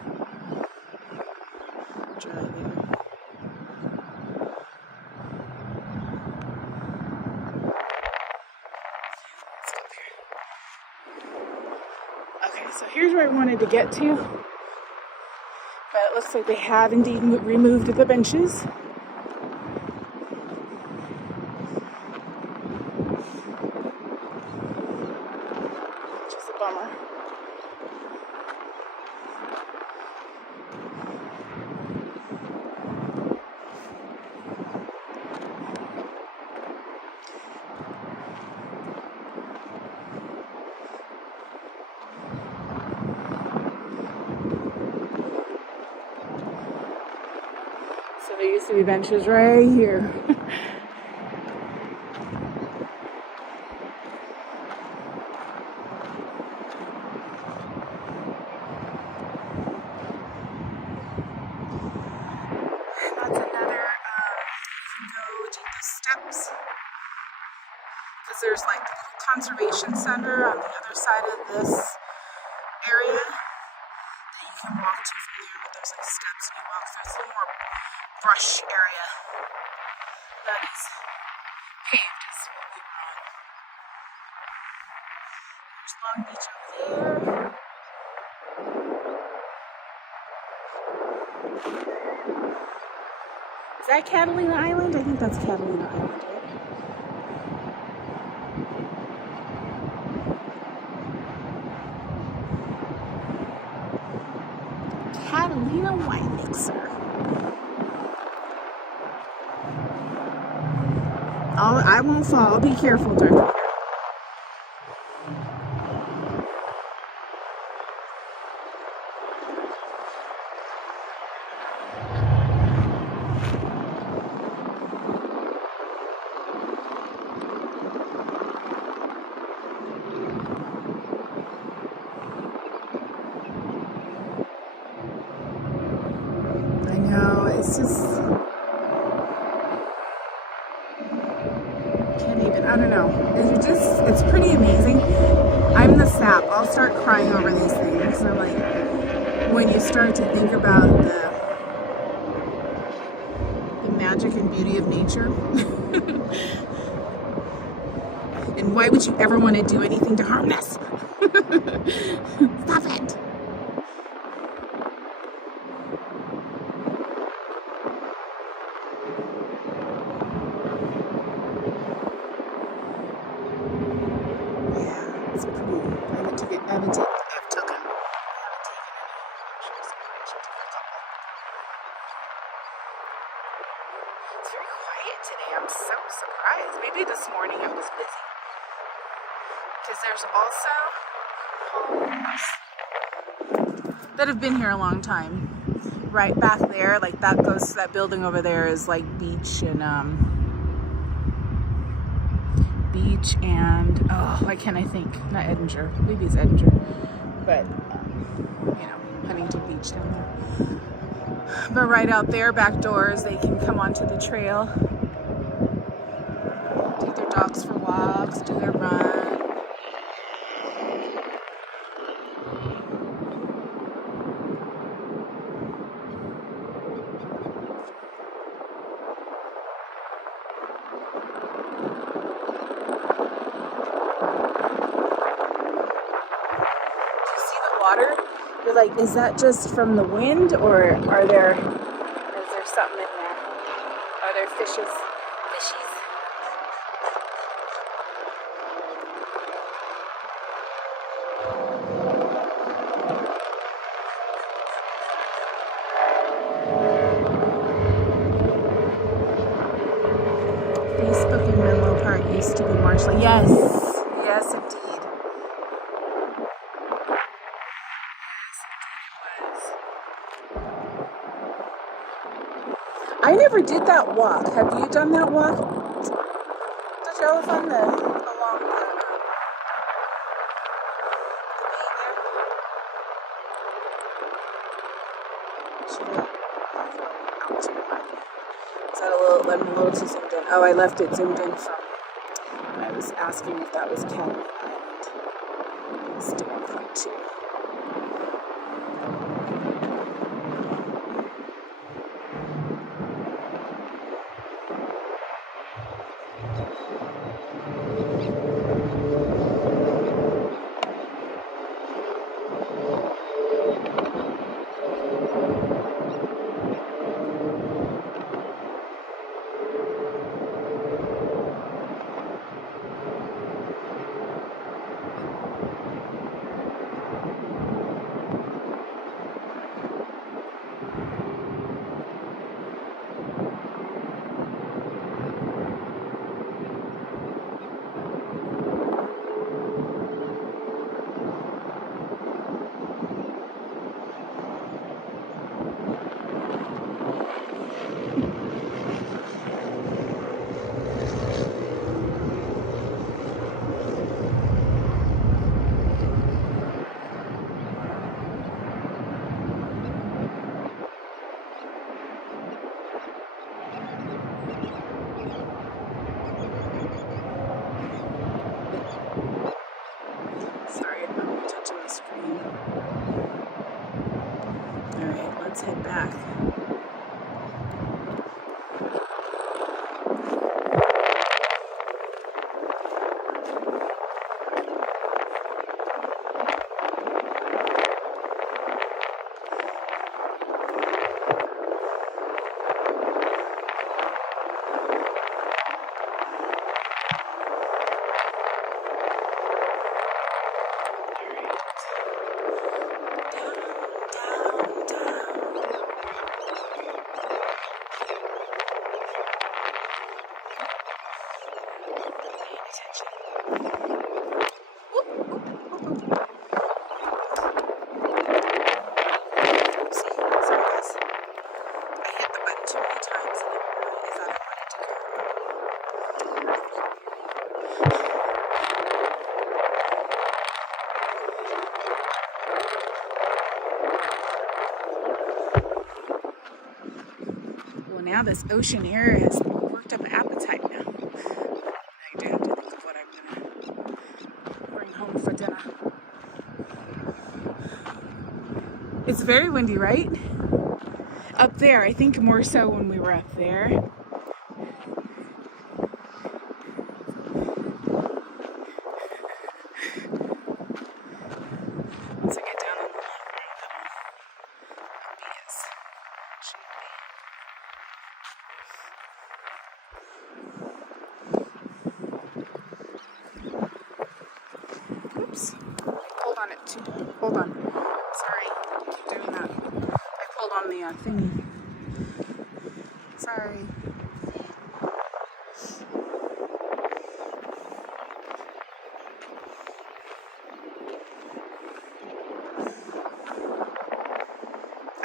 dry there. Okay, so here's where I wanted to get to. But it looks like they have indeed removed the benches. Which is a bummer. So there used to be benches right here. That's another, you can go take the steps. Because there's like the little conservation center on the other side of this area that you can walk to from there, but there's like steps and you walk through. It's a little more brush area that is paved is what we were on. There's Long Beach over there. Is that Catalina Island? I think that's Catalina Island, right? Catalina wine mixer. I won't fall. I'll be careful, Dark. I know, it's just... I don't know. It's pretty amazing. I'm the sap. I'll start crying over these things. So like, when you start to think about the magic and beauty of nature, and why would you ever want to do anything to harm this? Stop it. It's pretty. I haven't taken any pictures. It's very quiet today. I'm so surprised. Maybe this morning it was busy. Because there's also homes that have been here a long time. Right back there, like that building over there is like beach and Beach and, oh, why can't I think? Not Edinger. Maybe it's Edinger. But, you know, Huntington Beach down there. But right out there, back doors, they can come onto the trail, take their dogs for walks, do their run. Water, you're like, is that just from the wind, or is there something in there? Are there fishies? Facebook in Menlo Park used to be marshland. Yes, yes indeed. I never did that walk. Have you done that walk? Don't y'all have fun along the I'm a little too zoomed in. Oh, I left it zoomed in from when I was asking if that was Cat Island. It's still on point 2. Let's head back. Now this ocean air has worked up an appetite now. I do have to think of what I'm going to bring home for dinner. It's very windy, right? Up there, I think more so when we were up there. Once I get down on the long road, that'll be as should be. Oops. Hold on it too. Hold on. Sorry. I keep doing that. I pulled on the thingy. Sorry.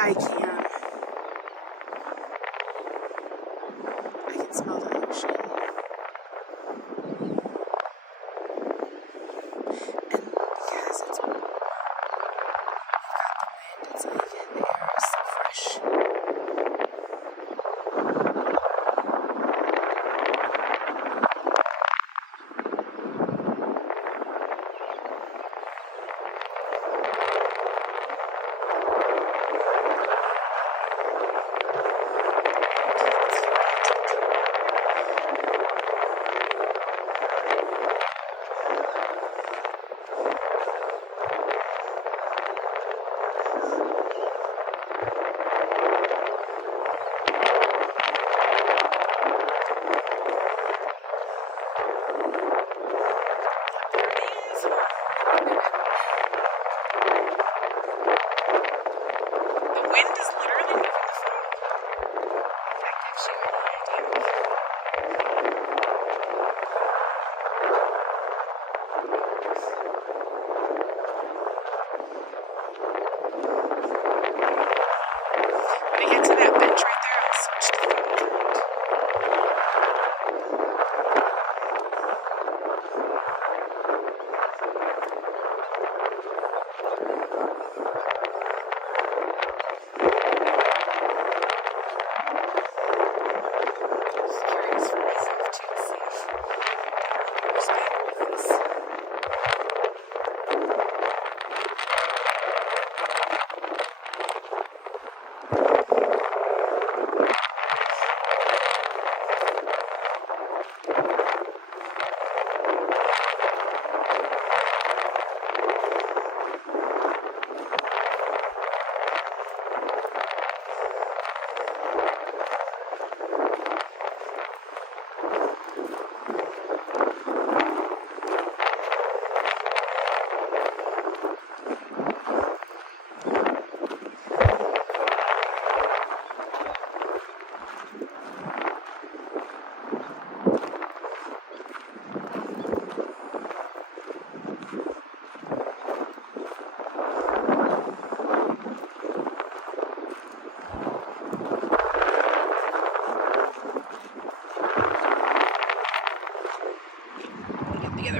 I can smell the ocean.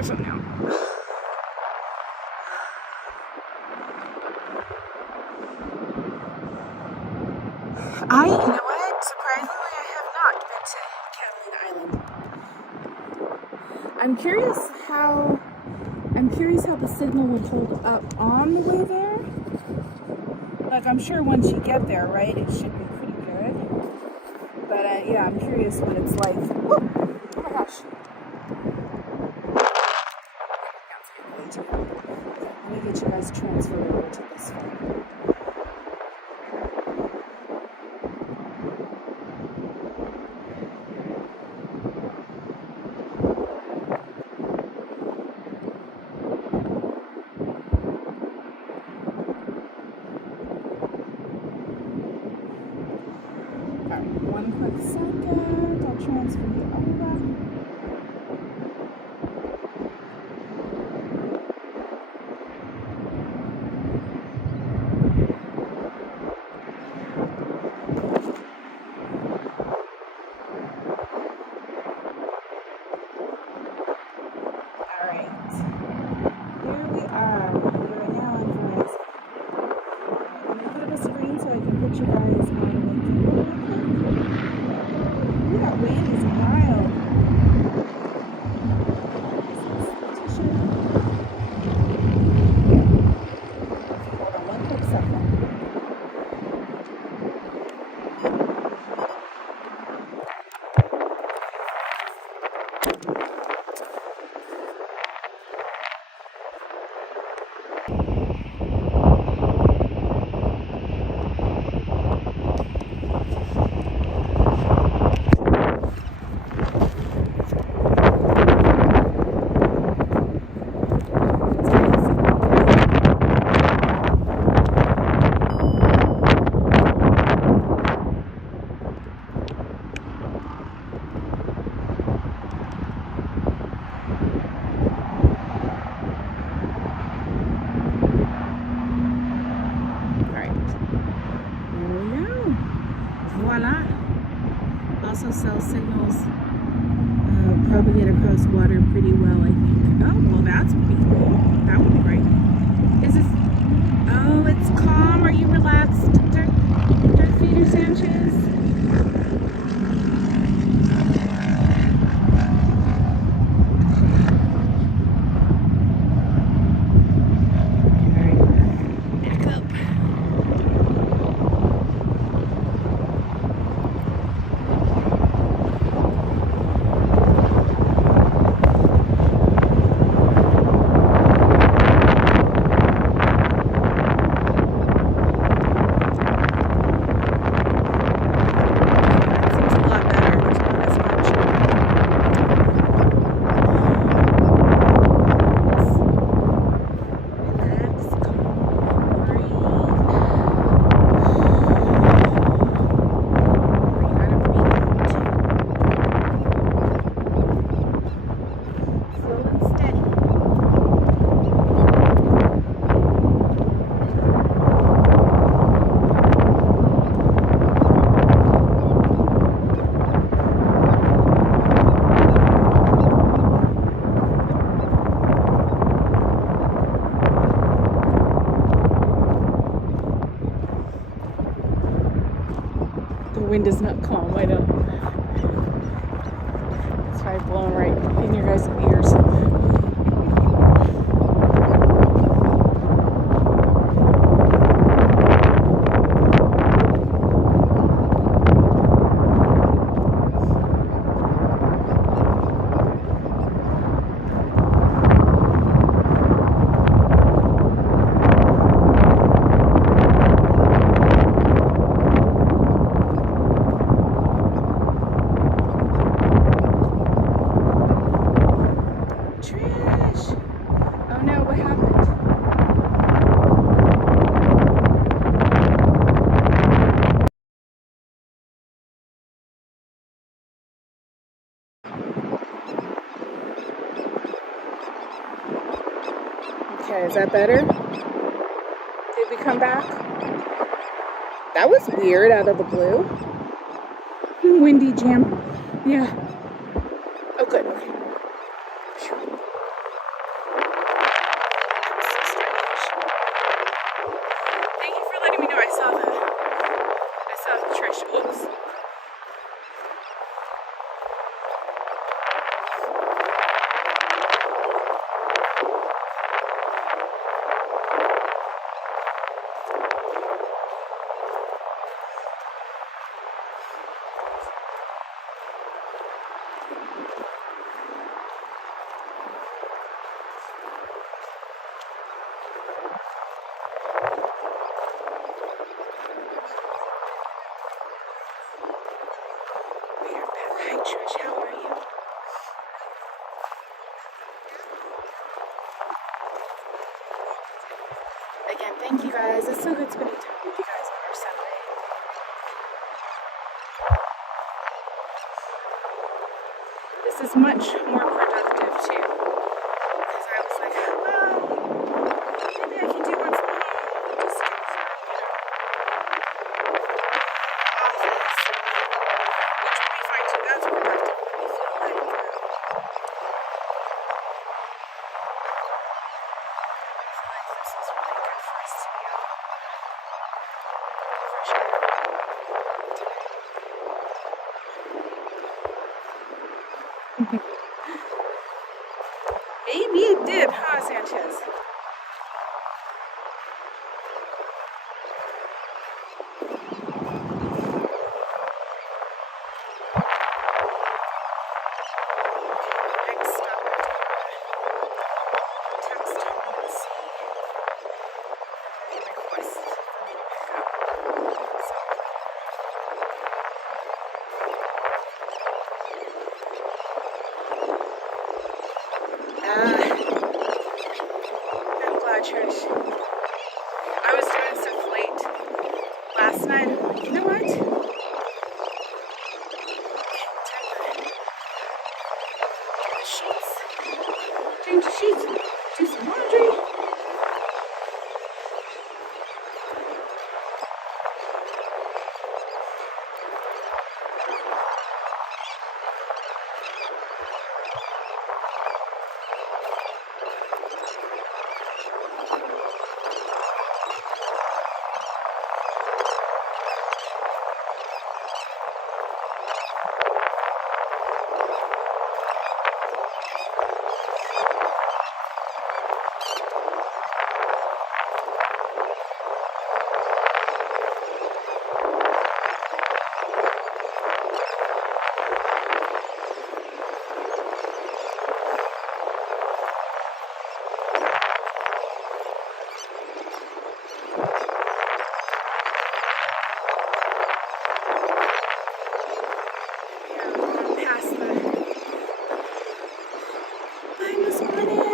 my phone now. You know what? Surprisingly, I have not been to Catalina Island. I'm curious how the signal would hold up on the way there. Like, I'm sure once you get there, right, it should be pretty good. But yeah, I'm curious what it's like. Woo! Oh my gosh. Let me get you guys transferred over to this phone. One quick second, I'll transfer you over. Alright, here we are. We are now on Verizon. I'm going to put up a screen so I can put you guys on the that wind is wild. Hold on one quick second. Voila. Also sells signals. Propagate across water pretty well, I think. Oh, well, that's pretty cool. That would be great. Is this? Oh, it's calm. Are you relaxed, Darth Vader Sanchez? Wind is not calm. I know. It's probably blowing right in your guys' ears. Okay, is that better? Did we come back? That was weird out of the blue. Windy jam. Yeah. Oh, good. Okay. so good spending time with you guys on our Sunday. This is much more productive too. Because I was like, well, maybe I can do one from home. Just do it from, office. Which would be fine too. That's productive. But I feel like this is really good for us to be able for sure. Maybe it did, huh, Sanchez? Next stop, text home and see any requests for me to pick up. So, I'm glad, Trish. I was doing stuff late last night. I'm like, you know what? Do the sheets. Change the sheets. Do some laundry.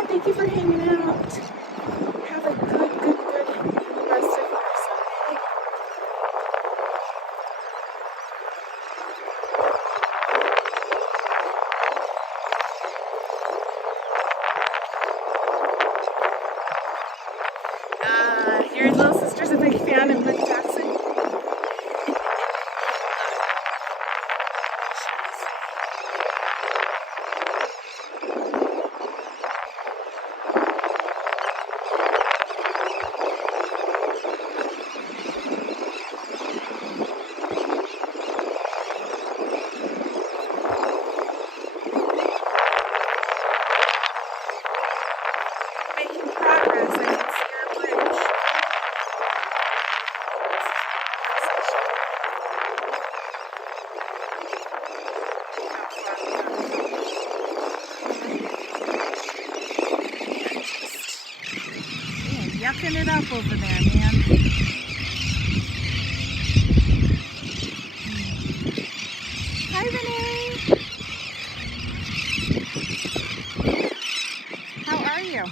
Thank you for hanging out. Have a good rest of your Sunday. Your little sister's a big fan of Mick Jackson. Making progress. I can see our bridge. Man, yucking it up over there, man. Hi, Renee. How are you?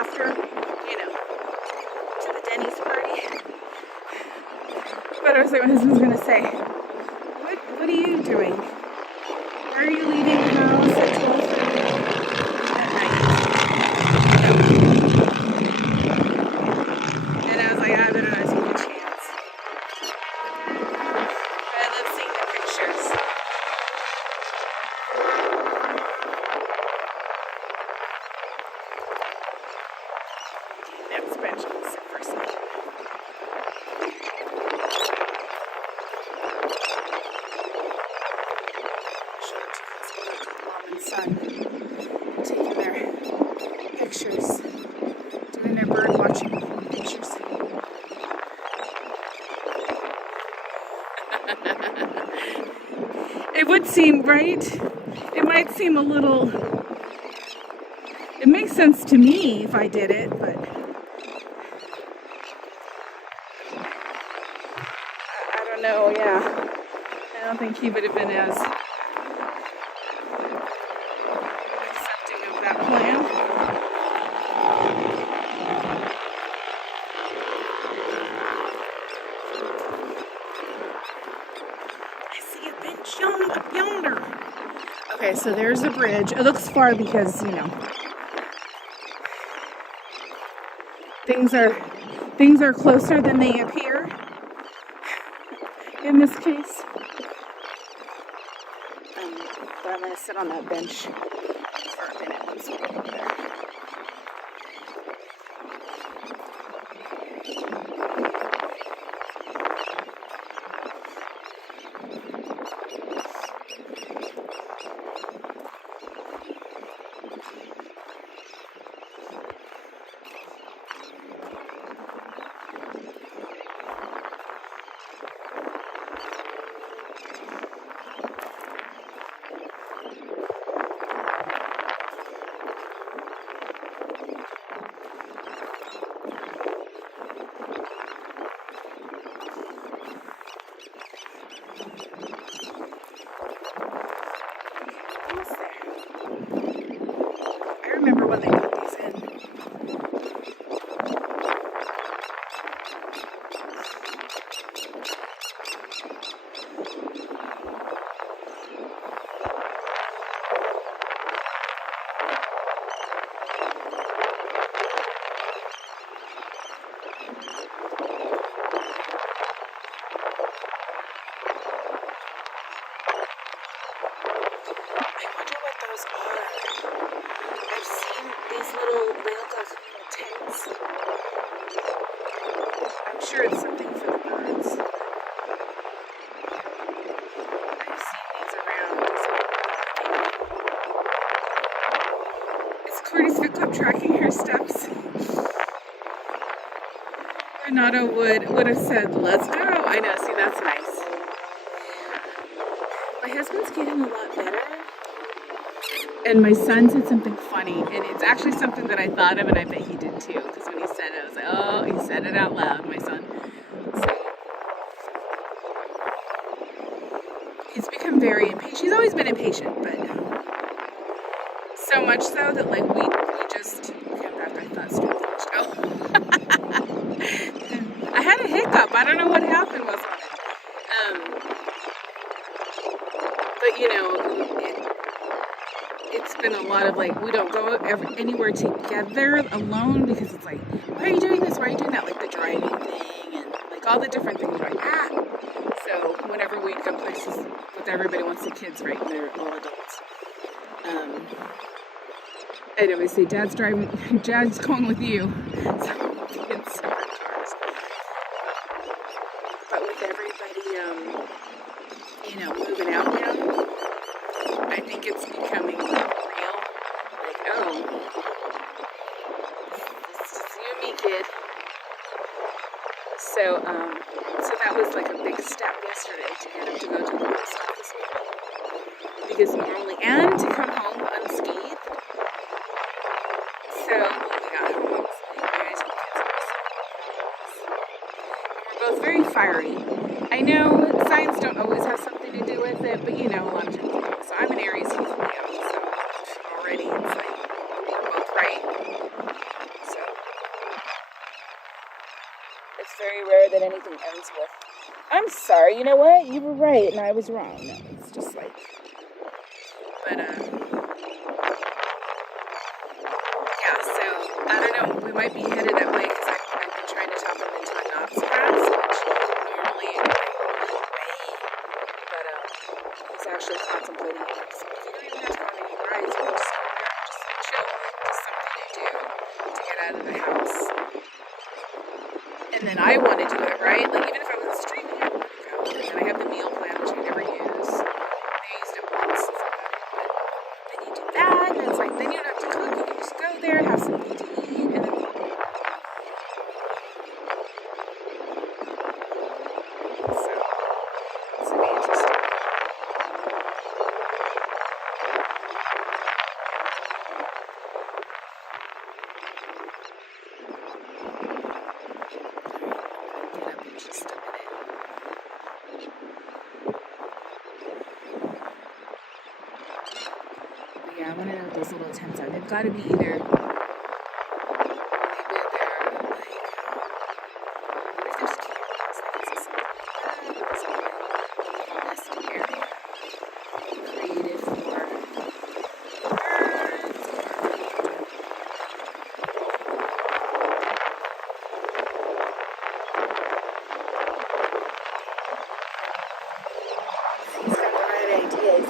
after, you know, to the Denny's party. But I was like, my husband's gonna say, what are you doing? Why are you leaving the house at 12:30 at night? And I was like, I better not take a chance. But I love seeing the pictures. Next bench, I'll sit for a second. Mom and son taking their pictures, doing their bird watching pictures. It would seem, right? It might seem a little, it makes sense to me if I did it, but I don't know, yeah. I don't think he would have been as accepting of that plan. I see a bench yonder. Okay, so there's the bridge. It looks far because, you know, things are closer than they appear in this case. But I'm going to sit on that bench for a minute once we get over there. Almost there. I remember when they put these in. I've seen these little, they look like little tents. I'm sure it's something for the birds. I've seen these around. Is Cordy's Fit Club tracking her steps? Renata would have said, let's go. I know, see, that's nice. My husband's getting a lot better. And my son said something funny, and it's actually something that I thought of, and I bet he did too, because when he said it, I was like, oh, he said it out loud, my son. So, he's become very impatient. He's always been impatient, but so much so that, like, we just came back, I thought, straight finished. Oh. I had a hiccup. I don't know what happened was on it. But, you know, it's been a lot of like, we don't go anywhere together alone because it's like, why are you doing this? Why are you doing that? Like the driving thing and like all the different things. Like, So whenever we go places with everybody wants the kids, right? And they're all adults. I'd always say, Dad's driving, Dad's going with you. So in separate cars. But with everybody, you know, moving out now, I think it's becoming like real. Like, oh, it's just you and me, kid. So that was like a big step yesterday to get him to go to the post office with me. Because normally, and to come home unscathed. So when we got home, I was like, guys, my kids are so we're both very fiery. I know signs don't always have something to do with it, but you know, a lot of times they do. So I'm an Aries, he's a Leo, so already it's like, we're both right. So very rare that anything ends with, I'm sorry, you know what? You were right and I was wrong. No, it's just like, but, yeah, so, I don't know, we might be headed that way because I've been trying to talk them into a knots pass, which normally I way, but, he's actually contemplating it. So you don't even have to go on any rides, you can just go there and just chill, just something to do to get out of the house. And then I want to do it, right? Like, even if I was streaming, I want to go. And then I have the meal plan, which I never use. I used it once. But then you do that, and it's like, then you don't have to cook. You can just go there, have something to eat, and then... So, it's going to be interesting. Just a minute. But yeah, I want to know what those little tents are. They've got to be either maybe if there's cameras, like it's something like that, or something nest area created for birds.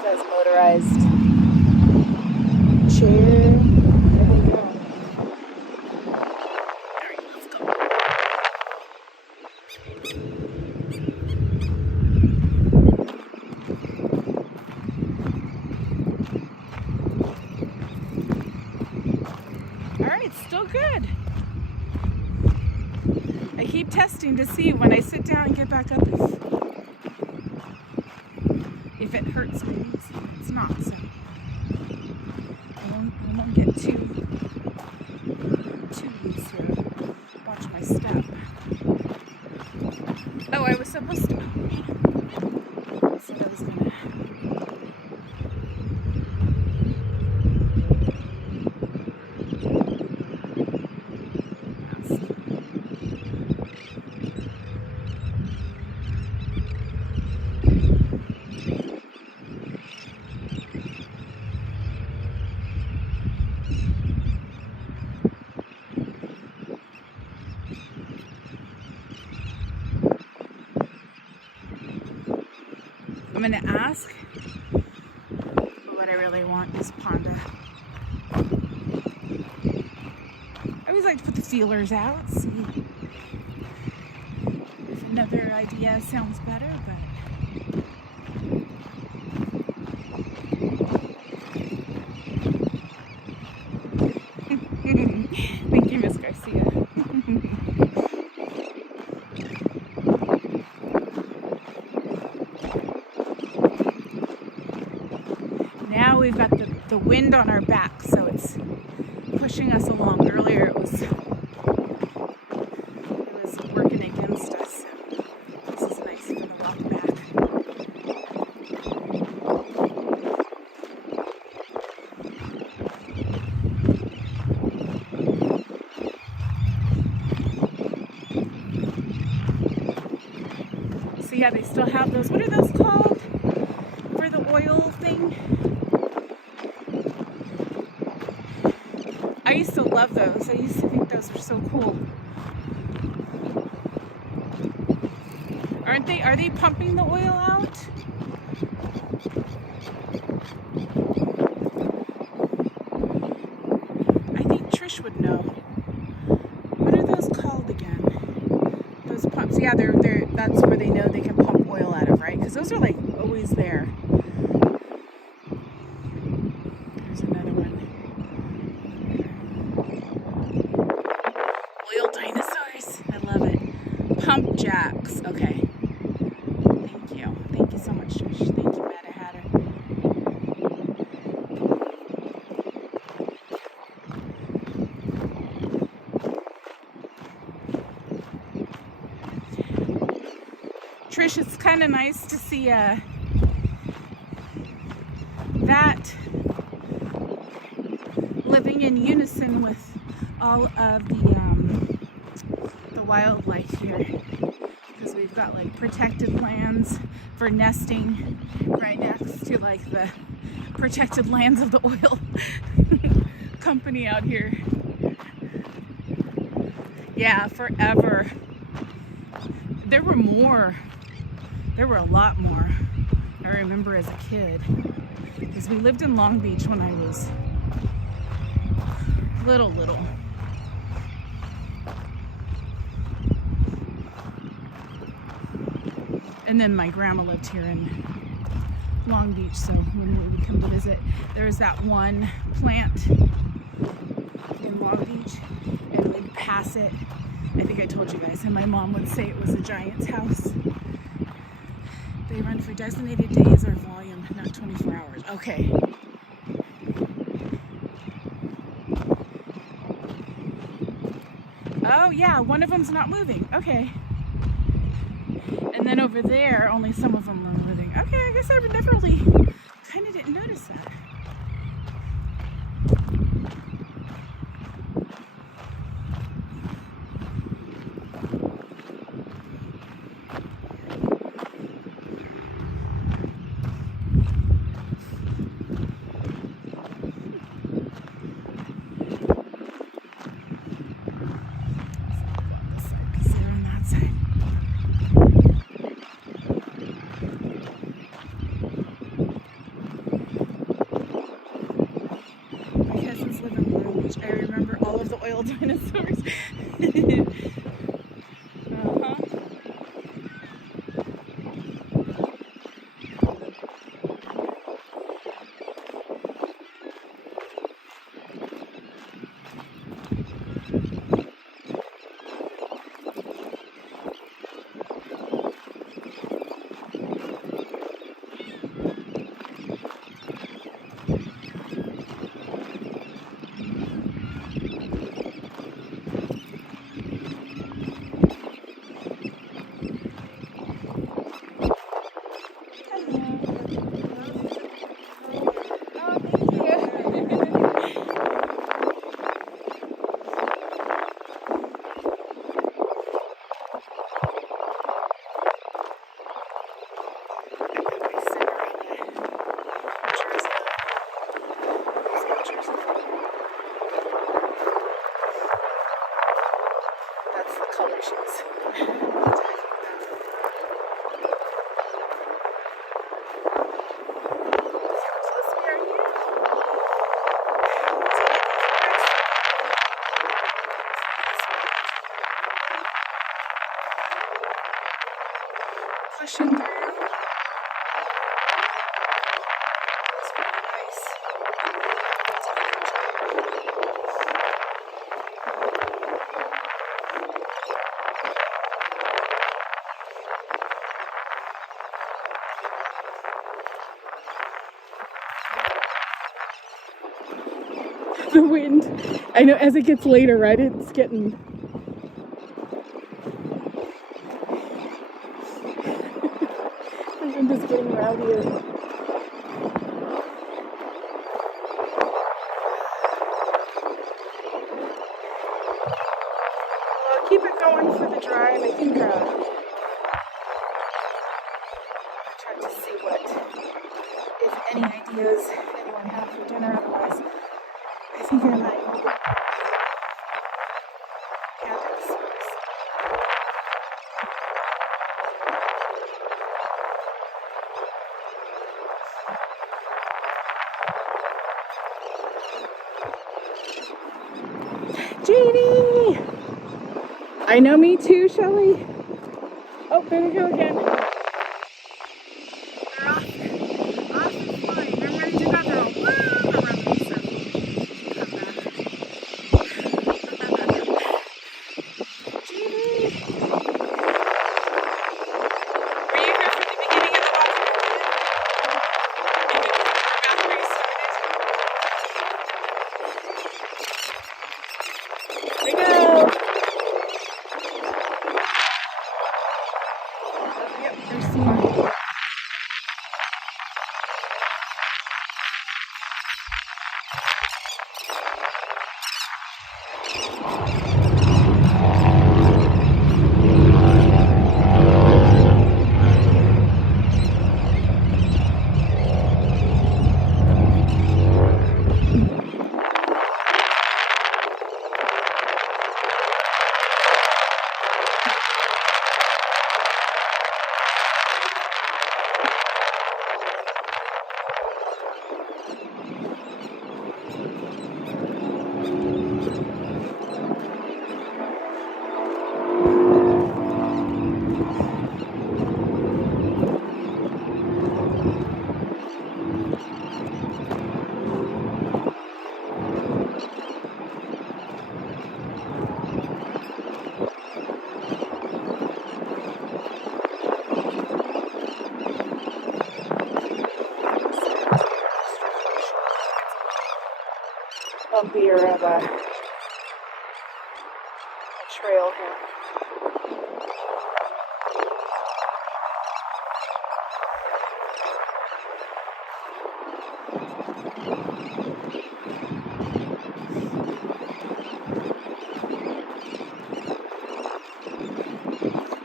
Has motorized chair. There we go. Alright, let's go. Alright, still good. I keep testing to see when I sit down and get back up if it hurts my knees. It's not, so I won't get too loose here. Watch my step. Oh, I was supposed to. I said I was gonna. I'm going to ask, but what I really want is Panda. I always like to put the feelers out, see if another idea sounds better, but thank you, Miss Garcia. Now we've got the wind on our back, so it's pushing us along. Earlier it was working against us, so this is nice for the walk back. So yeah, they still have those, what are those called for the oil thing? I used to love those. I used to think those were so cool. Aren't they? Are they pumping the oil out? I think Trish would know. What are those called again? Those pumps. Yeah, they're that's where they know they can pump oil out of, right? Because those are like always there. There's another one. Oil dinosaurs. I love it. Pump jacks. Okay. Thank you. Thank you so much, Trish. Thank you, Meta Hatter. Trish, it's kind of nice to see that living in unison with all of the wildlife here because we've got like protected lands for nesting right next to like the protected lands of the oil company out here. Yeah, forever. There were more. There were a lot more. I remember as a kid because we lived in Long Beach when I was little. And then my grandma lived here in Long Beach, so when we would come to visit, there was that one plant in Long Beach, and we'd pass it. I think I told you guys, and my mom would say it was a giant's house. They run for designated days or volume, not 24 hours. Okay. Oh yeah, one of them's not moving. Okay. And then over there, only some of them are moving. Okay, I guess I never really kind of didn't notice that. I remember all of the oil dinosaurs. Pushing through. It's really nice. The wind. I know as it gets later, right? It's getting. The wind is getting rowdier. I'll keep it going for the drive. I think I tried to see what, if any ideas anyone had for dinner. Otherwise, I think I might Panda sauce. Jeannie! I know, me too, Shelly. Oh, there we go again. They're off and flying. Remember, I did that, they're all around me, so come back. Jeannie! Were you here from the beginning of the podcast? About where you started? Here we go! Yep, fear of a trail here.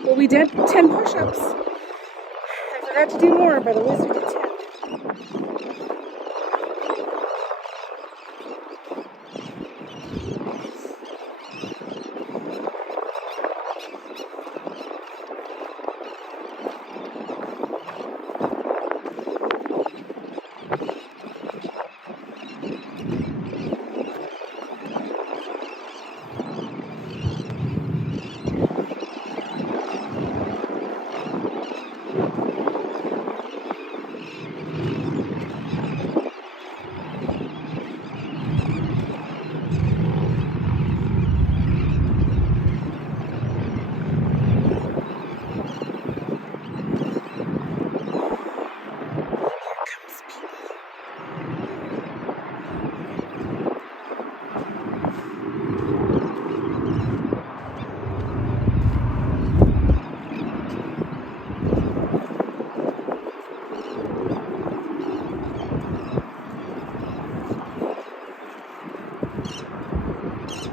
Well, we did 10 push-ups. I forgot to do more, but at least we did 10.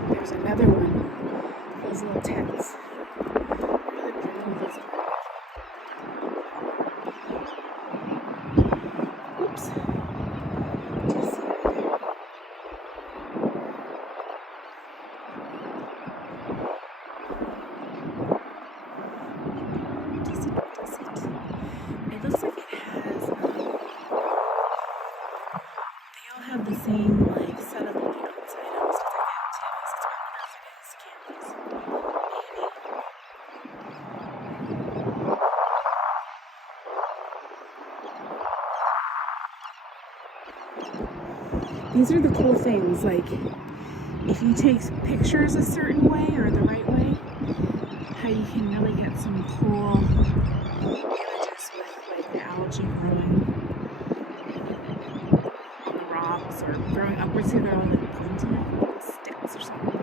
There's another one. Those little tents. Really pretty with those. Oops. Just it looks like it has, they all have the same like setup on the outside. I was just like antennas. It's what it is, cameras. These are the cool things, like if you take pictures a certain way or the right way, how you can really get some cool images with like the algae growing on the rocks or growing upwards. See, they're all like pointing at sticks or something.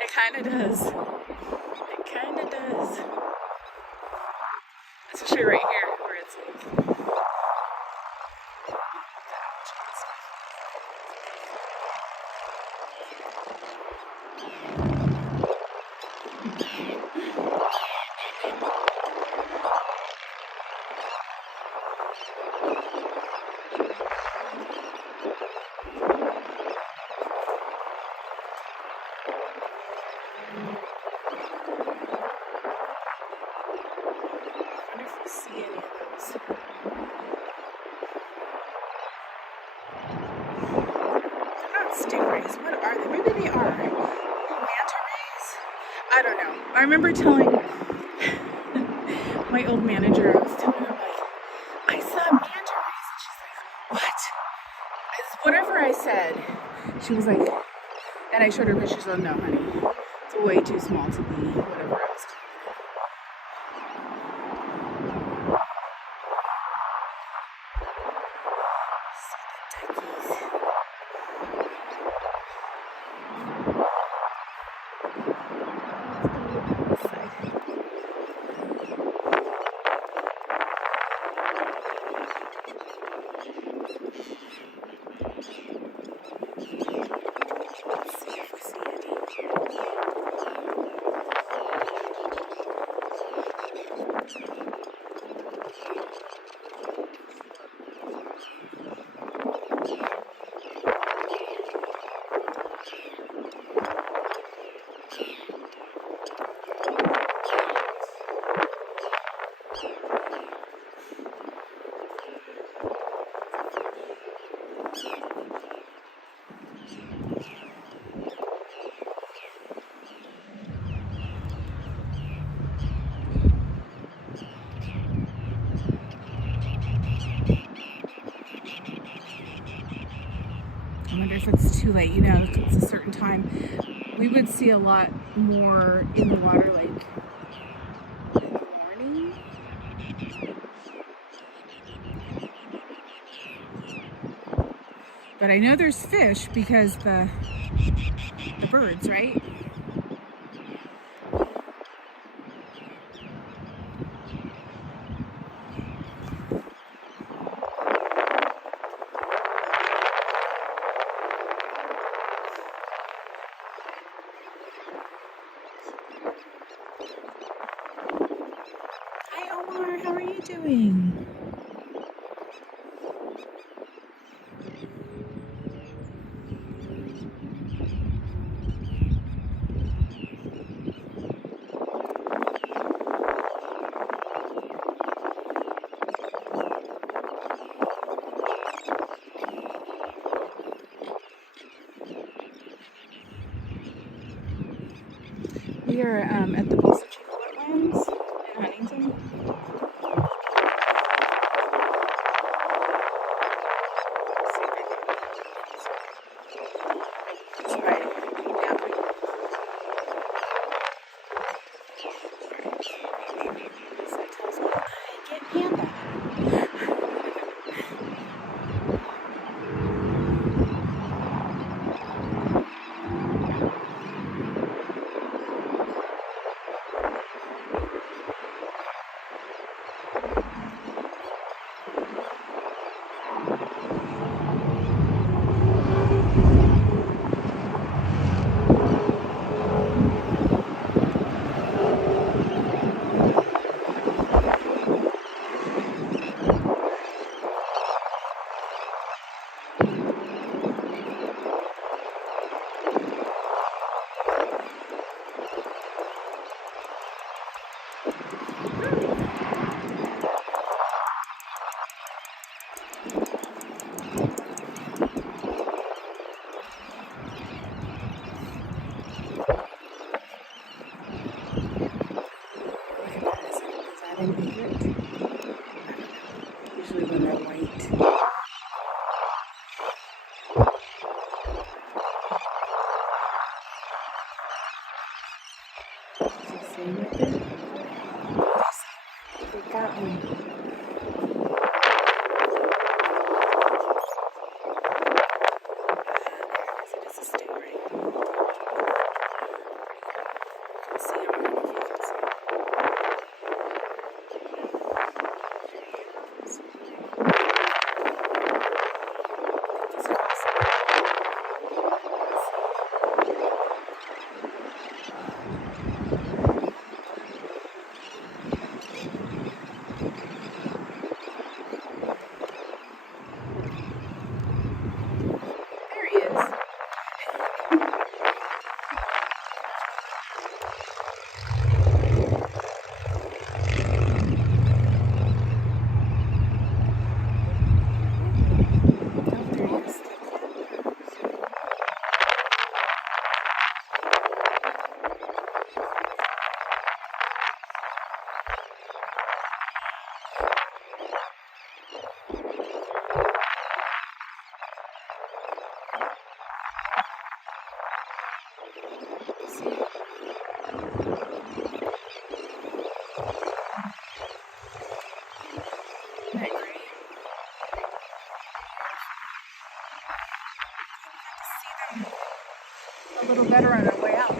It kind of does. It kind of does. Especially right here where it's like see any of those. They're not stingrays. What are they? Maybe they are. Manta rays? I don't know. I remember telling my old manager, I was telling her, like, I saw manta rays. And she's like, what? Whatever I said, she was like, and I showed her pictures. She said, no, honey. It's way too small to be whatever I was telling. if it's too late, you know, if it's a certain time. We would see a lot more in the water like in the morning. But I know there's fish because the birds, right? Hi Omar, how are you doing? We are at the base of Wetlands in Huntington. Get Panda. Usually when they're white. They got me. A little better on our way out.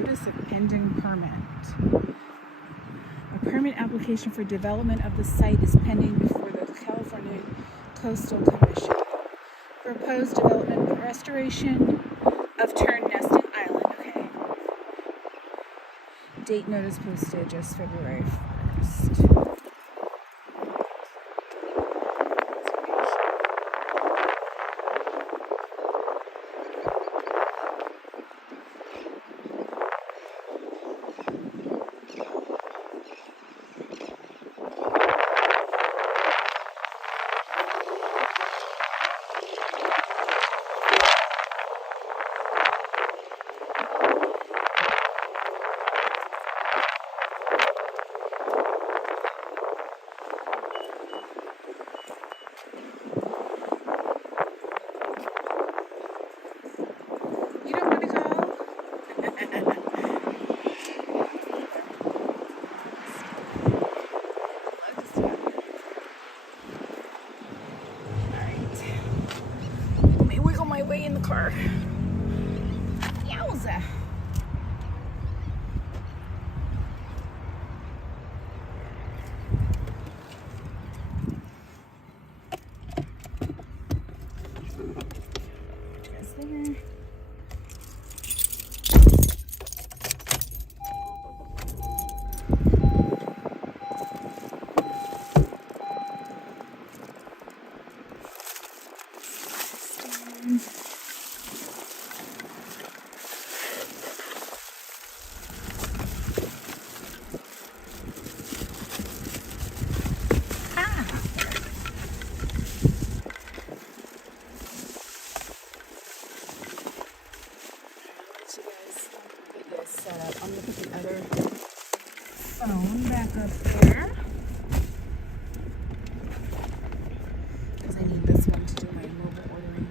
Notice of pending permit. A permit application for development of the site is pending before the California Coastal Commission. Proposed development and restoration of Turn Nesting Island. Okay. Date notice postage is February 1st. far. Yowza. Just there. Set up. I'm gonna put the other phone back up there because I need this one to do my mobile ordering.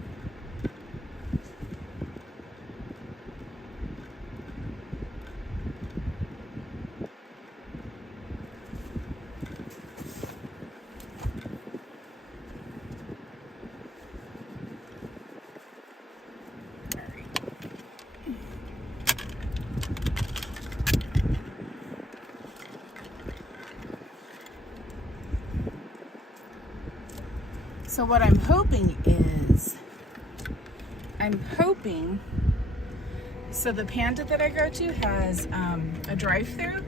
So what I'm hoping is, so the Panda that I go to has a drive-through,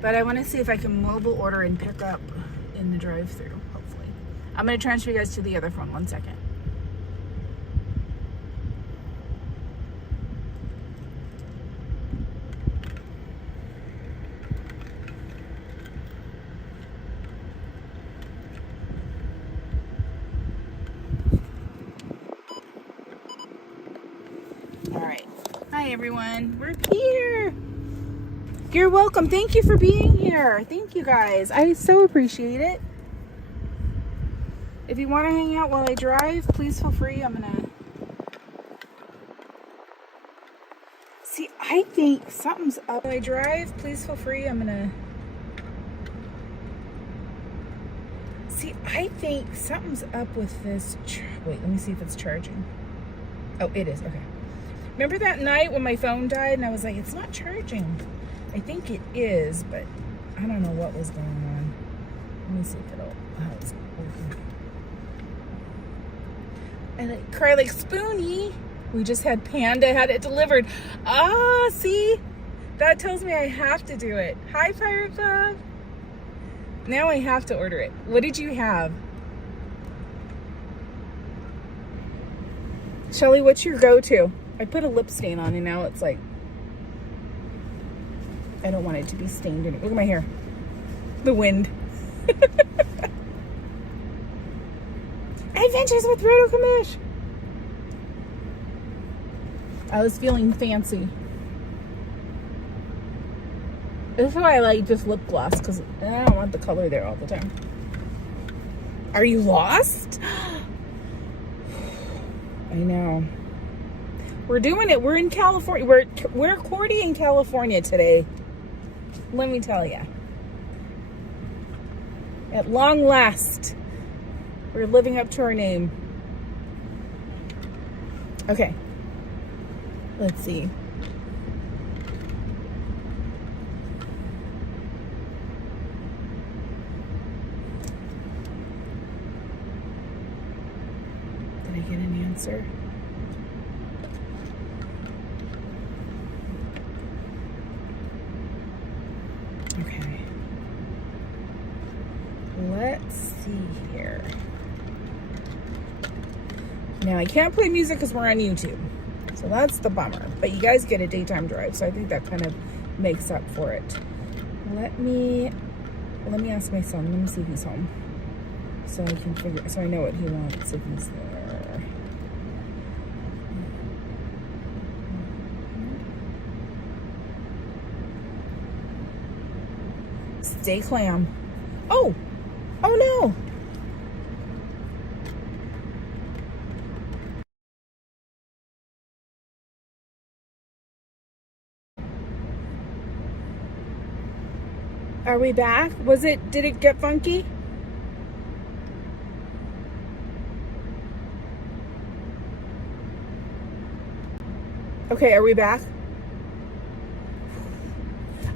but I want to see if I can mobile order and pick up in the drive-through, hopefully. I'm going to transfer you guys to the other phone, 1 second. Hi everyone, we're here. You're welcome. Thank you for being here. Thank you guys. I so appreciate it. If you want to hang out while I drive, please feel free. See, I think something's up. While I drive, please feel free. See, I think something's up with this. Wait, let me see if it's charging. Oh, it is. Okay. Remember that night when my phone died and I was like, it's not charging. I think it is, but I don't know what was going on. Let me see if how it's working. And I cry like Spoonie. We just had Panda, had it delivered. Ah, see? That tells me I have to do it. Hi, Pirate Club. Now I have to order it. What did you have? Shelly, what's your go-to? I put a lip stain on and now it's like, I don't want it to be stained. Look at my hair. The wind. Adventures with Roto Kamish. I was feeling fancy. This is why I like just lip gloss, because I don't want the color there all the time. Are you lost? I know. We're doing it. We're in California. We're Cordy in California today. Let me tell you. At long last, we're living up to our name. Okay. Let's see. Did I get an answer? Okay. Let's see here. Now I can't play music because we're on YouTube. So that's the bummer. But you guys get a daytime drive, so I think that kind of makes up for it. Let me ask my son. Let me see if he's home. So I can figure, so I know what he wants if he's there. Stay clam. Oh no. Are we back? Did it get funky? Okay, are we back?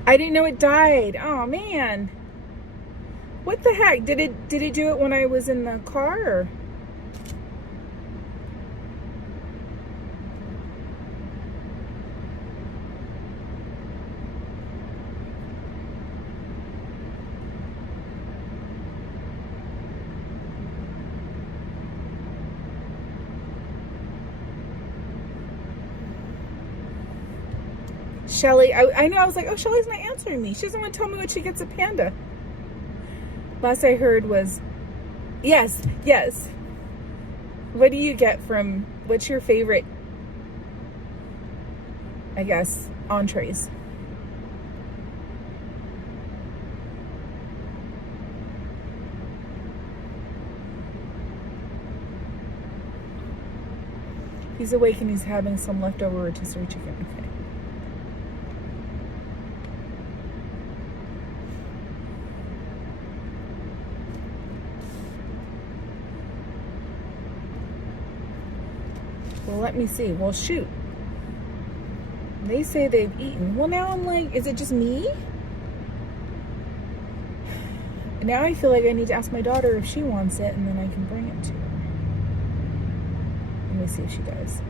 I didn't know it died. Oh man. What the heck? Did it do it when I was in the car? Or? Shelly, I know, I was like, oh, Shelly's not answering me. She doesn't want to tell me what she gets at Panda. Last I heard was, yes. What do you get from, what's your favorite, I guess, entrees? He's awake and he's having some leftover rotisserie chicken. Okay. Well, let me see. Well, shoot. They say they've eaten. Well, now I'm like, is it just me? Now I feel like I need to ask my daughter if she wants it, and then I can bring it to her. Let me see if she does.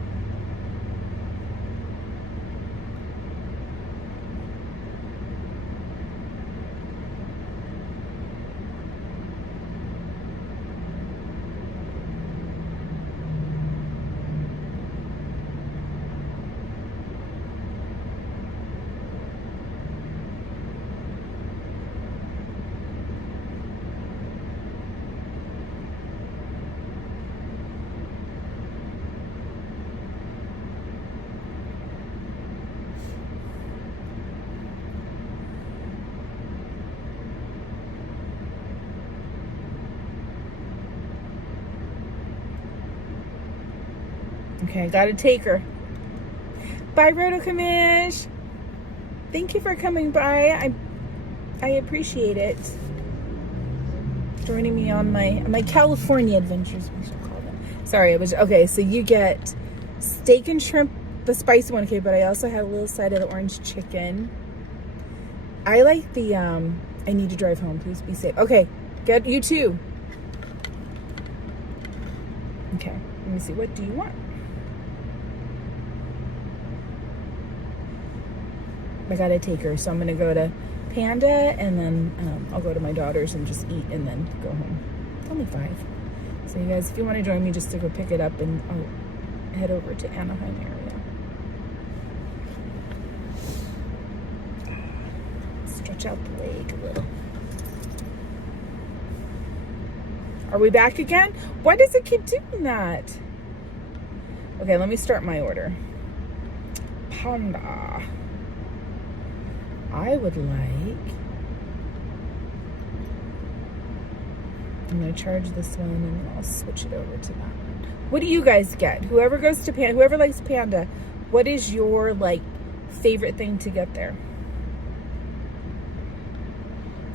Okay, I gotta take her. Bye, Roto Commish. Thank you for coming by. I appreciate it. Joining me on my California adventures, we should call them. Sorry, it was okay. So you get steak and shrimp, the spicy one, okay. But I also had a little side of the orange chicken. I like the I need to drive home. Please be safe. Okay, good. You too. Okay, let me see. What do you want? I gotta take her, so I'm gonna go to Panda, and then I'll go to my daughter's and just eat, and then go home. It's only 5. So you guys, if you want to join me just to go pick it up, and I'll head over to Anaheim area. Stretch out the leg a little. Are we back again? Why does it keep doing that? Okay, let me start my order. Panda. I would like, I'm going to charge this one and then I'll switch it over to that one. What do you guys get? Whoever goes to Panda, whoever likes Panda, what is your like favorite thing to get there?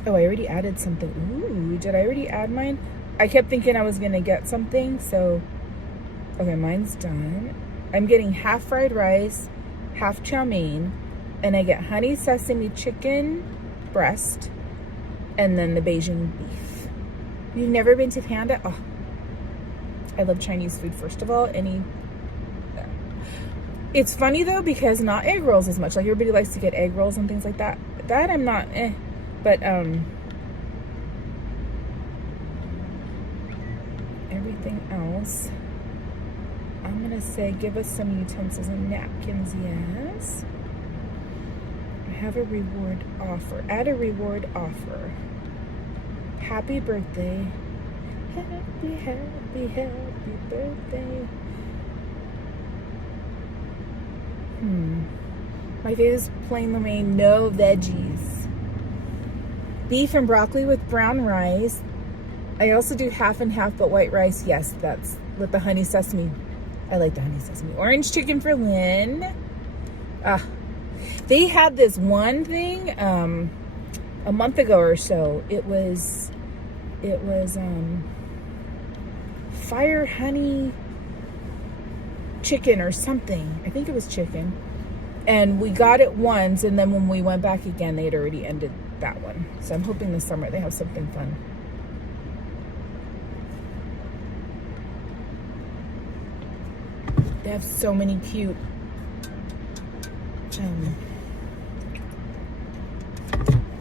Oh, I already added something. Ooh, did I already add mine? I kept thinking I was going to get something. So, okay, mine's done. I'm getting half fried rice, half chow mein. And I get honey sesame chicken breast, and then the Beijing beef. You've never been to Panda? Oh, I love Chinese food, first of all. It's funny, though, because not egg rolls as much. Like, everybody likes to get egg rolls and things like that. That I'm not, But, everything else, I'm going to say give us some utensils and napkins, yes. Have a reward offer. Add a reward offer. Happy birthday. Happy, happy, happy birthday. My favorite is plain lo mein, no veggies. Beef and broccoli with brown rice. I also do half and half, but white rice. Yes, that's with the honey sesame. I like the honey sesame. Orange chicken for Lynn. They had this one thing a month ago or so. It was fire honey chicken or something. I think it was chicken. And we got it once, and then when we went back again, they had already ended that one. So I'm hoping this summer they have something fun. They have so many cute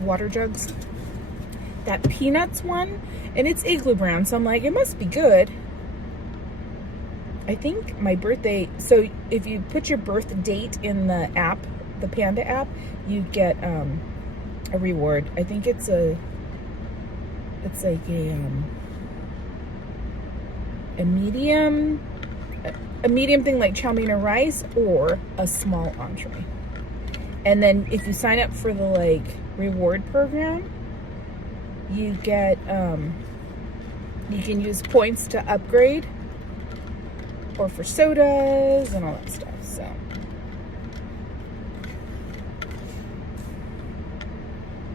water jugs. That peanuts one, and it's igloo brown, so I'm like, it must be good. I think my birthday, so if you put your birth date in the app, the Panda app, you get a reward. I think it's like a medium thing like chow mein or rice, or a small entree. And then if you sign up for the like reward program, you get you can use points to upgrade, or for sodas and all that stuff. So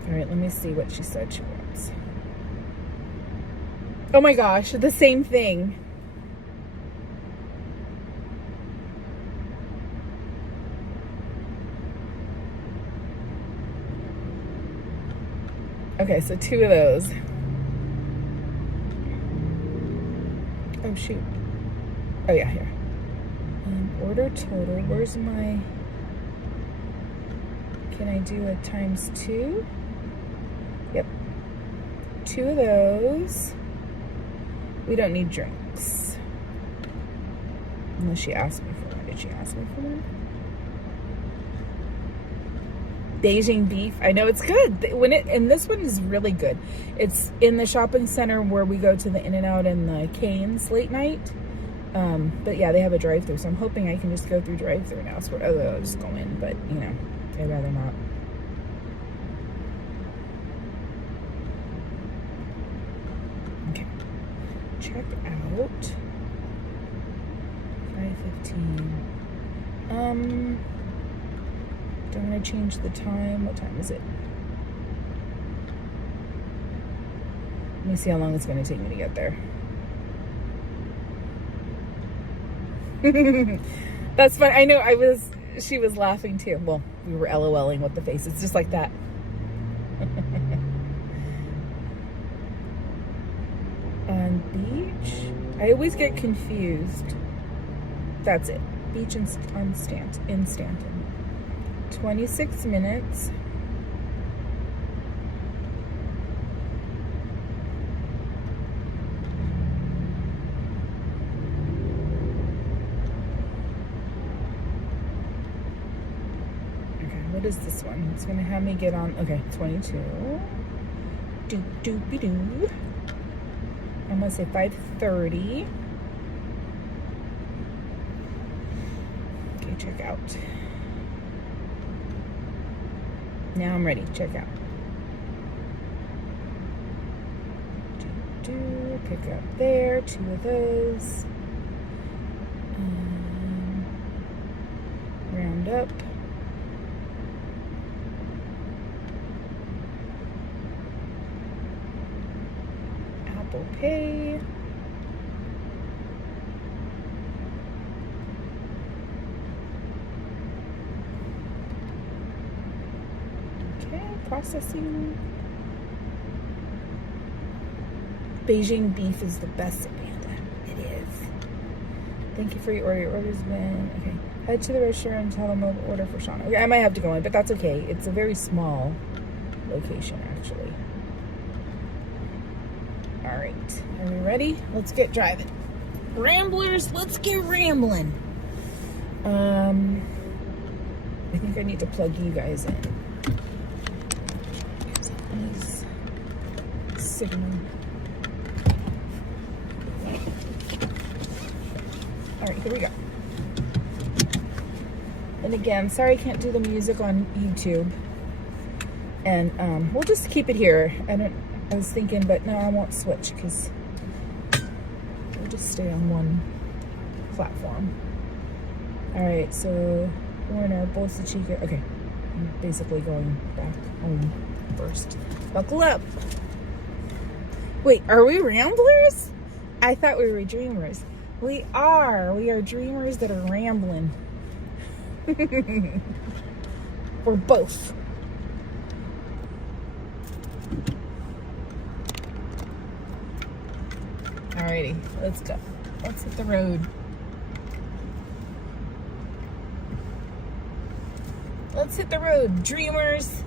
all right, let me see what she said she wants. Oh my gosh, the same thing. Okay, so 2 of those. Oh shoot. Oh yeah, here. Order total. Where's my... Can I do a ×2? Yep. 2 of those. We don't need drinks. Unless she asked me for one. Did she ask me for one? Beijing beef. I know it's good. And this one is really good. It's in the shopping center where we go to the In-N-Out and the Cane's late night. But yeah, they have a drive-thru, so I'm hoping I can just go through drive-thru now. So I'll just go in, but you know, I'd rather not. Okay. Check out. 5:15. Don't I change the time? What time is it? Let me see how long it's going to take me to get there. That's fun. I know she was laughing too. Well, we were LOLing with the faces, just like that. On beach? I always get confused. That's it. Beach in Stanton. 26 minutes. Okay, what is this one? It's gonna have me get on. Okay, 22. Doop-doopy-doo. I'm gonna say 5:30. Okay, check out. Now I'm ready. Check out. Pick up there. 2 of those. Round up. Apple Pay. Processing. Beijing beef is the best at Panda. It is. Thank you for your order. Your order's been... Okay. Head to the restaurant and tell them we'll order for Shauna. Okay, I might have to go in, but that's okay. It's a very small location, actually. All right. Are we ready? Let's get driving. Ramblers, let's get rambling. I think I need to plug you guys in. Signal. All right, here we go. And again, sorry I can't do the music on YouTube. And we'll just keep it here. I was thinking, but no, I won't switch because we'll just stay on one platform. All right, so we're in our Bolsa Chica. Okay, I'm basically going back home first. Buckle up. Wait, are we ramblers? I thought we were dreamers. We are dreamers that are rambling. We're both. Alrighty, let's go. Let's hit the road. Let's hit the road, dreamers.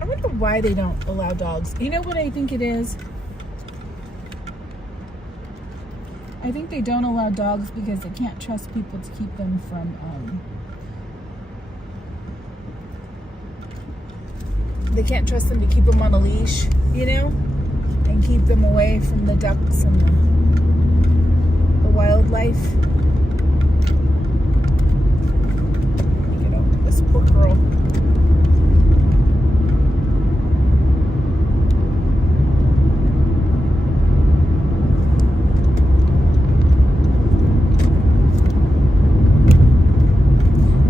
I wonder why they don't allow dogs. You know what I think it is? I think they don't allow dogs because they can't trust people to keep them from, they can't trust them to keep them on a leash, you know? And keep them away from the ducks and the wildlife. You know, this poor girl.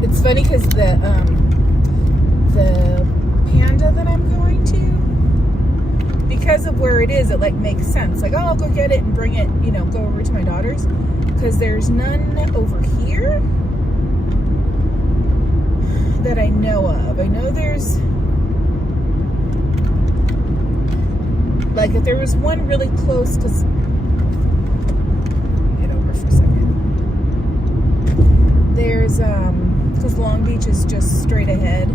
It's funny because the Panda that I'm going to, because of where it is, it like makes sense. Like, oh, I'll go get it and bring it, you know, go over to my daughter's, because there's none over here that I know of. I know there's, like, if there was one really close, because, get over for a second. There's, because Long Beach is just straight ahead.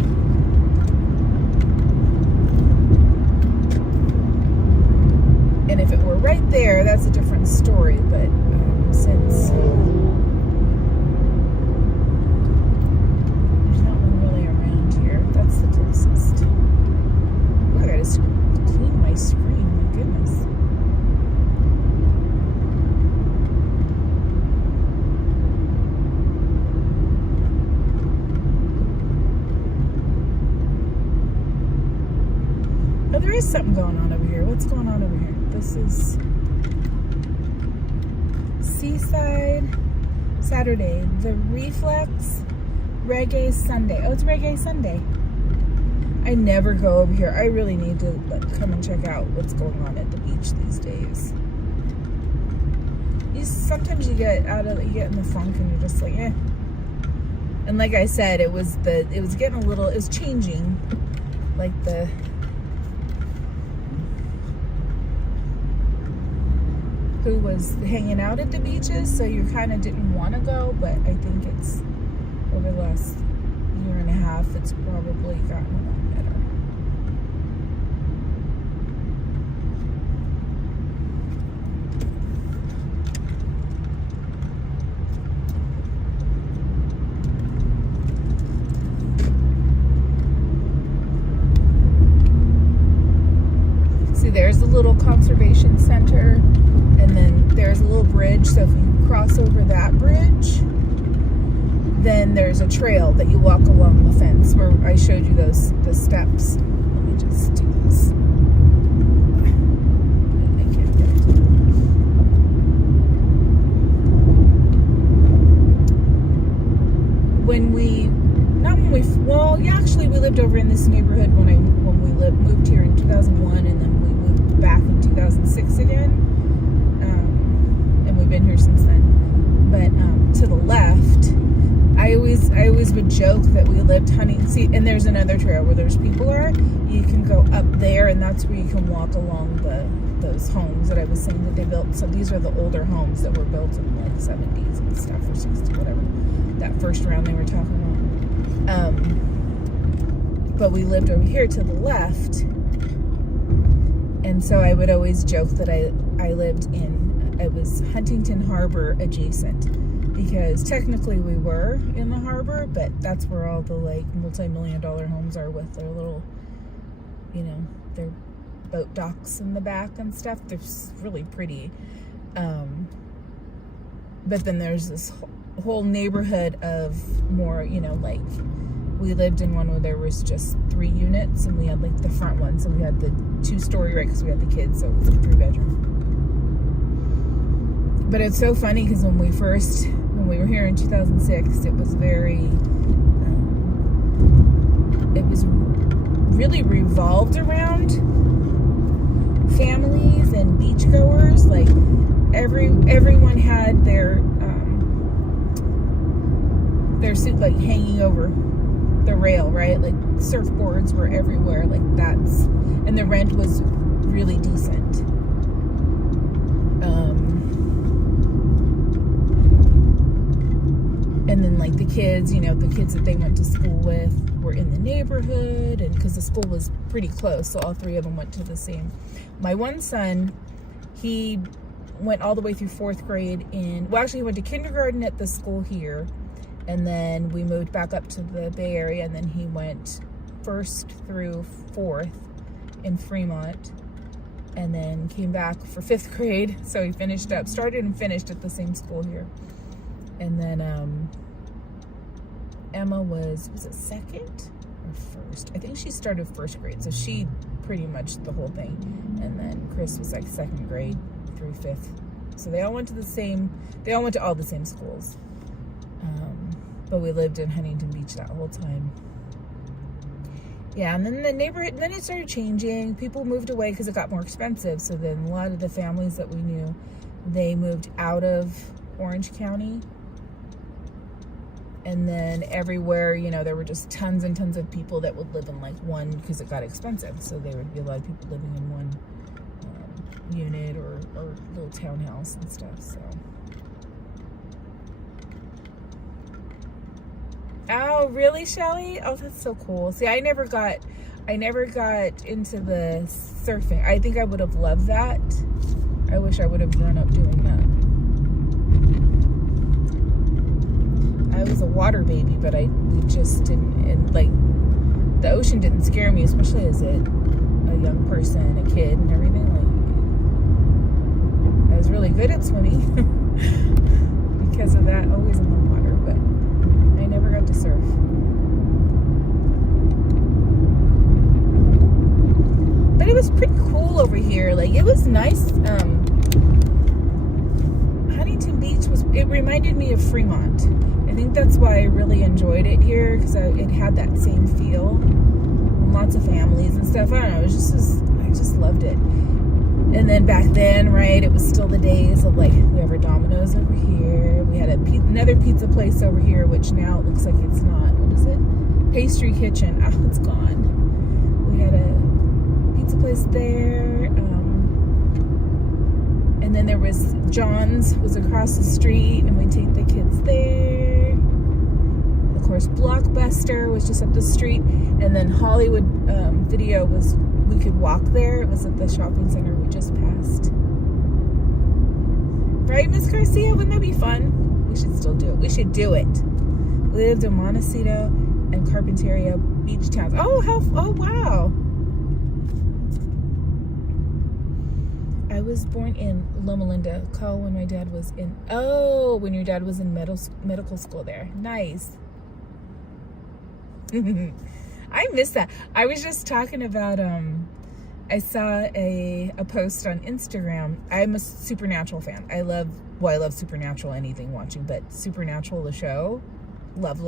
And if it were right there, that's a different story. But since there's not one really around here, that's the closest. Oh, I gotta clean my screen. My goodness. Oh, there is something going on over here. What's going on over here? This is Seaside Saturday. The Reflex Reggae Sunday. Oh, it's Reggae Sunday. I never go over here. I really need to come and check out what's going on at the beach these days. Sometimes you get in the funk and you're just like, eh. And like I said, it was getting a little, it was changing. Like who was hanging out at the beaches, so you kind of didn't want to go, but I think it's over the last year and a half, it's probably gotten a lot better. See, there's the little conservation center. And then there's a little bridge, so if you cross over that bridge, then there's a trail that you walk along the fence where I showed you the steps. Let me just do this. I can't get it. Actually we lived over in this neighborhood when we moved here in 2001, and then we moved back in 2006 again. We've been here since then. But to the left, I always would joke that we lived hunting. See, and there's another trail where there's people are. You can go up there, and that's where you can walk along those homes that I was saying that they built. So these are the older homes that were built in like 70s and stuff, or 60s, whatever. That first round they were talking about. But we lived over here to the left, and so I would always joke that I lived in. It was Huntington Harbor adjacent, because technically we were in the harbor, but that's where all the like multi-million-dollar homes are with their little, you know, their boat docks in the back and stuff. They're really pretty. But then there's this whole neighborhood of more, you know, like we lived in one where there was just 3 units, and we had like the front one, so we had the 2-story, right, because we had the kids, so it was a 3-bedroom. But it's so funny because when we were here in 2006, it was really revolved around families and beachgoers. Like everyone had their suit like hanging over the rail, right? Like surfboards were everywhere. Like and the rent was really decent. And then like the kids that they went to school with were in the neighborhood, and because the school was pretty close, so all 3 of them went to the same. My one son, he went all the way through 4th grade he went to kindergarten at the school here, and then we moved back up to the Bay Area, and then he went 1st through 4th in Fremont, and then came back for 5th grade. So he started and finished at the same school here. And then Emma was it 2nd or 1st? I think she started 1st grade, so she pretty much the whole thing. And then Chris was like 2nd grade through 5th. So they all went to all the same schools. But we lived in Huntington Beach that whole time. Yeah, and then the neighborhood, then it started changing. People moved away because it got more expensive. So then a lot of the families that we knew, they moved out of Orange County. And then everywhere, there were just tons and tons of people that would live in like one, because it got expensive. So there would be a lot of people living in one unit or little townhouse and stuff. So. Oh, really, Shelly? Oh, that's so cool. See, I never got into the surfing. I think I would have loved that. I wish I would have grown up doing that. I was a water baby, but we just didn't, and like the ocean didn't scare me, especially as a young person, a kid, and everything. Like I was really good at swimming because of that. Always in the water, but I never got to surf. But it was pretty cool over here. Like it was nice. Huntington Beach it reminded me of Fremont. I think that's why I really enjoyed it here, because it had that same feel. Lots of families and stuff. I don't know. I just loved it. And then back then, right, it was still the days of like, we have our Domino's over here. We had another pizza place over here, which now it looks like it's not. What is it? Pastry Kitchen. Oh, it's gone. We had a pizza place there. And then there was John's was across the street, and we'd take the kids there. Of course, Blockbuster was just up the street, and then Hollywood Video we could walk there. It was at the shopping center we just passed. Right, Miss Garcia? Wouldn't that be fun? We should still do it. We should do it. We lived in Montecito and Carpinteria beach towns. Oh, wow. I was born in Loma Linda, Call, when my dad was when your dad was in medical school there. Nice. I miss that. I was just talking about, I saw a post on Instagram. I'm a Supernatural fan. I love Supernatural, anything watching, but Supernatural, the show, love.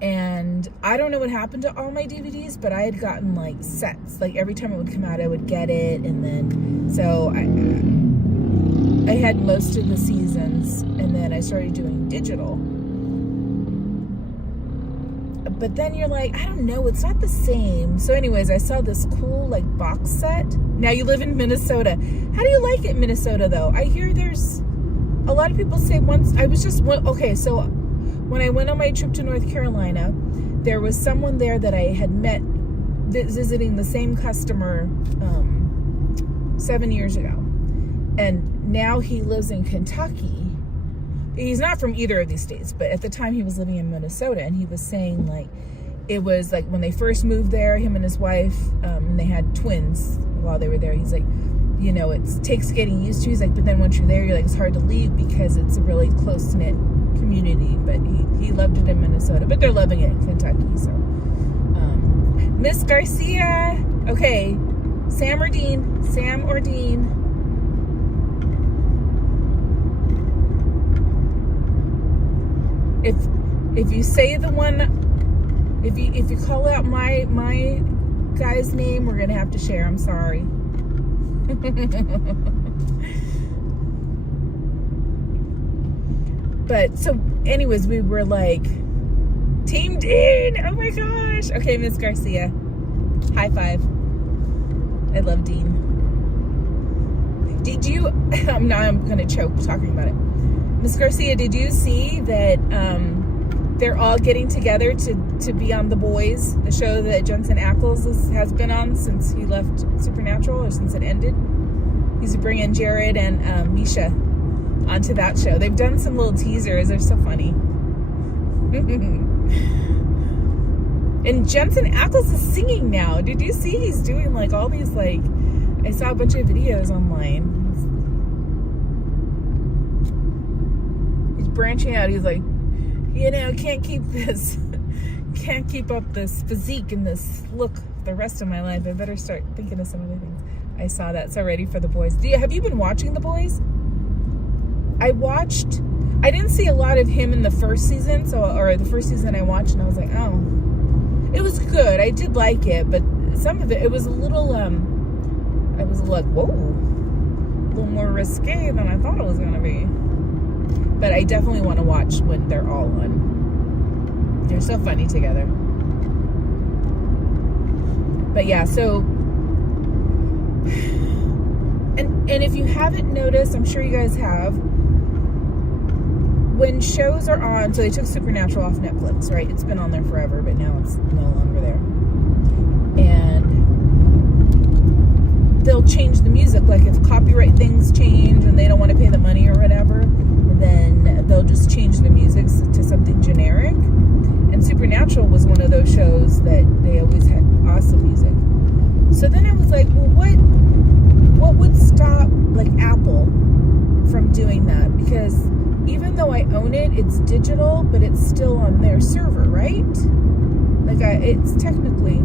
And I don't know what happened to all my DVDs, but I had gotten like sets. Like every time it would come out, I would get it. And then, so I had most of the seasons, and then I started doing digital. But then you're like, I don't know, it's not the same. So anyways, I saw this cool like box set. Now you live in Minnesota. How do you like it, Minnesota, though? I hear there's a lot of people say so when I went on my trip to North Carolina, there was someone there that I had met visiting the same customer 7 years ago. And now he lives in Kentucky. He's not from either of these states, but at the time he was living in Minnesota, and he was saying like, it was like when they first moved there, him and his wife, and they had twins while they were there. He's like, it takes getting used to. He's like, but then once you're there, you're like, it's hard to leave because it's a really close-knit community, but he loved it in Minnesota, but they're loving it in Kentucky. So, Miss Garcia, okay, Sam or Dean? Sam or Dean? If you say the one, if you call out my guy's name, we're gonna have to share. I'm sorry. But so anyways, we were like, Team Dean, oh my gosh. Okay, Miss Garcia, high five. I love Dean. Did you, I'm gonna choke talking about it. Miss Garcia, did you see that they're all getting together to be on The Boys, the show that Jensen Ackles has been on since he left Supernatural, or since it ended? He's bringing Jared and Misha onto that show. They've done some little teasers. They're so funny. And Jensen Ackles is singing now. Did you see he's doing like all these, like, I saw a bunch of videos online. He's branching out. He's like, can't keep up this physique and this look the rest of my life. I better start thinking of some other things. I saw that. So ready for The Boys. Have you been watching The Boys? I didn't see a lot of him in the first season, or the first season I watched, and I was like, oh, it was good. I did like it, but some of it was a little, I was like, whoa, a little more risque than I thought it was going to be. But I definitely want to watch when they're all on. They're so funny together. But yeah, so, and if you haven't noticed, I'm sure you guys have, when shows are on, so they took Supernatural off Netflix, right? It's been on there forever, but now it's no longer there. And they'll change the music. Like if copyright things change and they don't want to pay the money or whatever, then they'll just change the music to something generic. And Supernatural was one of those shows that they always had awesome music. So then I was like, well, what would stop, like, Apple from doing that? Because even though I own it, it's digital, but it's still on their server, right? Like, it's technically...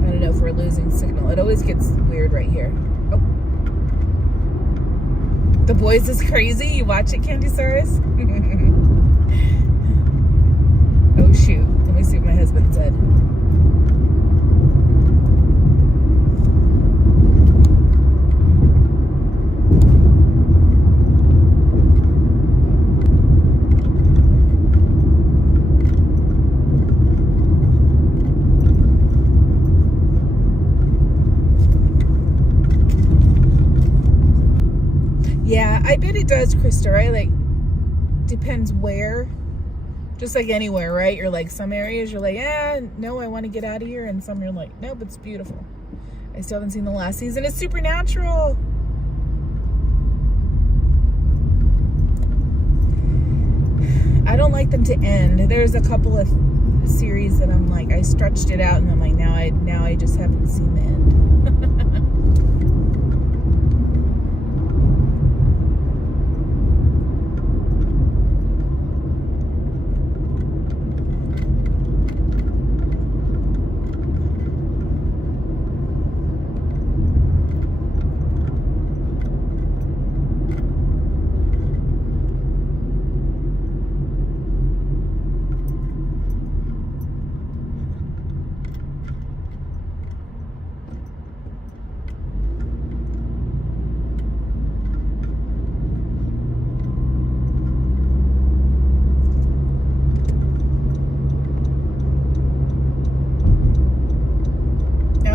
I don't know if we're losing signal. It always gets weird right here. Oh. The Boys is crazy. You watch it, Candysaurus? Oh, shoot. Let me see what my husband said. Yeah, I bet it does, Krista, right? Like, depends where. Just like anywhere, right? You're like, some areas you're like, no, I want to get out of here. And some you're like, nope, it's beautiful. I still haven't seen the last season. It's Supernatural. I don't like them to end. There's a couple of series that I'm like, I stretched it out and I'm like, now I just haven't seen the end.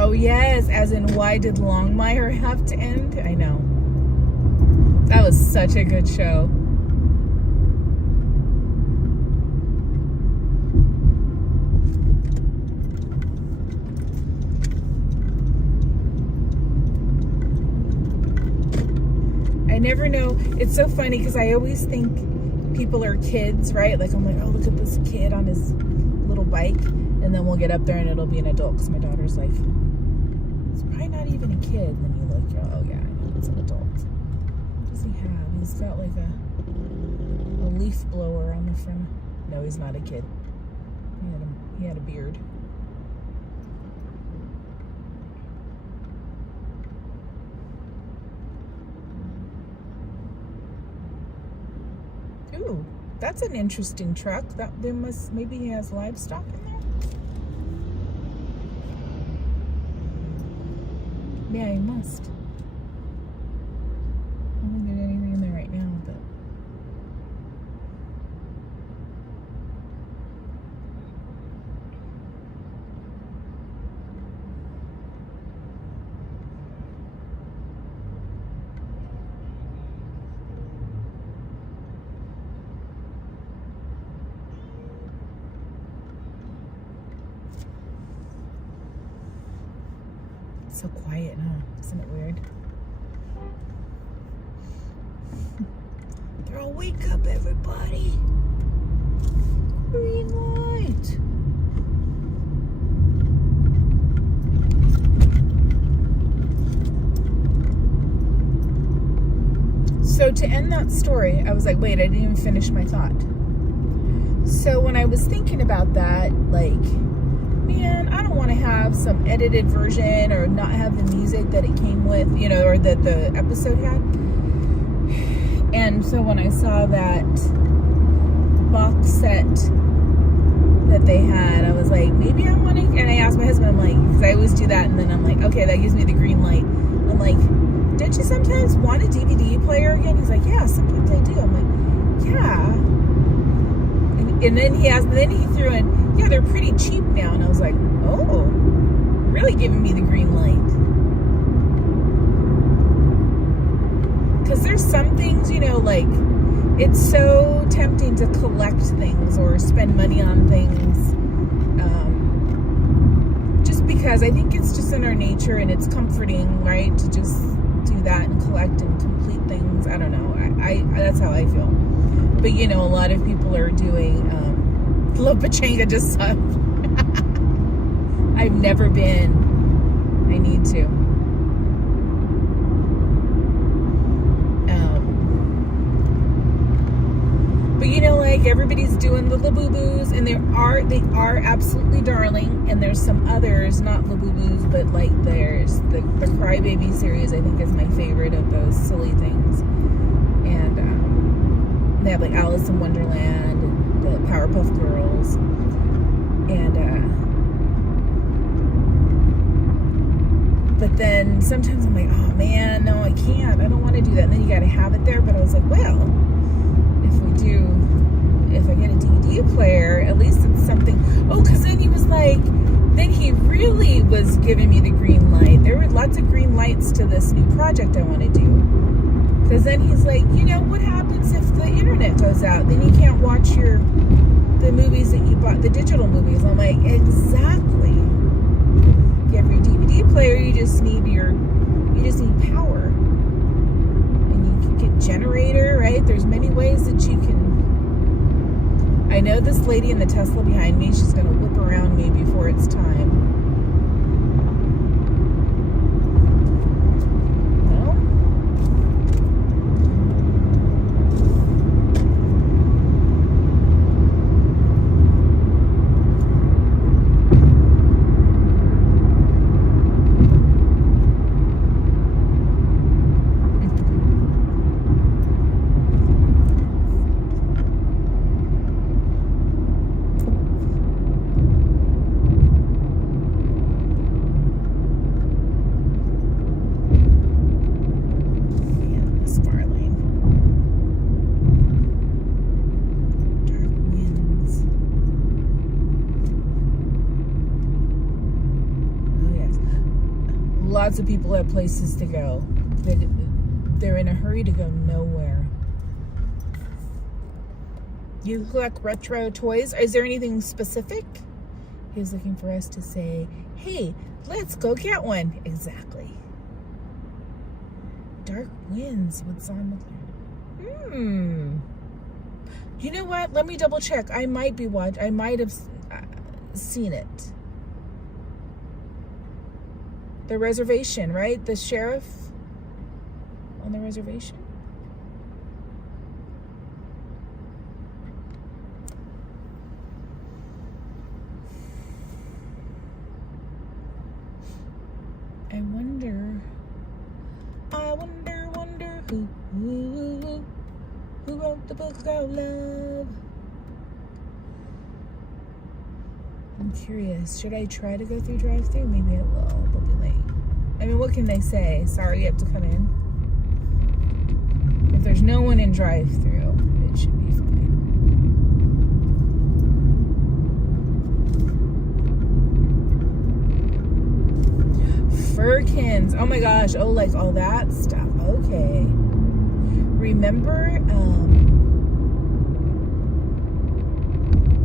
Oh, yes, as in, why did Longmire have to end? I know. That was such a good show. I never know. It's so funny because I always think people are kids, right? Like, I'm like, oh, look at this kid on his little bike. And then we'll get up there and it'll be an adult because my daughter's like, it's probably not even a kid. And then you look, oh yeah, I know, it's an adult. does he have? He's got like a leaf blower on the front. No, he's not a kid. He had a beard. Ooh, that's an interesting truck. Maybe he has livestock in there. Yeah, he must. I don't think there's anything in there right now, but. So quiet, huh? Isn't it weird? They're all, wake up, everybody. Green light. So to end that story, I was like, wait, I didn't even finish my thought. So when I was thinking about that, like, man, I don't want to have some edited version or not have the music that it came with, or that the episode had. And so when I saw that box set that they had, I was like, maybe I want to, and I asked my husband, I'm like, because I always do that, and then I'm like, okay, that gives me the green light. I'm like, don't you sometimes want a DVD player again? He's like, yeah, sometimes I do. I'm like, yeah. And then he threw in, yeah, they're pretty cheap now. And I was like, oh, really giving me the green light. Because there's some things, like, it's so tempting to collect things or spend money on things. Just because I think it's just in our nature and it's comforting, right? To just do that and collect and complete things. I don't know. I that's how I feel. But, a lot of people are doing, Love Pachanga just sucked. I've never been. I need to. But like everybody's doing the Labubu's, and they are absolutely darling. And there's some others, not Labubu's, but like there's the Crybaby series. I think is my favorite of those silly things. And they have like Alice in Wonderland and the Powerpuff Girls, and but then sometimes I'm like, oh man, no, I can't. I don't want to do that. And then you got to have it there. But I was like, well, if I get a DVD player, at least it's something. Oh, because then he was like, then he really was giving me the green light. There were lots of green lights to this new project I want to do. Because then he's like, what happens if the internet goes out? Then you can't watch the movies that you bought, the digital movies. I'm like, exactly. You have your DVD player, you just need power. And you can get generator, right? There's many ways that you can. I know this lady in the Tesla behind me, she's going to whip around me before it's time. Lots of people have places to go. They're in a hurry to go nowhere. You collect retro toys. Is there anything specific? He was looking for us to say, hey, let's go get one. Exactly. Dark Winds. What's on with you? You know what? Let me double check. I might have seen it. The reservation, right? The sheriff on the reservation. I wonder who wrote the book about love? I'm curious. Should I try to go through drive-thru? Maybe I will. They'll be late. I mean, what can they say? Sorry, you have to come in. If there's no one in drive-thru, it should be fine. Firkins. Oh my gosh. Oh, like all that stuff. Okay. Remember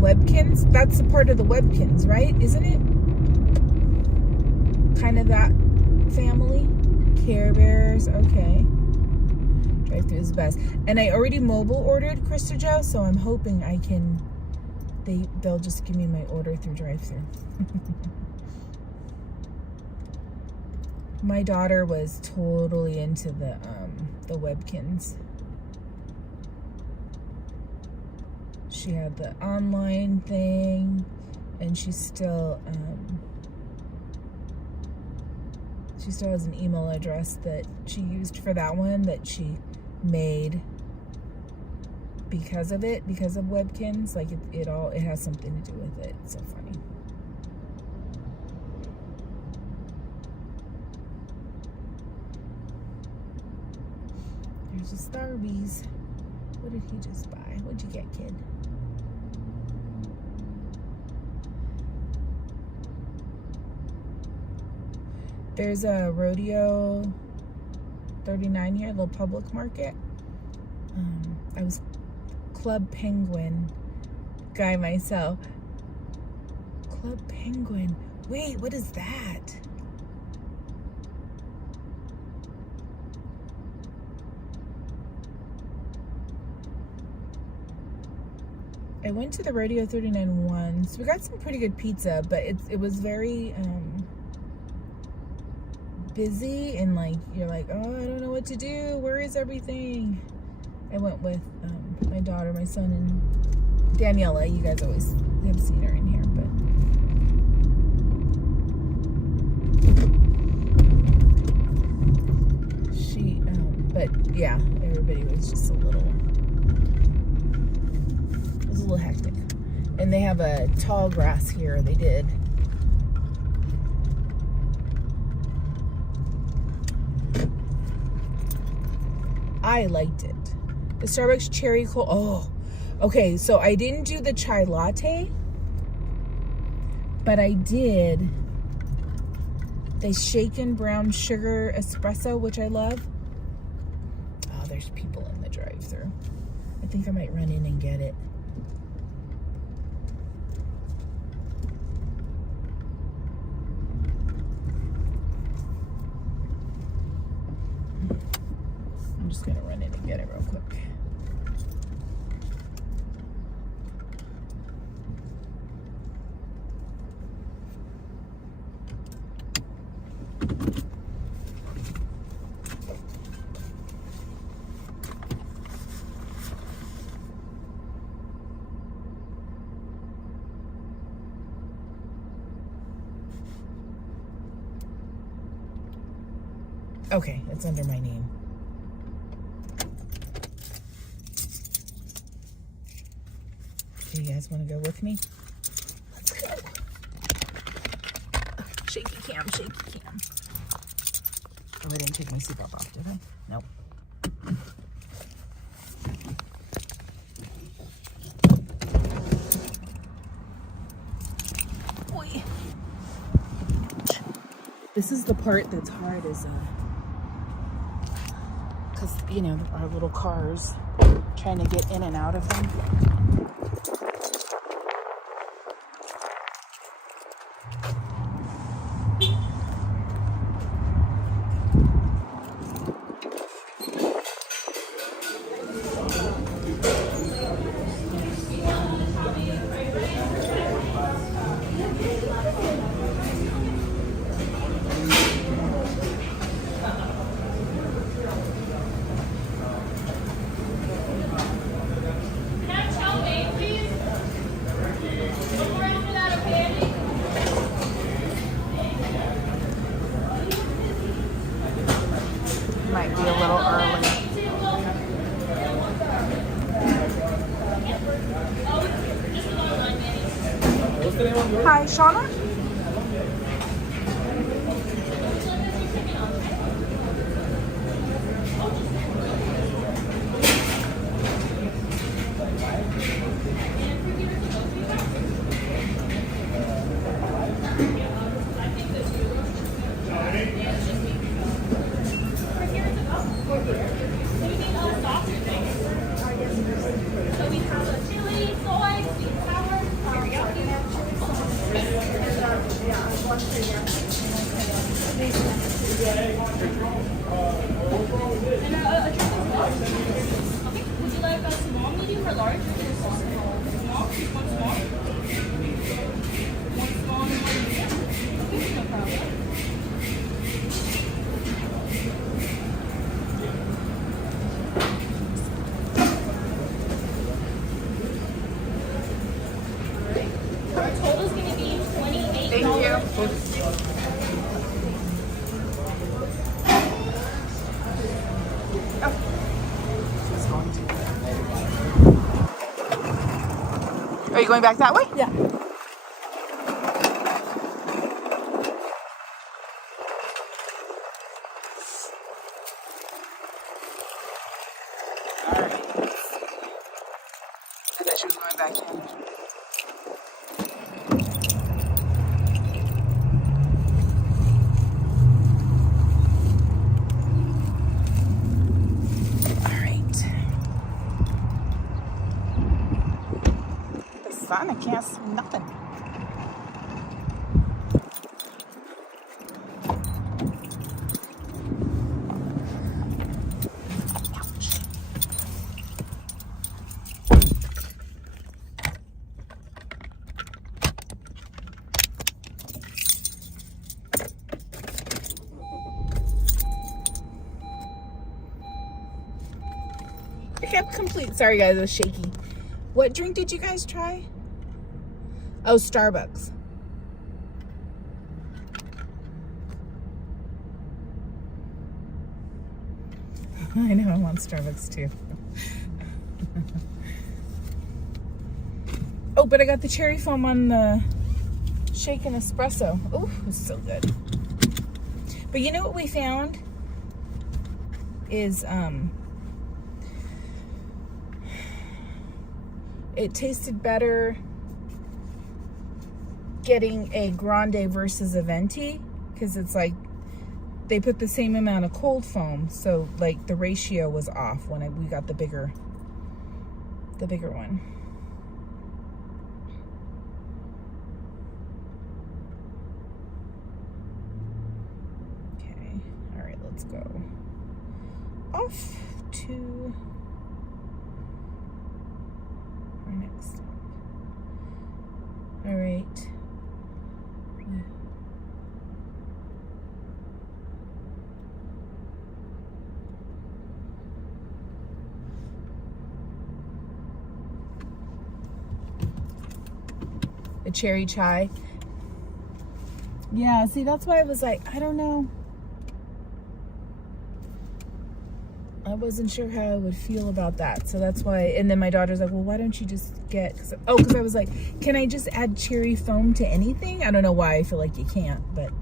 Webkins? That's a part of the Webkins, right? Isn't it? Kind of that family. Care Bears. Okay. Drive-thru is the best. And I already mobile ordered, Krista Joe, so I'm hoping I can, they'll just give me my order through drive-thru. My daughter was totally into the Webkins. She had the online thing, and she still has an email address that she used for that one that she made because of Webkins. Like it has something to do with it. It's so funny. There's a Starbucks. What did he just buy? What'd you get, kid? There's a Rodeo 39 here, little public market. I was Club Penguin guy myself. Club Penguin. Wait, what is that? I went to the Rodeo 39 once. We got some pretty good pizza, but it was very busy, and like you're like, oh, I don't know what to do. Where is everything? I went with my daughter, my son, and Daniela. You guys always have seen her in here, but yeah, everybody was just a little hectic. And they have a tall grass here. They did. I liked it. The Starbucks cherry cola. Oh, okay. So I didn't do the chai latte, but I did the shaken brown sugar espresso, which I love. Oh, there's people in the drive-thru. I think I might run in and get it. I'm just gonna run in and get it real quick. Okay, it's under my name. Do you guys want to go with me? Let's go. Shaky cam, shaky cam. Oh, I didn't take my seatbelt off, did I? Nope. Boy. This is the part that's hard, is because, you know, our little cars, trying to get in and out of them. Hi, Shauna. Would you like a small, medium, or large? Small? One small? One small and one medium? Okay, no problem. Alright. Our total is going to be $28. Thank you. Are you going back that way? Yeah. Alright. I thought she was going back in. Sun, I can't see nothing. Okay, I'm complete. Sorry guys, it was shaky. What drink did you guys try? Oh, Starbucks. I know, I want Starbucks too. Oh, but I got the cherry foam on the shaken espresso. Oh, it's so good. But you know what we found is it tasted better getting a grande versus a venti, because it's like they put the same amount of cold foam, so like the ratio was off when we got the bigger one. Okay, all right, let's go off to our next stop. All right. A cherry chai. Yeah, see, that's why I was like, I don't know. I wasn't sure how I would feel about that. So that's why, and then my daughter's like, well, why don't you just get, because I was like, can I just add cherry foam to anything? I don't know why I feel like you can't, but,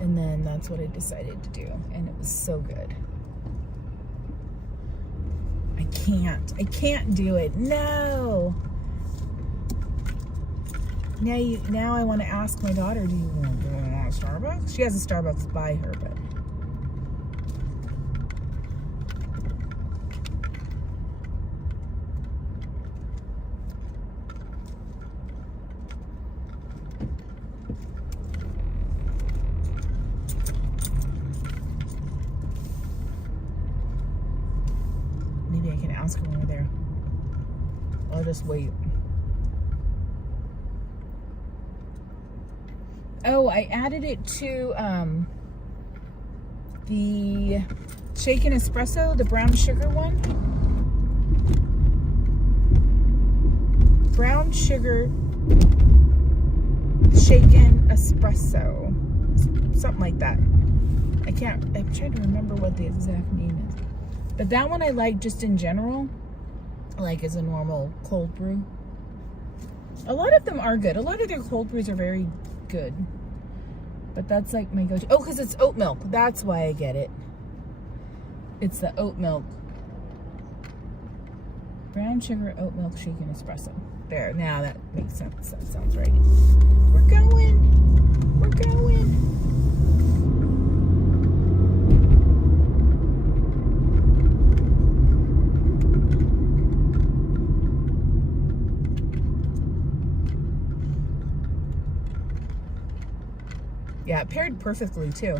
and then that's what I decided to do. And it was so good. I can't do it. No. Now I want to ask my daughter, do you want a Starbucks? She has a Starbucks by her, but. Maybe I can ask her when we're there. I'll just wait. Oh, I added it to the shaken espresso, the brown sugar one. Brown sugar shaken espresso. Something like that. I'm trying to remember what the exact name is. But that one I like just in general. Like as a normal cold brew. A lot of them are good. A lot of their cold brews are very good. But that's like my go-to. Oh, because it's oat milk. That's why I get it. It's the oat milk. Brown sugar oat milk shaken espresso. There, now that makes sense. That sounds right. We're going. We're going. Yeah, it paired perfectly too.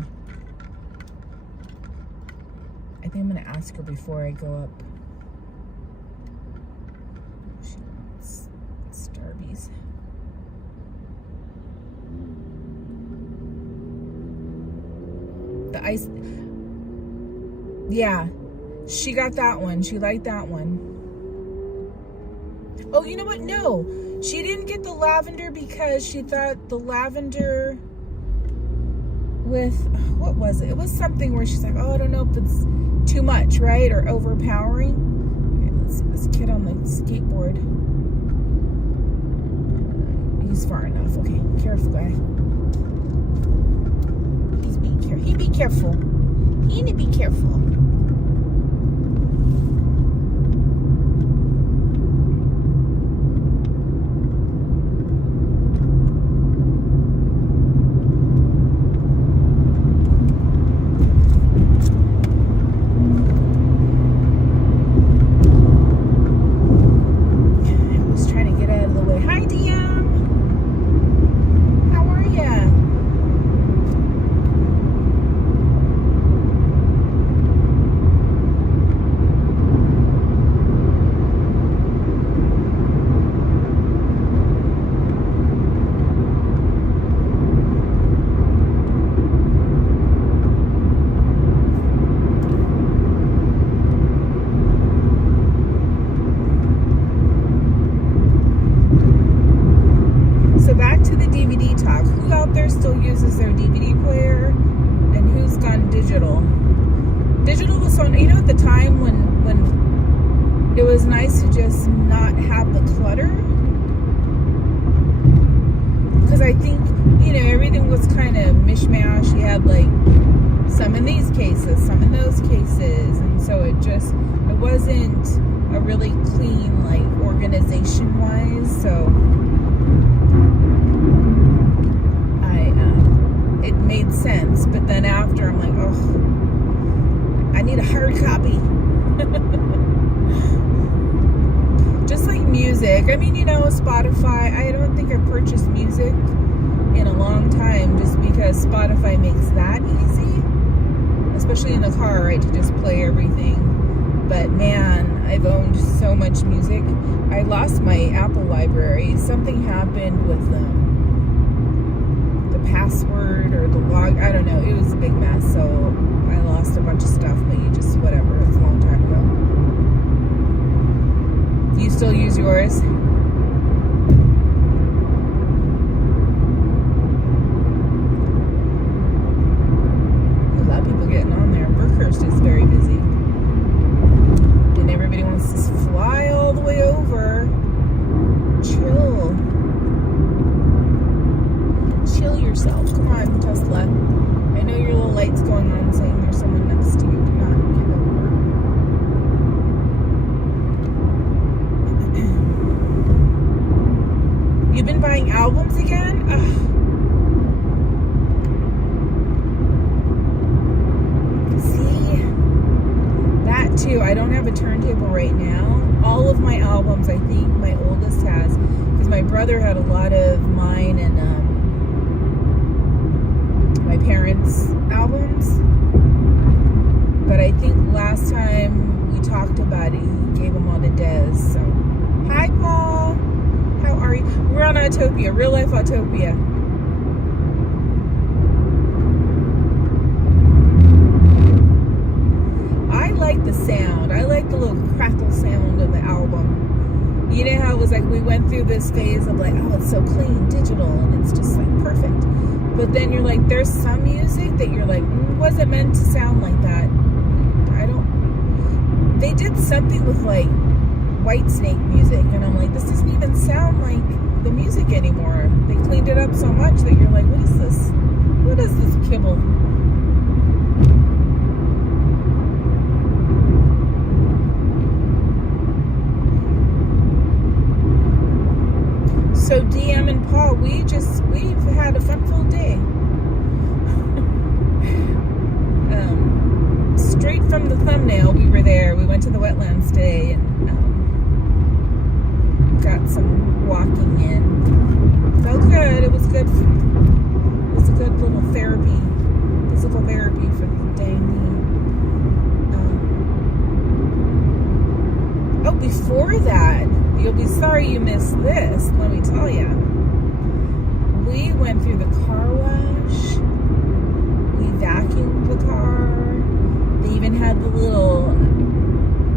I think I'm gonna ask her before I go up. She wants Starbies. The ice. Yeah, she got that one. She liked that one. Oh, you know what? No, she didn't get the lavender because she thought the lavender with, what was it? It was something where she's like, oh, I don't know if it's too much, right? Or overpowering. Okay, let's see this kid on the skateboard. He's far enough. Okay, careful, guy. He's being careful. He be careful. He need to be careful. Still uses their DVD player and who's gone digital. Digital was so, you know, at the time when it was nice to just not have the clutter, because I think, you know, everything was kind of mishmash. You had like some in these cases, some in those cases, and so it wasn't a really clean, like, organization wise. So it made sense, but then after I'm like, oh, I need a hard copy. Just like music. I mean, you know, Spotify, I don't think I've purchased music in a long time just because Spotify makes that easy, especially in the car, right, to just play everything. But man, I've owned so much music. I lost my Apple library. Something happened with them. Password or the log, I don't know, it was a big mess, so I lost a bunch of stuff, but you just, whatever, it's a long time ago. You still use yours? A lot of people getting on there. Brookhurst is very busy, and everybody wants to fly all the way over. Chill yourself. Come on, Tesla. I know your little light's going on saying there's someone next to you. Do not get over. You've been buying albums again? Ugh. See? That too. I don't have a turntable right now. All of my albums, I think my oldest has, because my brother had a lot of mine and my parents' albums, but I think last time we talked about it, he gave them all to Des. So, hi Paul, how are you? We're on Autopia, real life Autopia. I like the sound. I like the little crackle sound of the album. You know how it was like we went through this phase of like, oh, it's so clean, digital, and it's just like perfect. But then you're like, there's some music that you're like, was it meant to sound like that? They did something with like Whitesnake music, and I'm like, this doesn't even sound like the music anymore. They cleaned it up so much that you're like, what is this? What is this kibble? So DM and Paul, we've had a fun-full day. Straight from the thumbnail, we were there. We went to the Wetlands today and got some walking in. Felt good. It was good. It was a good little therapy, physical therapy for the dang knee. Oh, before that, you'll be sorry you missed this. Let me tell you. We went through the car wash. We vacuumed the car. They even had the little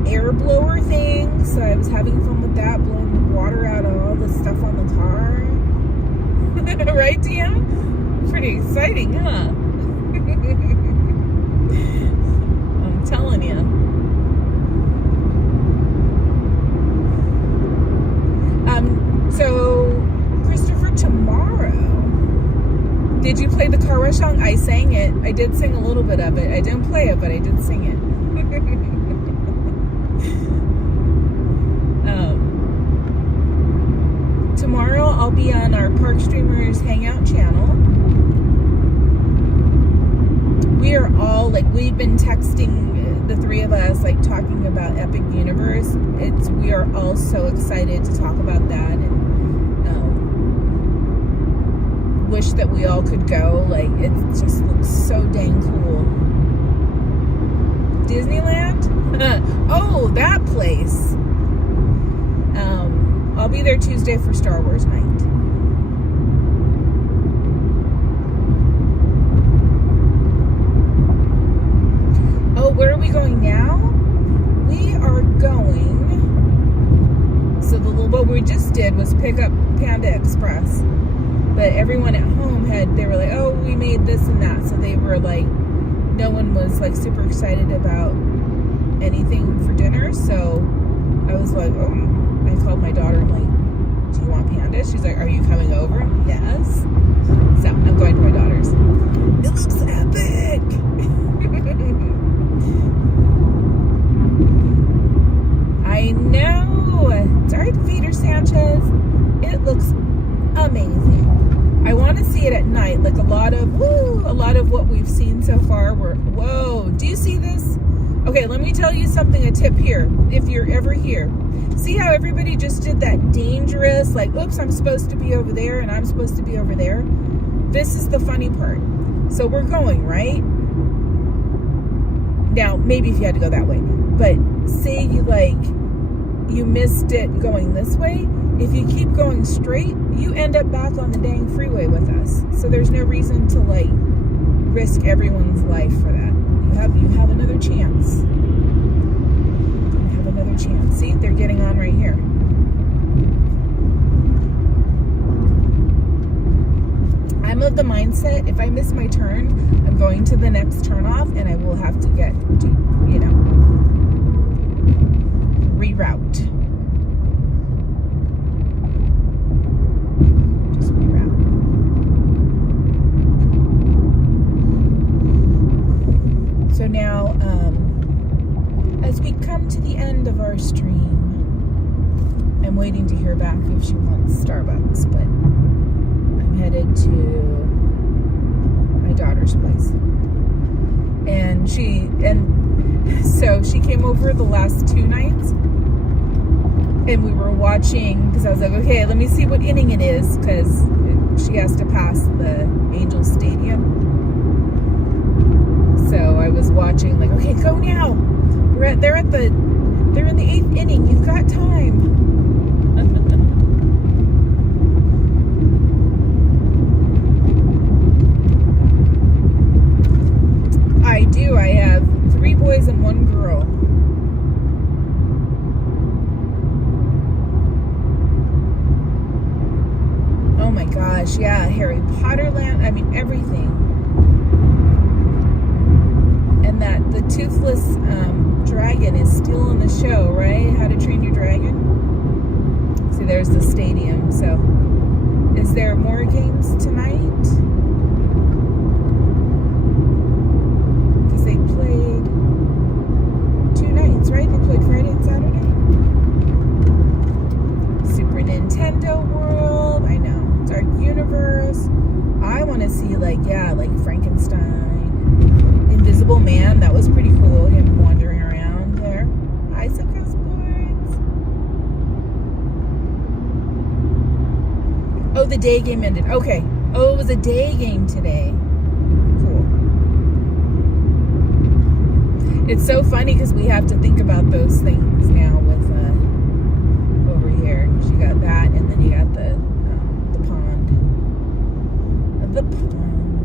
air blower thing, so I was having fun with that, blowing the water out of all the stuff on the car. Right, DM? Pretty exciting, huh? I'm telling you. So, Christopher, tomorrow, did you play the car wash song? I sang it. I did sing a little bit of it. I didn't play it, but I did sing it. Tomorrow, I'll be on our Park Streamers Hangout channel. We are all, we've been texting, the three of us, talking about Epic Universe. We are all so excited to talk about that, and wish that we all could go. It just looks so dang cool. Disneyland? Oh, that place. I'll be there Tuesday for Star Wars night. Oh, where are we going now? We are going, what we just did was pick up Panda Express. But everyone at home they were like, oh, we made this and that. So they were no one was super excited about anything for dinner. So I was like, oh, I called my daughter and do you want Panda? She's like, are you coming over? Yes. So I'm going to my daughter's. It looks epic. I know. Darth Vader Sanchez. It looks amazing. I want to see it at night. A lot of what we've seen so far whoa, do you see this? Okay, let me tell you something, a tip here, if you're ever here. See how everybody just did that dangerous, oops, I'm supposed to be over there and I'm supposed to be over there? This is the funny part. So we're going, right? Now, maybe if you had to go that way, but say you missed it going this way, if you keep going straight, you end up back on the dang freeway with us. So there's no reason to risk everyone's life for that. You have another chance. You have another chance. See, they're getting on right here. I'm of the mindset, if I miss my turn, I'm going to the next turn off and I will have to reroute. Just reroute. So now, as we come to the end of our stream, I'm waiting to hear back if she wants Starbucks, but I'm headed to my daughter's place. And so she came over the last 2 nights, and we were watching, because I was like, okay, let me see what inning it is, because she has to pass the Angels Stadium. So I was watching, okay, go now. They're in the 8th inning. You've got time. I do. I have 3 boys and 1 girl. Oh my gosh, yeah, Harry Potter land. I mean, everything. And that the toothless dragon is still in the show, right? How to Train Your Dragon. See, there's the stadium. So Oh, the day game ended. Okay. Oh, it was a day game today. Cool. It's so funny because we have to think about those things now with over here. 'Cause you got that, and then you got the pond. The pond.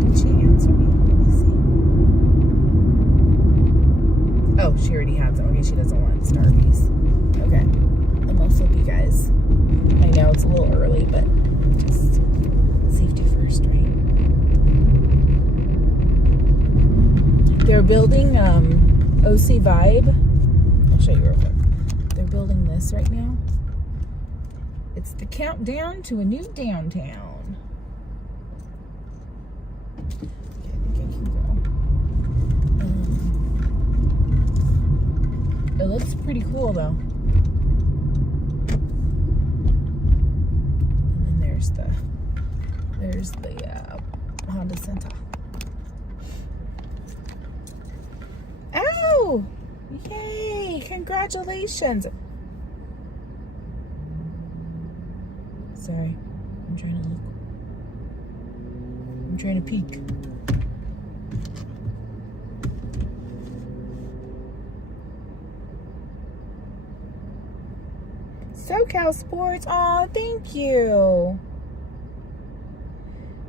Did she answer me? Let me see. Oh, she already has it. Okay, she doesn't want Starbies. Okay. I'm gonna flip you guys. I know it's a little early, but just safety first, right? They're building OC Vibe. I'll show you real quick. They're building this right now. It's the countdown to a new downtown. Okay, I think I can go. It looks pretty cool though. And then there's the Honda Center. Oh! Yay! Congratulations! Sorry, I'm trying to look. I'm trying to peek. SoCal Sports. Aw, thank you.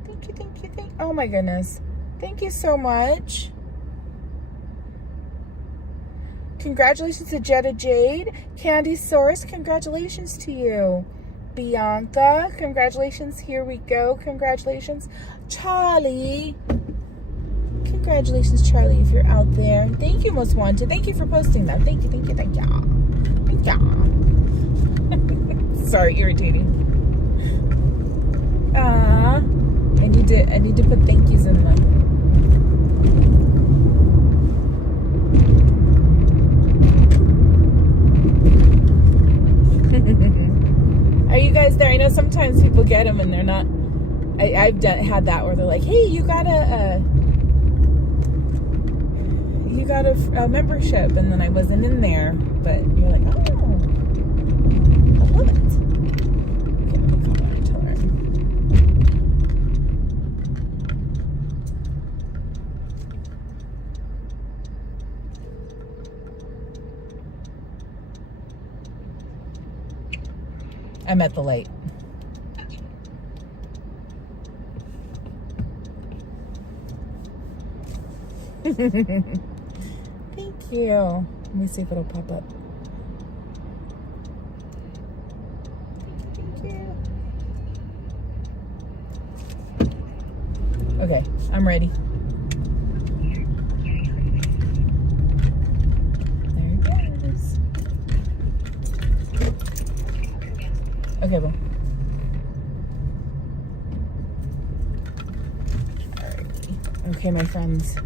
Thank you, thank you, thank you. Oh my goodness. Thank you so much. Congratulations to Jetta Jade. Candy Source, congratulations to you. Bianca, congratulations. Here we go. Congratulations. Charlie. Congratulations, Charlie, if you're out there. Thank you, Most Wanted. Thank you for posting that. Thank you, thank you, thank you. Thank you. Sorry, irritating. I need to put thank yous in the. Are you guys there? I know sometimes people get them and they're not. I've had that where they're like, "Hey, you got a membership," and then I wasn't in there, but you're like, "Oh, I love it." Okay, let me call her and tell her. I'm at the light. Thank you. Let me see if it'll pop up. Thank you. Okay, I'm ready. There it goes. Okay, well. Alrighty. Okay, my friends.